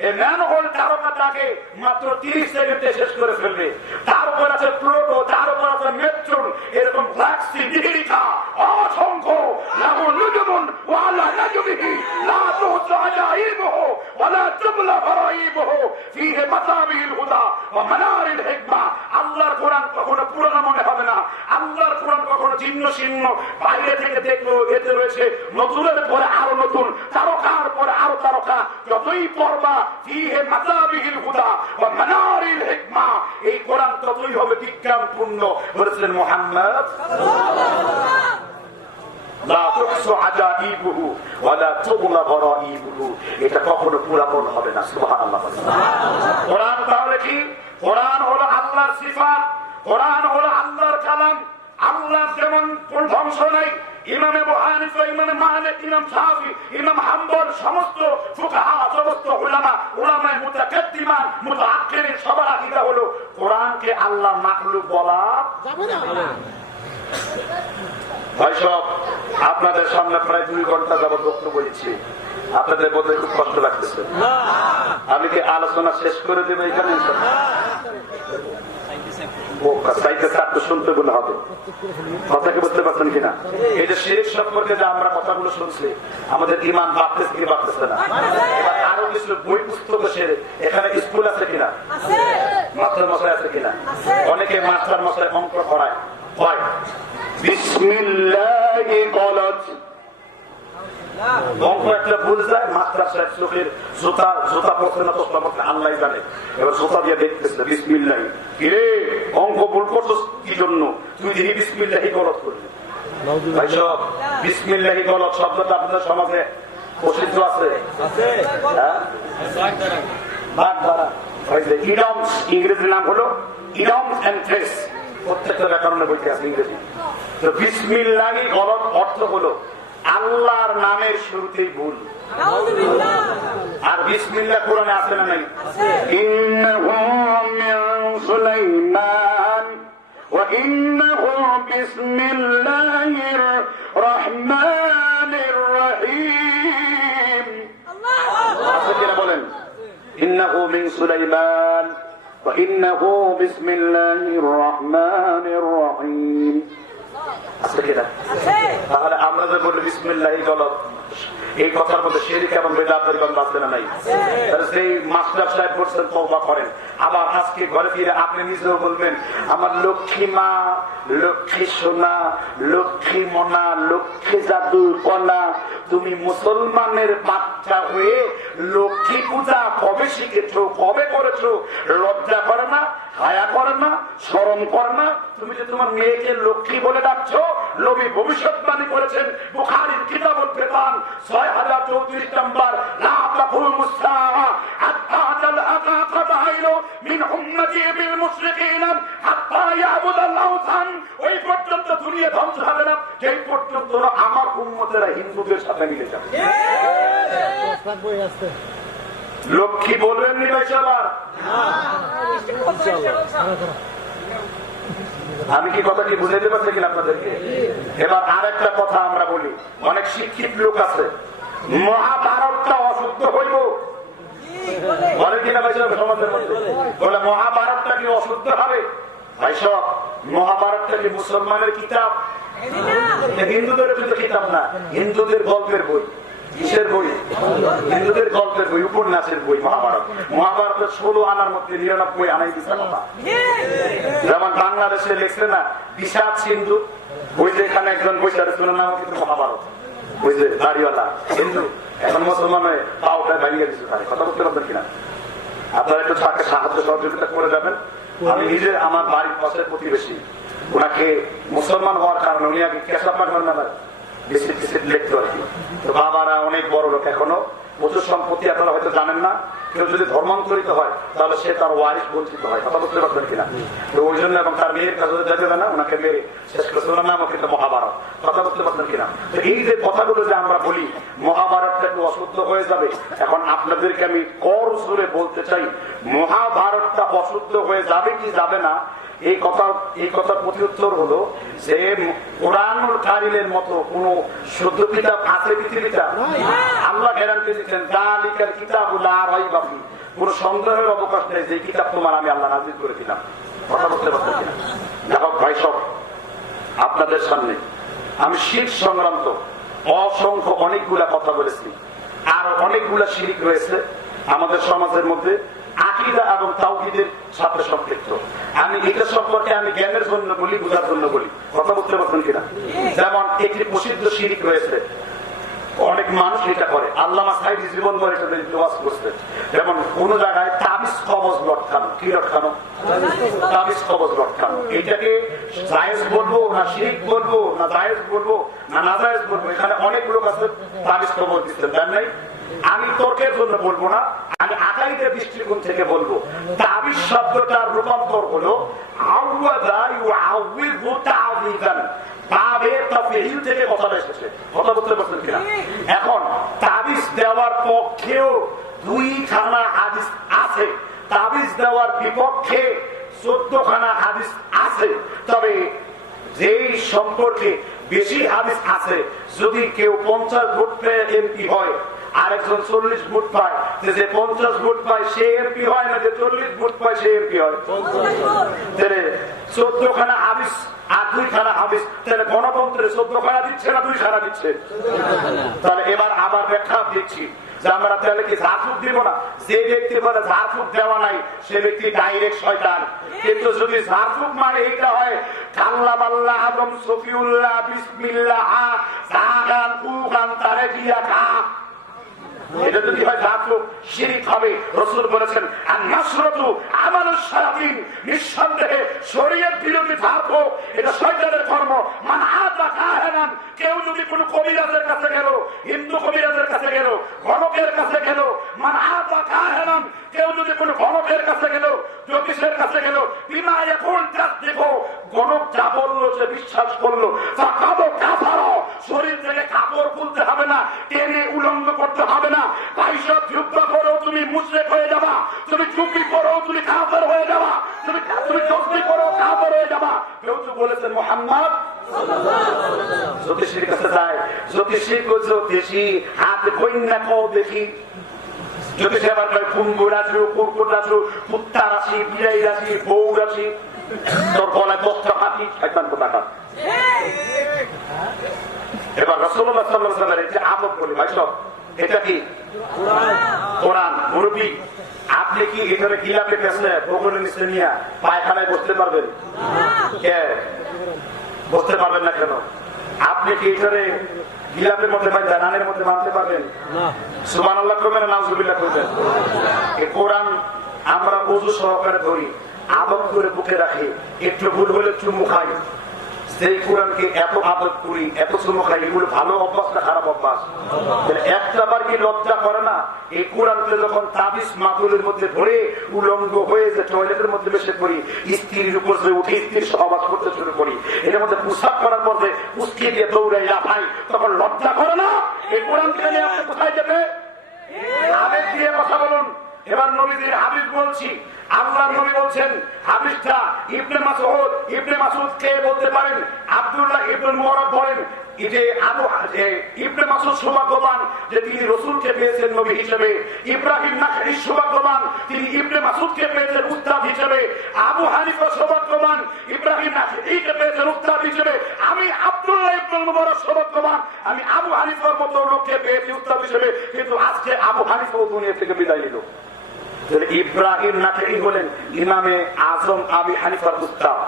এই ম্যানহোল তারকাটাকে মাত্র 30 সেকেন্ডে শেষ করে ফেলবে। তার উপর আছে প্লুটো, তার উপর আছে নেপচুন, এরকম গ্যালাক্সি ডিগ্রিটা অসংখ্য লাহু নুজুমুন ওয়া আলা নাজমিহি লা তুহসা আজাইবুহু ওয়া লা তুবলা ফারাইবুহু ফীহি মাসাবিল হুদা ওয়া মানারিল হিকমা। আল্লাহর কোরআন কখনো পুরানো মনে হবে না, আল্লাহর কোরআন কখনো জীর্ণ শীর্ণ বাইরে থেকে দেখলো, এতে রয়েছে নতুনের পরে আরো নতুন, তারকার পরে আরো তারকা, যতই পড়বা ফীহি মাসাবিল হুদা ওয়া মানারিল হিকমা, এই কোরআন ততই হবে বিজ্ঞানপূর্ণ বলেছিলেন মুহাম্মদ লা তুহসা আজাইবুহু ওয়া লা তুবলা ফারাইবুহু। এটা কখনো পুরাতন হবে না। সুবহানাল্লাহ। কোরআন তাহলে কি? কোরআন হলো আল্লাহর সিফাত, কোরআন হলো আল্লাহর কালাম। আল্লাহ যেমন কোন ধ্বংস নাই, ইমাম আবু হানিফা, ইমাম মালিক, ইমাম শাফি, ইমাম হাম্বল, সমস্ত ফুকাহা, সমস্ত উলামায়ে মুতাকাদ্দিমান, মুতাআক্কিরিন সবার আকীদা হলো কোরআনকে আল্লাহ মাখলুক বলা যাবে না। ভাই সব, আপনাদের সামনে প্রায় 2 ঘন্টা যাবত বক্তব্য বলেছি, আপনাদের বোধ খুব কষ্ট লাগতেছে। আমি কি আলোচনা শেষ করে দেবো এখানে? শুনতে বলে হবে, কথাকে বুঝতে পারছেন কিনা? এই যে শিরক সম্পর্কে যে আমরা কথাগুলো শুনছি, আমাদের ঈমান বাড়তেছে কি বাড়তেছে না? আরো কিছু বই পুস্তক এখানে স্কুল আছে কিনা, মাস্টার মশাই আছে কিনা? অনেকে মাস্টার মশাই অঙ্ক পড়ায়, হয় বিসমিল্লাহি কলত, অঙ্ক একটা ভুল যায়, মাস্টার সাহেব চোখের জুতা পড়ছে না, তোষটা পড়ছে আল্লাহ জানে, এবার জুতা দিয়ে দেখতেছে বিসমিল্লাহি, কিরে অঙ্ক ভুল করছিস কি জন্য? তুই দেখি বিসমিল্লাহি গলত করলি। ভাই সব, বিসমিল্লাহি গলত শব্দটা আপনাদের সমাজে প্রসিদ্ধ আছে, ইডমস, ইংরেজি নাম হলো ইডমস এন্ড ফ্রেস, প্রত্যেকটা ব্যাকরণের বইতে আছে ইংরেজি। তো বিসমিল্লাহি গলত অর্থ হলো আল্লাহর নামের শুরুতেই ভুল। আর বিসমিল্লাহ কোরআনে আছে না নাই? ইন্নাহু মিন সুলাইমান ওয়া ইন্নাহু বিসমিল্লাহির রহমানির রহিম। আল্লাহু কি বলেন? ইন্নাহু মিন সুলাইমান ওয়া ইন্নাহু বিসমিল্লাহির রহমানির রহিম। তাহলে আমরা যে বলি বিসমিল্লাহি গলত, এই কথার মধ্যে শিরক এবং বিদআতের গন্ধ আছে না নাই? সেই মাস্টার সাহেব বলছেন তওবা করেন, আবার আজকে ঘরে ফিরে আপনি নিজেও বলবেন আমার লক্ষ্মী মা, লক্ষ্মী সোনা, লক্ষ্মী মনা, লক্ষ্মী জাদু কলা, তুমি মুসলমানের বাচ্চা হয়ে লক্ষ্মী পূজা কবে শিখেছো, কবে করেছো? লজ্জা করে না, হায়া করে না, শরম করে না? তুমি যে তোমার মেয়েকে লক্ষ্মী বলে ডাকছো, নবী ভবিষ্যৎবাণী করেছেন বুখারীর কিতাবুল ফিতান 6034 নম্বর, লা তাকুমুস সাআ হাত্তা তালআকা কাবাইলু মিন উম্মতি বিল মুশরিকিন হাত্তা ইয়াবুদাল আওসান। ওই পর্যন্ত দুনিয়া ধ্বংস হবে না যেই পর্যন্ত আমার উম্মতেরা হিন্দুদের সাথে মিলে যাবে। লক্ষ্মী বলবেন নি ভাই সবার? আমি কি কথা কি বুঝাইতে পারছি কিনা আপনাদেরকে? এবার আর একটা কথা আমরা বলি, অনেক শিক্ষিত লোক আছে মহাভারতটা অশুদ্ধ হইব বলে কিনা ভাই সব সমাজের মধ্যে? বলে মহাভারতটা কি অশুদ্ধ হবে? ভাই সব, মহাভারতটা কি মুসলমানের কিতাব? হিন্দুদের কিন্তু কিতাব না, হিন্দুদের গল্পের বই। কিসের বই? হিন্দুদের গল্পের বই, উপন্যাসের বই মহাভারত। মহাভারতের 16 আনার মধ্যে 99 আনাই দিচ্ছে কথা। যেমন বাংলাদেশে লিখছে না বিষাদ সিন্ধু, ওই যে এখানে একজন বৈশাখ নাম কিন্তু মহাভারত, ওই যে দাড়িওয়ালা হিন্দু, এখন মুসলমান হয়ে পাওটা দাঁড়িয়ে দিচ্ছে। কথা বলতে পারবেন কিনা? আপনারা একটু তাকে সাহায্য সহযোগিতা করে যাবেন। আমি নিজে আমার বাড়ির পাশের প্রতিবেশী, ওনাকে মুসলমান হওয়ার কারণে উনি আগে কেশব মাঠ লিখতো আর কি। তো বাবারা অনেক বড় লোক, এখনো প্রচুর সম্পত্তি, আপনারা হয়তো জানেন না। কেউ যদি ধর্মান্তরিত হয় তাহলে সে তার ওয়ারিশ বঞ্চিত হয়। কথা বলতে পারবেন কিনা? তো ওই জন্য এবং তার মেয়ের কাছে যাবে না, ওনাকে মেরে শেষ করেছিল নাম কিন্তু মহাভারত। কথা বলতে পারবেন কিনা? তো এই যে কথাগুলো যে আমরা বলি মহাভারতটা একটু অশুদ্ধ হয়ে যাবে, এখন আপনাদেরকে আমি কর সুরে বলতে চাই মহাভারতটা অশুদ্ধ হয়ে যাবে কি যাবে না, এই কথার প্রতি উত্তর হলো যে কোরআনুল কারীমের মতো কোন শুদ্ধ কিতাব আছে পৃথিবীতে? আল্লাহ গ্যারান্টি দিচ্ছে দিচ্ছেন যালিকাল কিতাবু লা রাইবা ফি, কোনো সন্দেহের অবকাশ নেই যে কিতাব তোমার আমি আল্লাহ নাযিল করে দিলাম। কথা বলতে পারছেন কিনা? দেখো ভাই সব আপনাদের সামনে আমি শিরক সংক্রান্ত অসংখ্য অনেকগুলা কথা বলেছি, আর অনেকগুলা শিরক রয়েছে আমাদের সমাজের মধ্যে আকীদা এবং তাওহীদের সাথে সম্পৃক্ত। আমি এটা সম্পর্কে আমি জ্ঞানের জন্য বলি, বোঝার জন্য বলি। কথা বলতে পারছেন কিনা? যেমন একটি প্রসিদ্ধ শিরক রয়েছে, অনেক মানুষ এটা করে, আল্লামা সাইদি জীবন করে এটা ওয়াজ করছে। যেমন কোন জায়গায় তাবিজ কবজ লটকানো, কি লটকানো? তাবিজ কবজ লটকানো। এটাকে জায়েজ বলবো না শিরক বলবো না জায়েজ বলবো না নাজায়েজ বলবো? এখানে অনেক লোক আছে তাবিজ কবজ দিচ্ছেন, জানেন নাই? আমি তর্কের জন্য বলবো না, আমি আকাইদের দৃষ্টিকোণ থেকে বলবো। তাবিজ শব্দটার রূপান্তর হলো আউয়াদা ইউআউযু তা'ওয়ীদান, বাবে তাফঈল থেকে কথাটা এসেছে। কথা বলতে পারছেন কিনা? এখন তাবিজ দেওয়ার পক্ষেও দুইখানা হাদিস আছে, তাবিজ দেওয়ার বিপক্ষে 14 খানা হাদিস আছে। তবে যেই সম্পর্কে বেশি হাদিস আছে, যদি কেউ 50 ভোট পেয়ে এমপি হয়, আরেকজন 40 ভোট পায়, যে 50 ভোট পায় সে এমপি হয় না, যে 40 ভোট পায় সে এমপি হয়। তাহলে 14 খানা হাদিস আর 2 খানা হাদিস, তাহলে গণতন্ত্রে 14 খানা দিচ্ছে না 2 খানা দিচ্ছে? তাহলে এবার আবার ব্যাখ্যা দিচ্ছি যে আমরা তাহলে কি ঝাড়ফুঁক দিব না? যে ব্যক্তি বলে ঝাড়ফুঁক দেওয়া নাই সে ব্যক্তি ডাইরেক্ট শয়তান। কিন্তু যদি ঝাড়ফুঁক মানে এইটা হয় কাল্লাম আল্লাহ আদম সফিউল্লাহ বিসমিল্লাহ জাগান কুগান তারেকিয়া কা, এটা যদি হয় ঝাড়ফুঁক, শিরক হবে। রাসূল বলেছেন আন-নাসরাতু আমালুশ শায়াতিন, নিঃসন্দেহে শরীয়ত বিরোধী ঝাড়ফুঁক এটা শয়তানের কর্ম। মান আতা কাহানান, কেউ যদি কোনো কবিরাজের কাছে গেল, হিন্দু কবিরাজের কাছে গেল, গণকের কাছে গেল, মান আতা কাহানান, কেউ যদি কোনো গণকের কাছে গেল, জ্যোতিষের কাছে গেল, বিমা ইয়াকুল তাসদিকু, গণক যা বললো সে বিশ্বাস করলো, ফাকাদ কাফারা, শরীর থেকে কাপড় খুলতে হবে না, টেনে উলঙ্গ করতে হবে না। ভাইসব যুদ্ধ করো তুমি মুশরিক হয়ে যাবা, তুমি চুপি করো তুমি কাফের হয়ে যাবা, তুমি তসবিহ করো কাফের হয়ে যাবা। কেউ তো বলেছেন মুহাম্মদ জ্যোতিষীর কাছে যায়, জ্যোতিষী হাত কইনা কও দেখি, জ্যোতিষী আবার কুম্ভ রাশি, কুকুর রাশি, কুত্তা রাশি, বিড়াই রাশি, বউ রাশি, তোর গলায় 10টা হাতি, শয়তান কোথাকার। এবার রাসূলুল্লাহ সাল্লাল্লাহু আলাইহি ওয়াসাল্লামের যে আমল করি ভাই সব, এটা কি কোরআন? মুরব্বি আপনি কি এখানে গিলাপে পেছনে বগলের নিচে নিয়ে পায়খানায় বসতে পারবেন? বসতে পারবেন না কেন? আপনি কি এখানে গিলাপের মধ্যে বা জানানের মধ্যে বাঁধতে পারবেন? সুবহানাল্লাহ করবেন না নাউজুবিল্লাহ করবেন? এই কোরআন আমরা ওযু সহকারে ধরি, আদব করে বুকে রাখি, একটু ভুল হলে চুমু খাই। সেই কোরআনকে এত আদব করি, এত চুমু খাই, এগুলো ভালো অভ্যাস না খারাপ অভ্যাস? একটা বার কি লজ্জা করে না? এই কোরআনকে যখন তাবিজ মাদুলের মধ্যে ধরে উলঙ্গ হয়ে যে টয়লেটের মধ্যে বসে পড়ি, স্ত্রীর উপর যে উঠে স্ত্রীর সহবাস করতে শুরু করি, এর মধ্যে পোশাক করার পর যে উস্কে দিয়ে দৌড়াই লাফাই, তখন লজ্জা করে না? এই কোরআনকে নিয়ে আপনি কোথায় যাবে? আবেগ দিয়ে কথা বলুন। এবার নবীদের হাদিস বলছি, আল্লাহর নবী বলছেন হাদিসটা ইবনে মাসউদ, ইবনে মাসউদ কে বলতে পারেন? আব্দুল্লাহ ইবনে মুবারক বলেন যে ইবনে মাসউদ সৌভাগ্যবান যে তিনি রাসূলকে পেয়েছেন নবী হিসেবে, ইব্রাহিম নাখঈ সৌভাগ্যবান তিনি ইবনে মাসউদকে পেয়েছেন উস্তাদ হিসেবে, আবু হানিফা সৌভাগ্যবান ইব্রাহিম নাখঈকে পেয়েছেন উস্তাদ হিসেবে, আমি আব্দুল্লাহ ইবনে মুবারক সৌভাগ্যবান আমি আবু হানিফার মতো লোককে পেয়েছি উস্তাদ হিসেবে। কিন্তু আজকে আবু হানিফাও দুনিয়া থেকে বিদায় নিল। ইব্রাহিম নাখঈ হলেন ইমামে আজম আবু হানিফার উস্তাদ,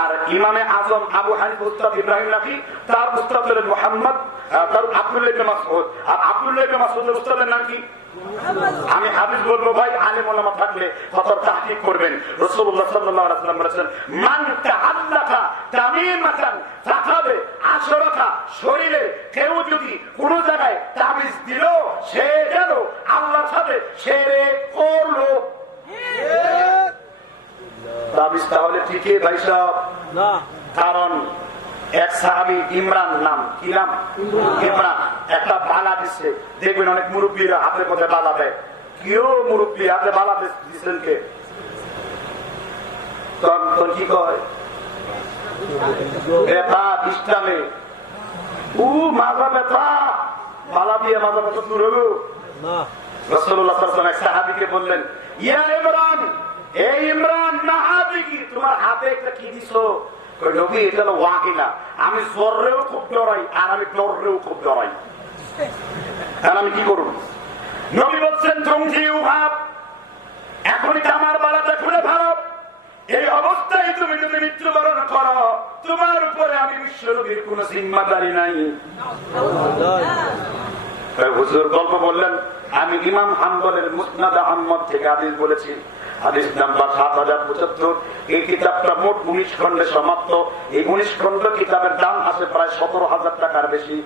আর ইমামে আজম আবু হানিফা উস্তাদ ইব্রাহিম নাখঈ, তার উস্তাদ হলেন মুহাম্মদ, তার আব্দুল্লাহ ইবনে মাসউদ। আর আব্দুল্লাহ ইবনে মাসউদের উস্তাদের নাম কি? আমি হাদিস বলবো ভাই, আলেম ওলামা থাকলে কত তাহকিক করবেন। রাসূলুল্লাহ সাল্লাল্লাহু আলাইহি ওয়াসাল্লাম বলেছেন মান তাআল্লাকা তামিমাতান ফাকাবে আশরাকা, শরীরে কেউ যদি কোন জায়গায় তাবিজ দিল সে গেল আল্লাহর সাথে শিরক করলো। তাবিজ তাহলে ঠিকই ভাই সব না, কারণ এক সাহাবী ইমরান, নাম কি নাম? ইমরান, একটা বালা দিচ্ছে। দেখবেন অনেক মুরব্বীরা হাতের মধ্যে বালা দেয়। কেউ মুরব্বী হাতে বালা দিচ্ছেন কে? তখন কি কয়? ব্যথা ইসলামে মাজা ব্যথা, বালা দিয়ে মাজা ব্যথা দূর হলো। রাসূলুল্লাহ সাল্লাল্লাহু আলাইহি ওয়াসাল্লাম এক সাহাবীকে বললেন, ইয়া ইমরান, এই ইমরান, না হাতে কি, তোমার হাতে একটা কি দিছো? কই নবী, এটা হলো ওয়াহিলা। আমি জোরেও খুব ডরাই আর আমি ডরেও খুব ডরাই, আর আমি কি করব? নবী বলছেন, তুমি উহাব, এখনই আমার বালাটা খুলে ফেলো। এই অবস্থায় তুমি যদি মৃত্যুবরণ করো, তোমার উপরে আমি বিশ্বনবীর কোন জিম্মাদারি নাই। হুজুর গল্প বললেন, আমি ইমাম হাম্বলের মুসনাদ আহমদ থেকে হাদিস বলেছি, হাদিস নাম্বার 7075। এই কিতাবটা মোট 19 খণ্ডে সমাপ্ত। এই 19 খণ্ড কিতাবের দাম আছে প্রায় 17,000 টাকার বেশি।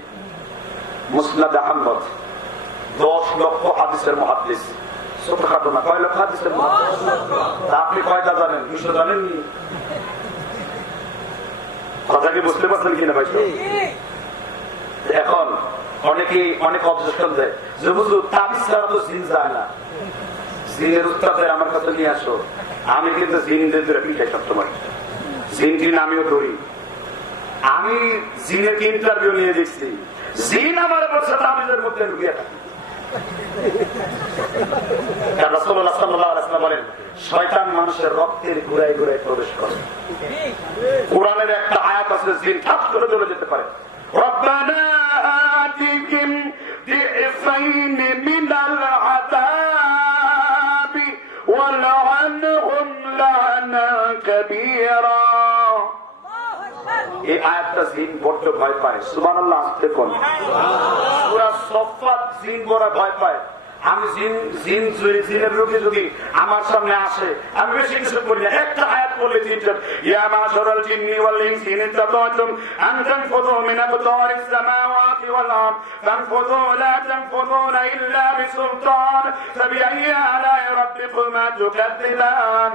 মুসনাদ আহমদ 10 লক্ষ হাদিসের মুহাদ্দিস, ছোটখাটো না। কয় লক্ষ হাদিসের মুহাদ্দিস? আপনি কয়টা জানেন? 200 জানেননি? কথা কি বুঝতে পারছেন কিনা ভাই? এখন অনেকেই অনেক অবজেকশন দেয় যে হুজুর তাবিজ ছাড়া তো জিন যায় না, জিনের উত্তাপে আমার কাছে নিয়ে আসো। আমি কিন্তু জিনদের ধরে পিঠাই সবসময়, জিন টিন আমিও ধরি। আমি জিনের ইন্টারভিউ নিয়ে দেখছি, জিন আমার বলছে তাবিজের মধ্যে ঢুকিয়ে থাকে। রাসূলুল্লাহ সাল্লাল্লাহু আলাইহি ওয়াসাল্লাম বলেন, শয়তান মানুষের রক্তের ঘুরায় ঘুরায় প্রবেশ করে। কোরআনের একটা আয়াত আছে, জিন ঠাপ করে চলে যেতে পারে। রব্বানা আতিহিম দিফাইন মিনাল আযাবি ওয়ালআনহুম লা'না কাবীরা। এই আয়াতটা জিন বড় ভয় পায়। সুবহানাল্লাহ, আস্তে কোন সূরা সফফাত জিন বড় ভয় পায়। আমি জিনের রূপে যদি আমার সামনে আসে, আমি বেশি কিছু করি না, একটা আয়াত বলে জিনটা, ইয়া মাশারাল জিন্নি ওয়াল ইনসি ইন তাতাতুম আন তানফুযু মিন আকতারিস সামাওয়াতি ওয়াল আরদ ফানফুযু লা তানফুযুনা ইল্লা বিসুলতান ফাবিআইয়ি আলাই রাব্বিকুমা তুকাদ্দিবান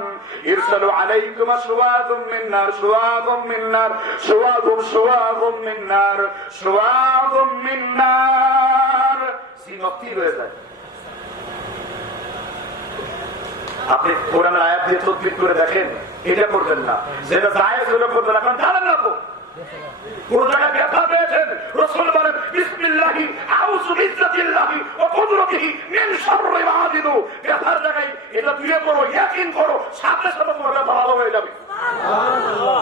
ইরসালু আলাইকুম শুওয়াযুম মিন নার শুওয়াযুম মিন নার শুওয়াযুম মিন নার শুওয়াযুম মিন নার। জিন অস্থির হয়ে যায়। আপনি কোরআনের আয়াত দিয়ে তদবির করে দেখেন, এটা করবেন না, যেটা জায়েজ হলো করবেন না। কারণ জানেন না তো কোন জায়গায় ব্যথা পেয়েছেন, রাসূল বলেন বিসমিল্লাহি আউযু বিইজ্জাতিল্লাহি ওয়া কুদরাতিহি মিন শাররি মা আজিদু। ব্যথার জায়গায় এটা দিয়ে পড়ো, ইয়াকিন করো, সাথে সাথে তোমার ব্যথা ভালো হয়ে যাবে। সুবহানাল্লাহ।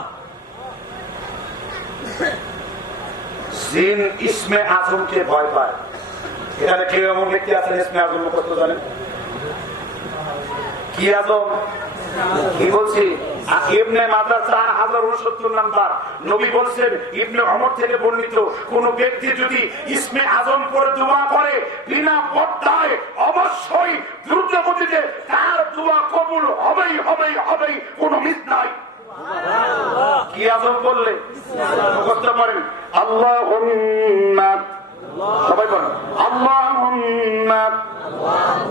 জিন ইসমে আজমকে ভয় পায়। এখানে কেউ এমন ব্যক্তি আছেন ইসমে আজম মুখস্থ জানেন? কি আজম কি বলছি? ইবনে মাজাহ 4069 নাম্বার। নবী বলছেন, ইবনে ওমর থেকে বর্ণিত, কোন ব্যক্তি যদি ইসমে আজম করে দোয়া করে বিনা পর্দায়, অবশ্যই দ্রুত গতিতে তার দোয়া কবুল হবেই হবেই হবেই, কোনো মিস নাই। কি আজম বললে মুখস্থ করেন, আল্লাহুম্মা, সবাই বলেন, আল্লাহুম্মা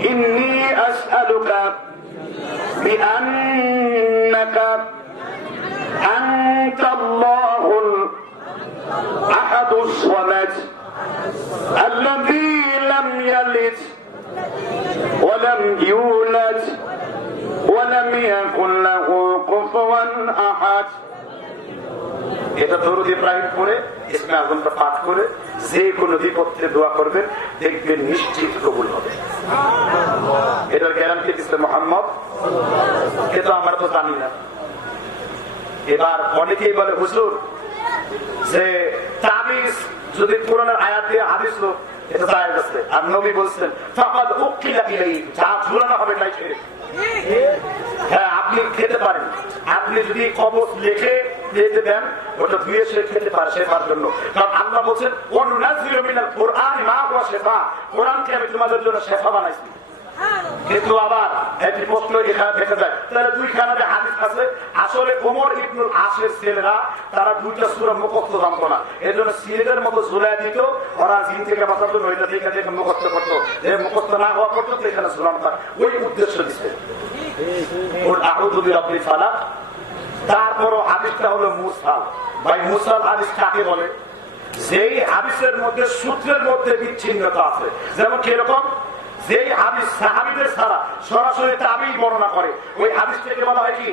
ইন্নী আসআলুকা বিআন্নাকা আনতাল্লাহুল আহাদুস সামাদ আল্লাযী লাম ইয়ালিদ ওয়া লাম ইউলাদ ওয়া লাম ইয়াকুল লাহু কুফুয়ান আহাদ। এটা দরুদ ইব্রাহিম করে ইসমে আজমটা পাঠ করে যে কোনো বিপদে দোয়া করবেন, দেখবেন নিশ্চিত কবুল হবে। এটার গ্যারান্টি দিচ্ছে মুহাম্মদ। কিন্তু আমরা তো জানি না। এবার অনেকেই বলে হুজুর যে তাবিজ যদি কোরআনের আয়াত দিয়ে হাদিস হোক, এটা জায়েজ আছে। আর নবী বলছেন ফাকাদ উকিলা ইলাইহি, যা ঝুলানো হবে তাই ছেড়ে। হ্যাঁ, আপনি খেতে পারেন। আপনি যদি কবজ লিখে দিতে দেন, ওটা ধুয়ে সে খেতে পারে শেফার জন্য। কারণ আল্লাহ বলছেন ওয়ানুনাজ্জিলু মিনাল কুরআনি মা হুয়া শিফা, কোরআনকে আমি তোমাদের জন্য শেফা বানাইছি। কিন্তু আবার একটি প্রশ্ন এখানে থেকে যায়, তাহলে দুইখানে হাদিস আছে। আসলে ওমর ইবনুল আসের ছেলেরা তারা দুইটা সূরা মুখস্থ জানতো না, এর জন্য সিলেটের মতো ঝুলাই দিত। ওরা জিন থেকে বাঁচার জন্য ওইটা দেখে দেখে মুখস্থ করতো, যে মুখস্থ না হওয়া পর্যন্ত এখানে ঝুলানো থাক, ওই উদ্দেশ্য দিচ্ছে। তারপরও হাদিসটা হলো মুরসাল। ভাই, মুরসাল হাদিস কাকে বলে? যেই হাদিসের মধ্যে সূত্রের মধ্যে বিচ্ছিন্নতা আছে। যেমন কিরকম? যেই হাদিস সাহাবীদের ছাড়া সরাসরি তাবী বর্ণনা করে, ওই হাদিস থেকে বলা হয় কি?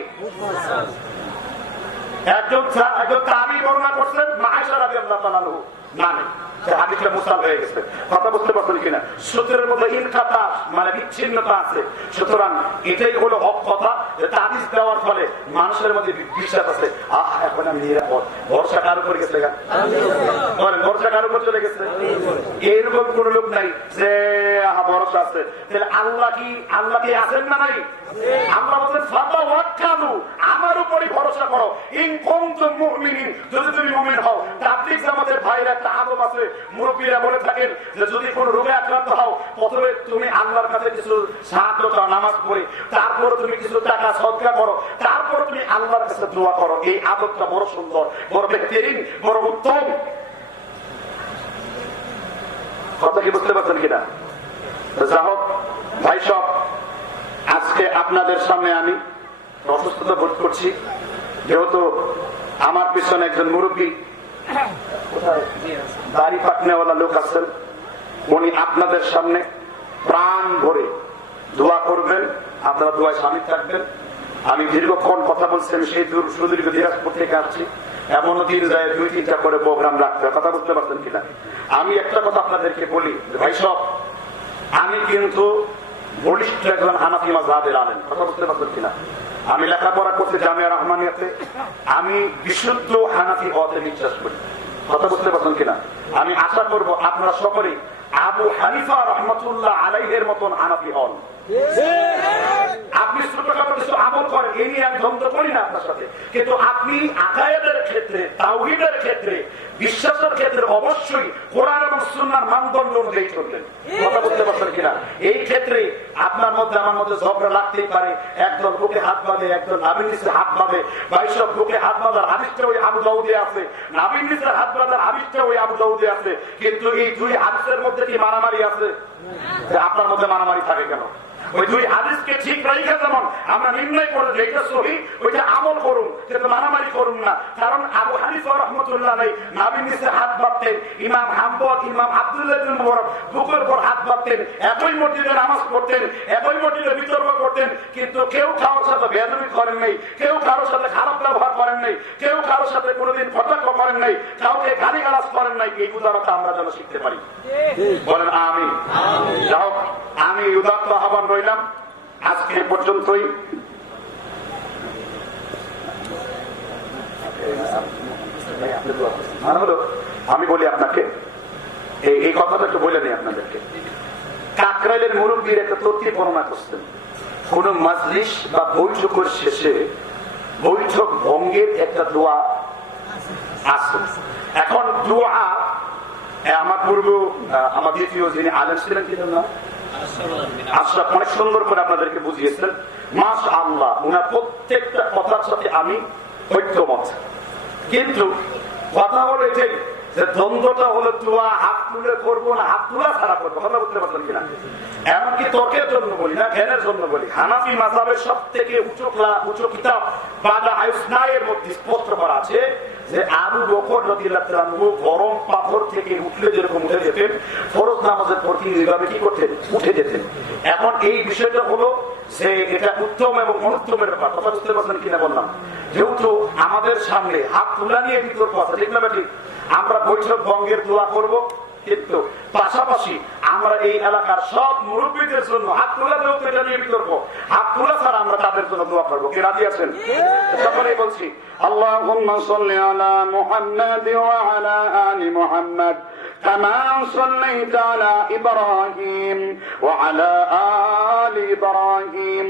একজন তাবী বর্ণনা করছেন, আয়েশা রাদিয়াল্লাহু তাআলা আনহা, মানে যে হাদিসটা মুরসাল হয়ে গেছে। কথা বুঝতে পারছেন কিনা? সূত্রের মধ্যে ইনকাতা মানে বিচ্ছিন্নতা আছে। সুতরাং এটাই হলো হক কথা, যে তাবিজ দেওয়ার ফলে মানুষের মধ্যে বিশ্বাস আছে, এখন আমি নিরাপদ। ভরসা কার উপর গেছে? ভরসা কার উপর চলে গেছে? এইরকম কোন লোক নাই যে ভরসা আছে। তাহলে আল্লাহ কি আছেন না নাই? আল্লাহ বলছেন ফাতাওয়াক্কালু, আমার উপরই ভরসা করো, ইন কুনতুম মুমিনিন, যদি তুমি মুমিন হও। তাবলীগ জামাতের ভাইরা একটা আদব আছে, মুরব্বীরা বলে থাকেন যে যদি কোন রোগে আক্রান্ত হও, প্রথমে তুমি আল্লাহর কাছে কিছু সাহায্য চাও, নামাজ পড়ে, তারপর তুমি কিছু টাকা সদকা করো, তারপর তুমি আল্লাহর কাছে দোয়া করো। এই আদবটা বড় সুন্দর, বড় বেহতরিন, বড় উত্তম। কথা কি বুঝতে পারছেন কিনা? যা হোক ভাই সব, আজকে আপনাদের সামনে আমি অসুস্থতা বোধ করছি, যেহেতু আমার পিছনে একজন মুরব্বী দাড়ি পাকনেওয়ালা লোক আছেন, উনি আপনাদের সামনে প্রাণ ভরে দোয়া করবেন, আপনারা দোয়ায় শামিল থাকবেন। আমি দীর্ঘক্ষণ কথা বলছি, আমি সেই সুদীর্ঘ দিনাজপুর থেকে আসছি, এমন দিন যায় 2-3টা করে প্রোগ্রাম রাখতে হয়। কথা বুঝতে পারছেন কিনা? আমি একটা কথা আপনাদেরকে বলি ভাই সব, আমি কিন্তু বলিষ্ঠ একজন হানাফি মাযহাবের আলেম। কথা বুঝতে পারছেন কিনা? আমি লেখাপড়া করতে জামিয়া রহমানিয়াতে, আমি বিশুদ্ধ হানাফি হওয়াতে বিশ্বাস করি। কথা বুঝতে পারছেন কিনা? আমি আশা করব আপনারা সকলেই আবু হানিফা রাহমাতুল্লাহ আলাইহির মতন হানাফি হন। আপনি ছোটখাটো কিছু আমল করেন, এই নিয়ে আমি দ্বন্দ্ব করি না আপনার সাথে, কিন্তু আপনি আকায়েদের ক্ষেত্রে, তাওহীদের ক্ষেত্রে, বিশ্বাসের ক্ষেত্রে অবশ্যই কোরআন এবং সুন্নাহর মানদণ্ড অনুযায়ী চলবেন। কথা বলতে পারছেন কিনা? এই ক্ষেত্রে আপনার মধ্যে আমার মধ্যে ঝগড়া লাগতেই পারে, একজন বুকে হাত বাঁধে, একজন নাভির নিচে হাত বাঁধে। বাইসব বুকে হাত বাঁধার হাদিসটা ওই আবু দাউদে আছে, নাভির নিচে হাত বাঁধার হাদিসটা ওই আবু দাউদে আছে, কিন্তু এই দুই হাদিসের মধ্যে কি মারামারি আছে? আপনার মধ্যে মারামারি থাকে কেন? ওই দুই হাদিসকে ঠিক রেখে যেমন আমরা নির্ণয় করে যে এটা সহিহ, ওইটা আমল করুন, কিন্তু মারামারি করুন না। কারণ আবু হানিফা রাহমাতুল্লাহ আলাইহি নাভির নিচে হাত বাঁধতেন, ইমাম হাম্বল, ইমাম আব্দুল্লাহ ইবনে মুবারক বুকের উপর হাত বাঁধতেন, একই মসজিদে নামাজ পড়তেন, একই মসজিদে বিতর্ক করতেন, কিন্তু কেউ কারোর সাথে বেয়াদবি করেন নাই, কেউ কারোর সাথে খারাপ ব্যবহার করেন নাই, কেউ কারোর সাথে কোনোদিন কটাক্ষ করেন নাই, কাউকে গালিগালাজ করেন নাই। এই উদারতা আমরা যেন শিখতে পারি, বলেন আমিন। যাও, আমি উদাত্ত আহ্বান রইলাম আজকে পর্যন্তই। আমি বলি আপনাকে এই কথাটা একটু বলে নিই আপনাদেরকে। কাকরাইলের মুরব্বীর একটা তথ্য বর্ণনা করছেন, কোন মাজলিস বা বৈঠকের শেষে বৈঠক ভঙ্গের একটা দোয়া আছে। এখন দোয়া আমার পূর্ব আমার দ্বিতীয় যিনি আলেম ছিলেন কি না আশরাফ, অনেক সুন্দর করে আপনাদেরকে বুঝিয়েছেন। মাশাআল্লাহ, ওনার প্রত্যেকটা কথার সাথে আমি ঐক্যমত, কিন্তু কথা হলো এটাই যে দ্বন্দ্বটা হলো দোয়া হাত তুলে করবো না হাত তোলা ছাড়া করবো। কথা বলতে পারছেন কিনা? এমনকি তর্কের জন্য বলি না, জ্ঞানের জন্য বলি। হানাফি মাযহাবের সব থেকে উঁচু কিতাব বাদা আয়ুসনায়ের মধ্যে স্পষ্ট করা আছে যে আবু বকর রাদিয়াল্লাহু তাআলা গরম পাথর থেকে উঠলে যেরকম উঠে যেতেন, ফরজ নামাজের প্রতি এইভাবে কি করতেন? উঠে যেতেন। এখন এই বিষয়টা হলো যে এটা উত্তম এবং অনুত্তমের ব্যাপার। কথা বুঝতে পারছেন কিনা বললাম? যেহেতু আমাদের সামনে হাত তোলা নিয়ে বিতর্ক আছে, ঠিক না ঠিক? আমরা বৈঠক ভঙ্গের দোয়া করব, কিন্তু পাশাপাশি আমরা এই এলাকার সব মুরব্বীদের জন্য হাত তোলা দেব, এটা নিয়ে বিতর্ক। হাত তোলা ছাড়া আমরা তাদের জন্য দোয়া করবো। কে রাজি আছেন? সকলেই বলছি আল্লাহুম্মা সাল্লি আলা মুহাম্মাদ ওয়া আলা আলি মুহাম্মাদ কামা সাল্লাইতা আলা ইব্রাহিম ওয়া আলা আলি ইব্রাহিম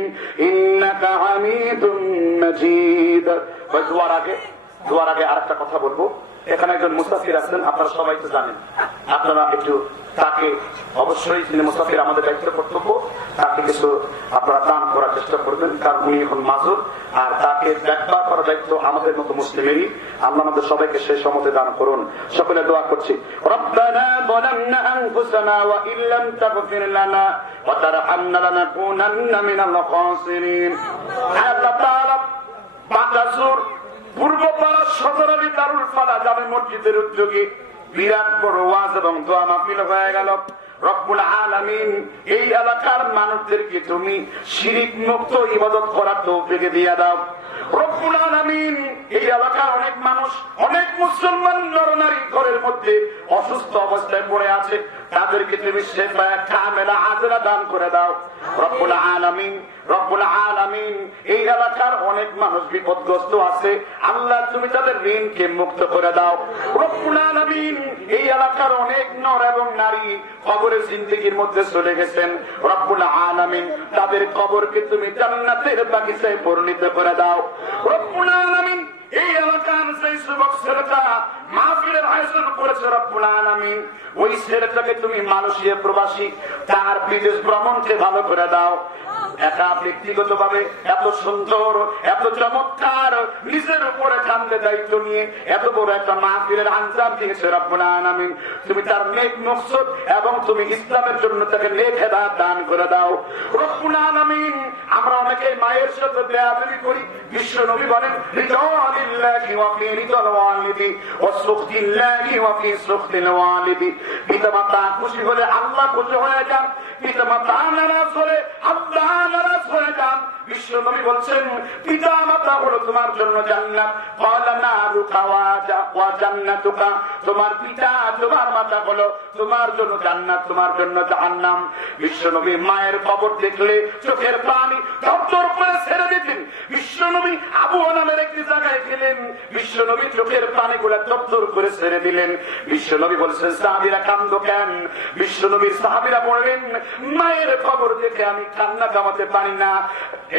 ইন্নাকা হামিদুম মাজিদ। দোয়ার আগে আরেকটা কথা বলবো। এখানে একজন মুসাফির আছেন, আপনারা সবাই তো জানেন। আপনারা একটু তাকে অবশ্যই, যিনি মুসাফির আমাদের দায়িত্ব কর্তব্য, তাকে কিছু আপনারা দান করার চেষ্টা করবেন, কারণ উনি এখন মাজুর, আর তাকে দেখভাল করার দায়িত্ব আমাদের মতো মুসলিমেরই। আল্লাহ আমাদের সবাইকে সেই সমতে দান করুন। সকলে দোয়া করছি। রব্বানা যালামনা আনফুসানা ওয়া ইল্লাম তাগফির লানা ওয়া তারহামনা লানাকুনান্না মিনাল খাসিরিন। আল্লাহ তাআলা বাকাসুর পূর্বপাড়া সদর আলী দারুল ফালা জামে মসজিদের উদ্যোগে বিরাট বড় ওয়াজ এবং দোয়া মাহফিল হয়ে গেল। রব্বুল আলামিন এই এলাকার মানুষদেরকে তুমি শিরিক মুক্ত ইবাদত করার তৌফিক দিয়ে দাও। রব্বুল আলামিন এই এলাকার এলাকার অনেক মানুষ, অনেক মুসলমান নরনারী ঘরের মধ্যে অসুস্থ অবস্থায় পড়ে আছে, তাদেরকে তুমি শেফায়ে কামেলা আজলা দান করে দাও। রব্বুল আলামিন, রব্বুল আলামিন, এই এলাকার অনেক মানুষ বিপদগ্রস্ত আছে, আল্লাহ তুমি তাদের ঋণকে মুক্ত করে দাও। রব্বুল আলামিন, এই এলাকার অনেক নর এবং নারী কবরের জিন্দেগির মধ্যে চলে গেছেন, রব্বুল আলামিন তাদের কবরকে তুমি জান্নাতের বাগিচায় পরিণত করে দাও। রব্বুল আলামিন, এই এলাকার সেই যুবক ছেলেটা মাহফিলের আয়োজন করেছে, রব্বুল আলামিন ওই ছেলেটাকে তুমি মালয়েশিয়া প্রবাসী, তার বিদেশ ভ্রমণকে ভালো করে দাও। একা ব্যক্তিগত ভাবে এত সুন্দর, এত চমৎকার, নিজের উপরে কান্দে দায়িত্ব নিয়ে এত বড় একটা মাহফিলের আঞ্জাম দিয়েছে, রব্বুল আলামিন তুমি তার নেক মকসদ এবং তুমি ইসলামের জন্য তাকে নেক হেদায়েত দান করে দাও। রব্বুল আলামিন, আমরা অনেকে মায়ের সাথে বেয়াদবি করি, বিশ্ব নবী বলেন রিদালিল্লাহি ওয়া ফি রিদাল ওয়ালিদি ওয়া সুখতিল্লাহি ওয়া ফি সুখতিল ওয়ালিদি। পিতামাতা খুশি হলে আল্লাহ খুশি হয়ে যান, পিতামাতা নারাজ হলে আল্লাহ নারাজ হয়ে যান। বিশ্ব নবী বলছেন পিতা মাতা হলো তোমার জন্য জান্নাত, ক্বালা নারুকা ওয়া জান্নাতুকা, তোমার পিতা তোমার মাতা হলো তোমার জন্য জান্নাত, তোমার জন্য জাহান্নাম। বিশ্ব নবী মায়ের খবর দেখলে চোখের পানি থরথর করে ছেড়ে দিতেন। বিশ্ব নবী আবু নামের একটি জায়গায় গেলেন, বিশ্ব নবী চোখের পানিগুলো থরথর করে ছেড়ে দিলেন। বিশ্ব নবী বলছেন সাহাবীরা কান্দো কেন? বিশ্ব নবীর সাহাবীরা বললেন মায়ের খবর দেখে আমি কান্না থামাতে পারি না।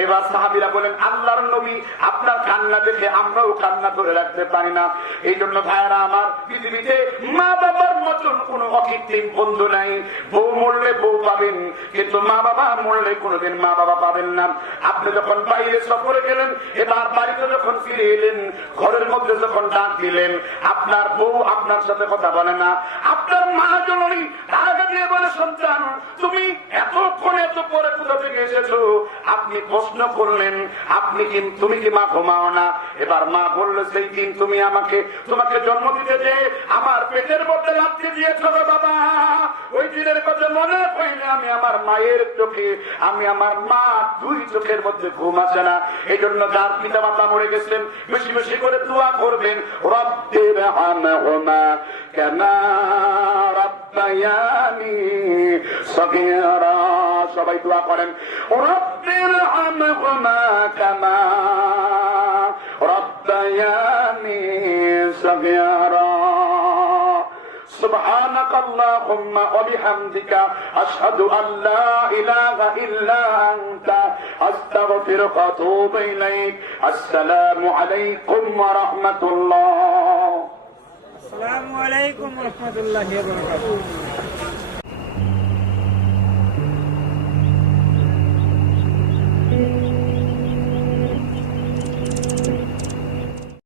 এবার সাহাবীরা বলেন আল্লাহর নবী আপনার কান্না দেখে আমরাও কান্না ধরে রাখতে পারি না। এই জন্য ভাইরা আমার, পৃথিবীতে মা বাবার মতন কোন অকৃত্রিম বন্ধু নাই। বউ মরলে বউ পাবেন, কিন্তু মা বাবা মরলে কোনোদিন মা বাবা পাবেন না। আপনি যখন বাইরে সফরে গেলেন, এবার বাড়িতে যখন ফিরে এলেন, ঘরের মধ্যে যখন ডাক দিলেন, আপনার বউ আপনার সাথে কথা বলে না, আপনার মা জননী ধারা দিয়ে বলে সন্তান তুমি এতক্ষণ এত পরে কোথা থেকে এসেছো? আপনি প্রশ্ন করলেন তুমি কি মা ঘুমাও না? এবার মা বললো সেই দিন তুমি তোমাকে জন্ম দিতে যে আমার পেটের মধ্যে লাথি দিয়েছো বাবা, ওই দিনের কথা মনে পড়লে আমি আমার মায়ের চোখে, আমি আমার মা দুই চোখের মধ্যে ঘুম আসে না। এই জন্য যার পিতা মাতা মরে গেছেন বেশি বেশি করে দোয়া করবেন, রব্বির হামহুমা কামা রাব্বায়ানি সগীরা। সবাই দোয়া করেন রব্বির হামহুমা কামা রাব্বায়ানি সগীরা। سبحانك اللهم وبحمدك أشهد أن لا إله إلا أنت أستغفرك وأتوب إليك. السلام عليكم ورحمة الله. السلام عليكم ورحمة الله وبركاته.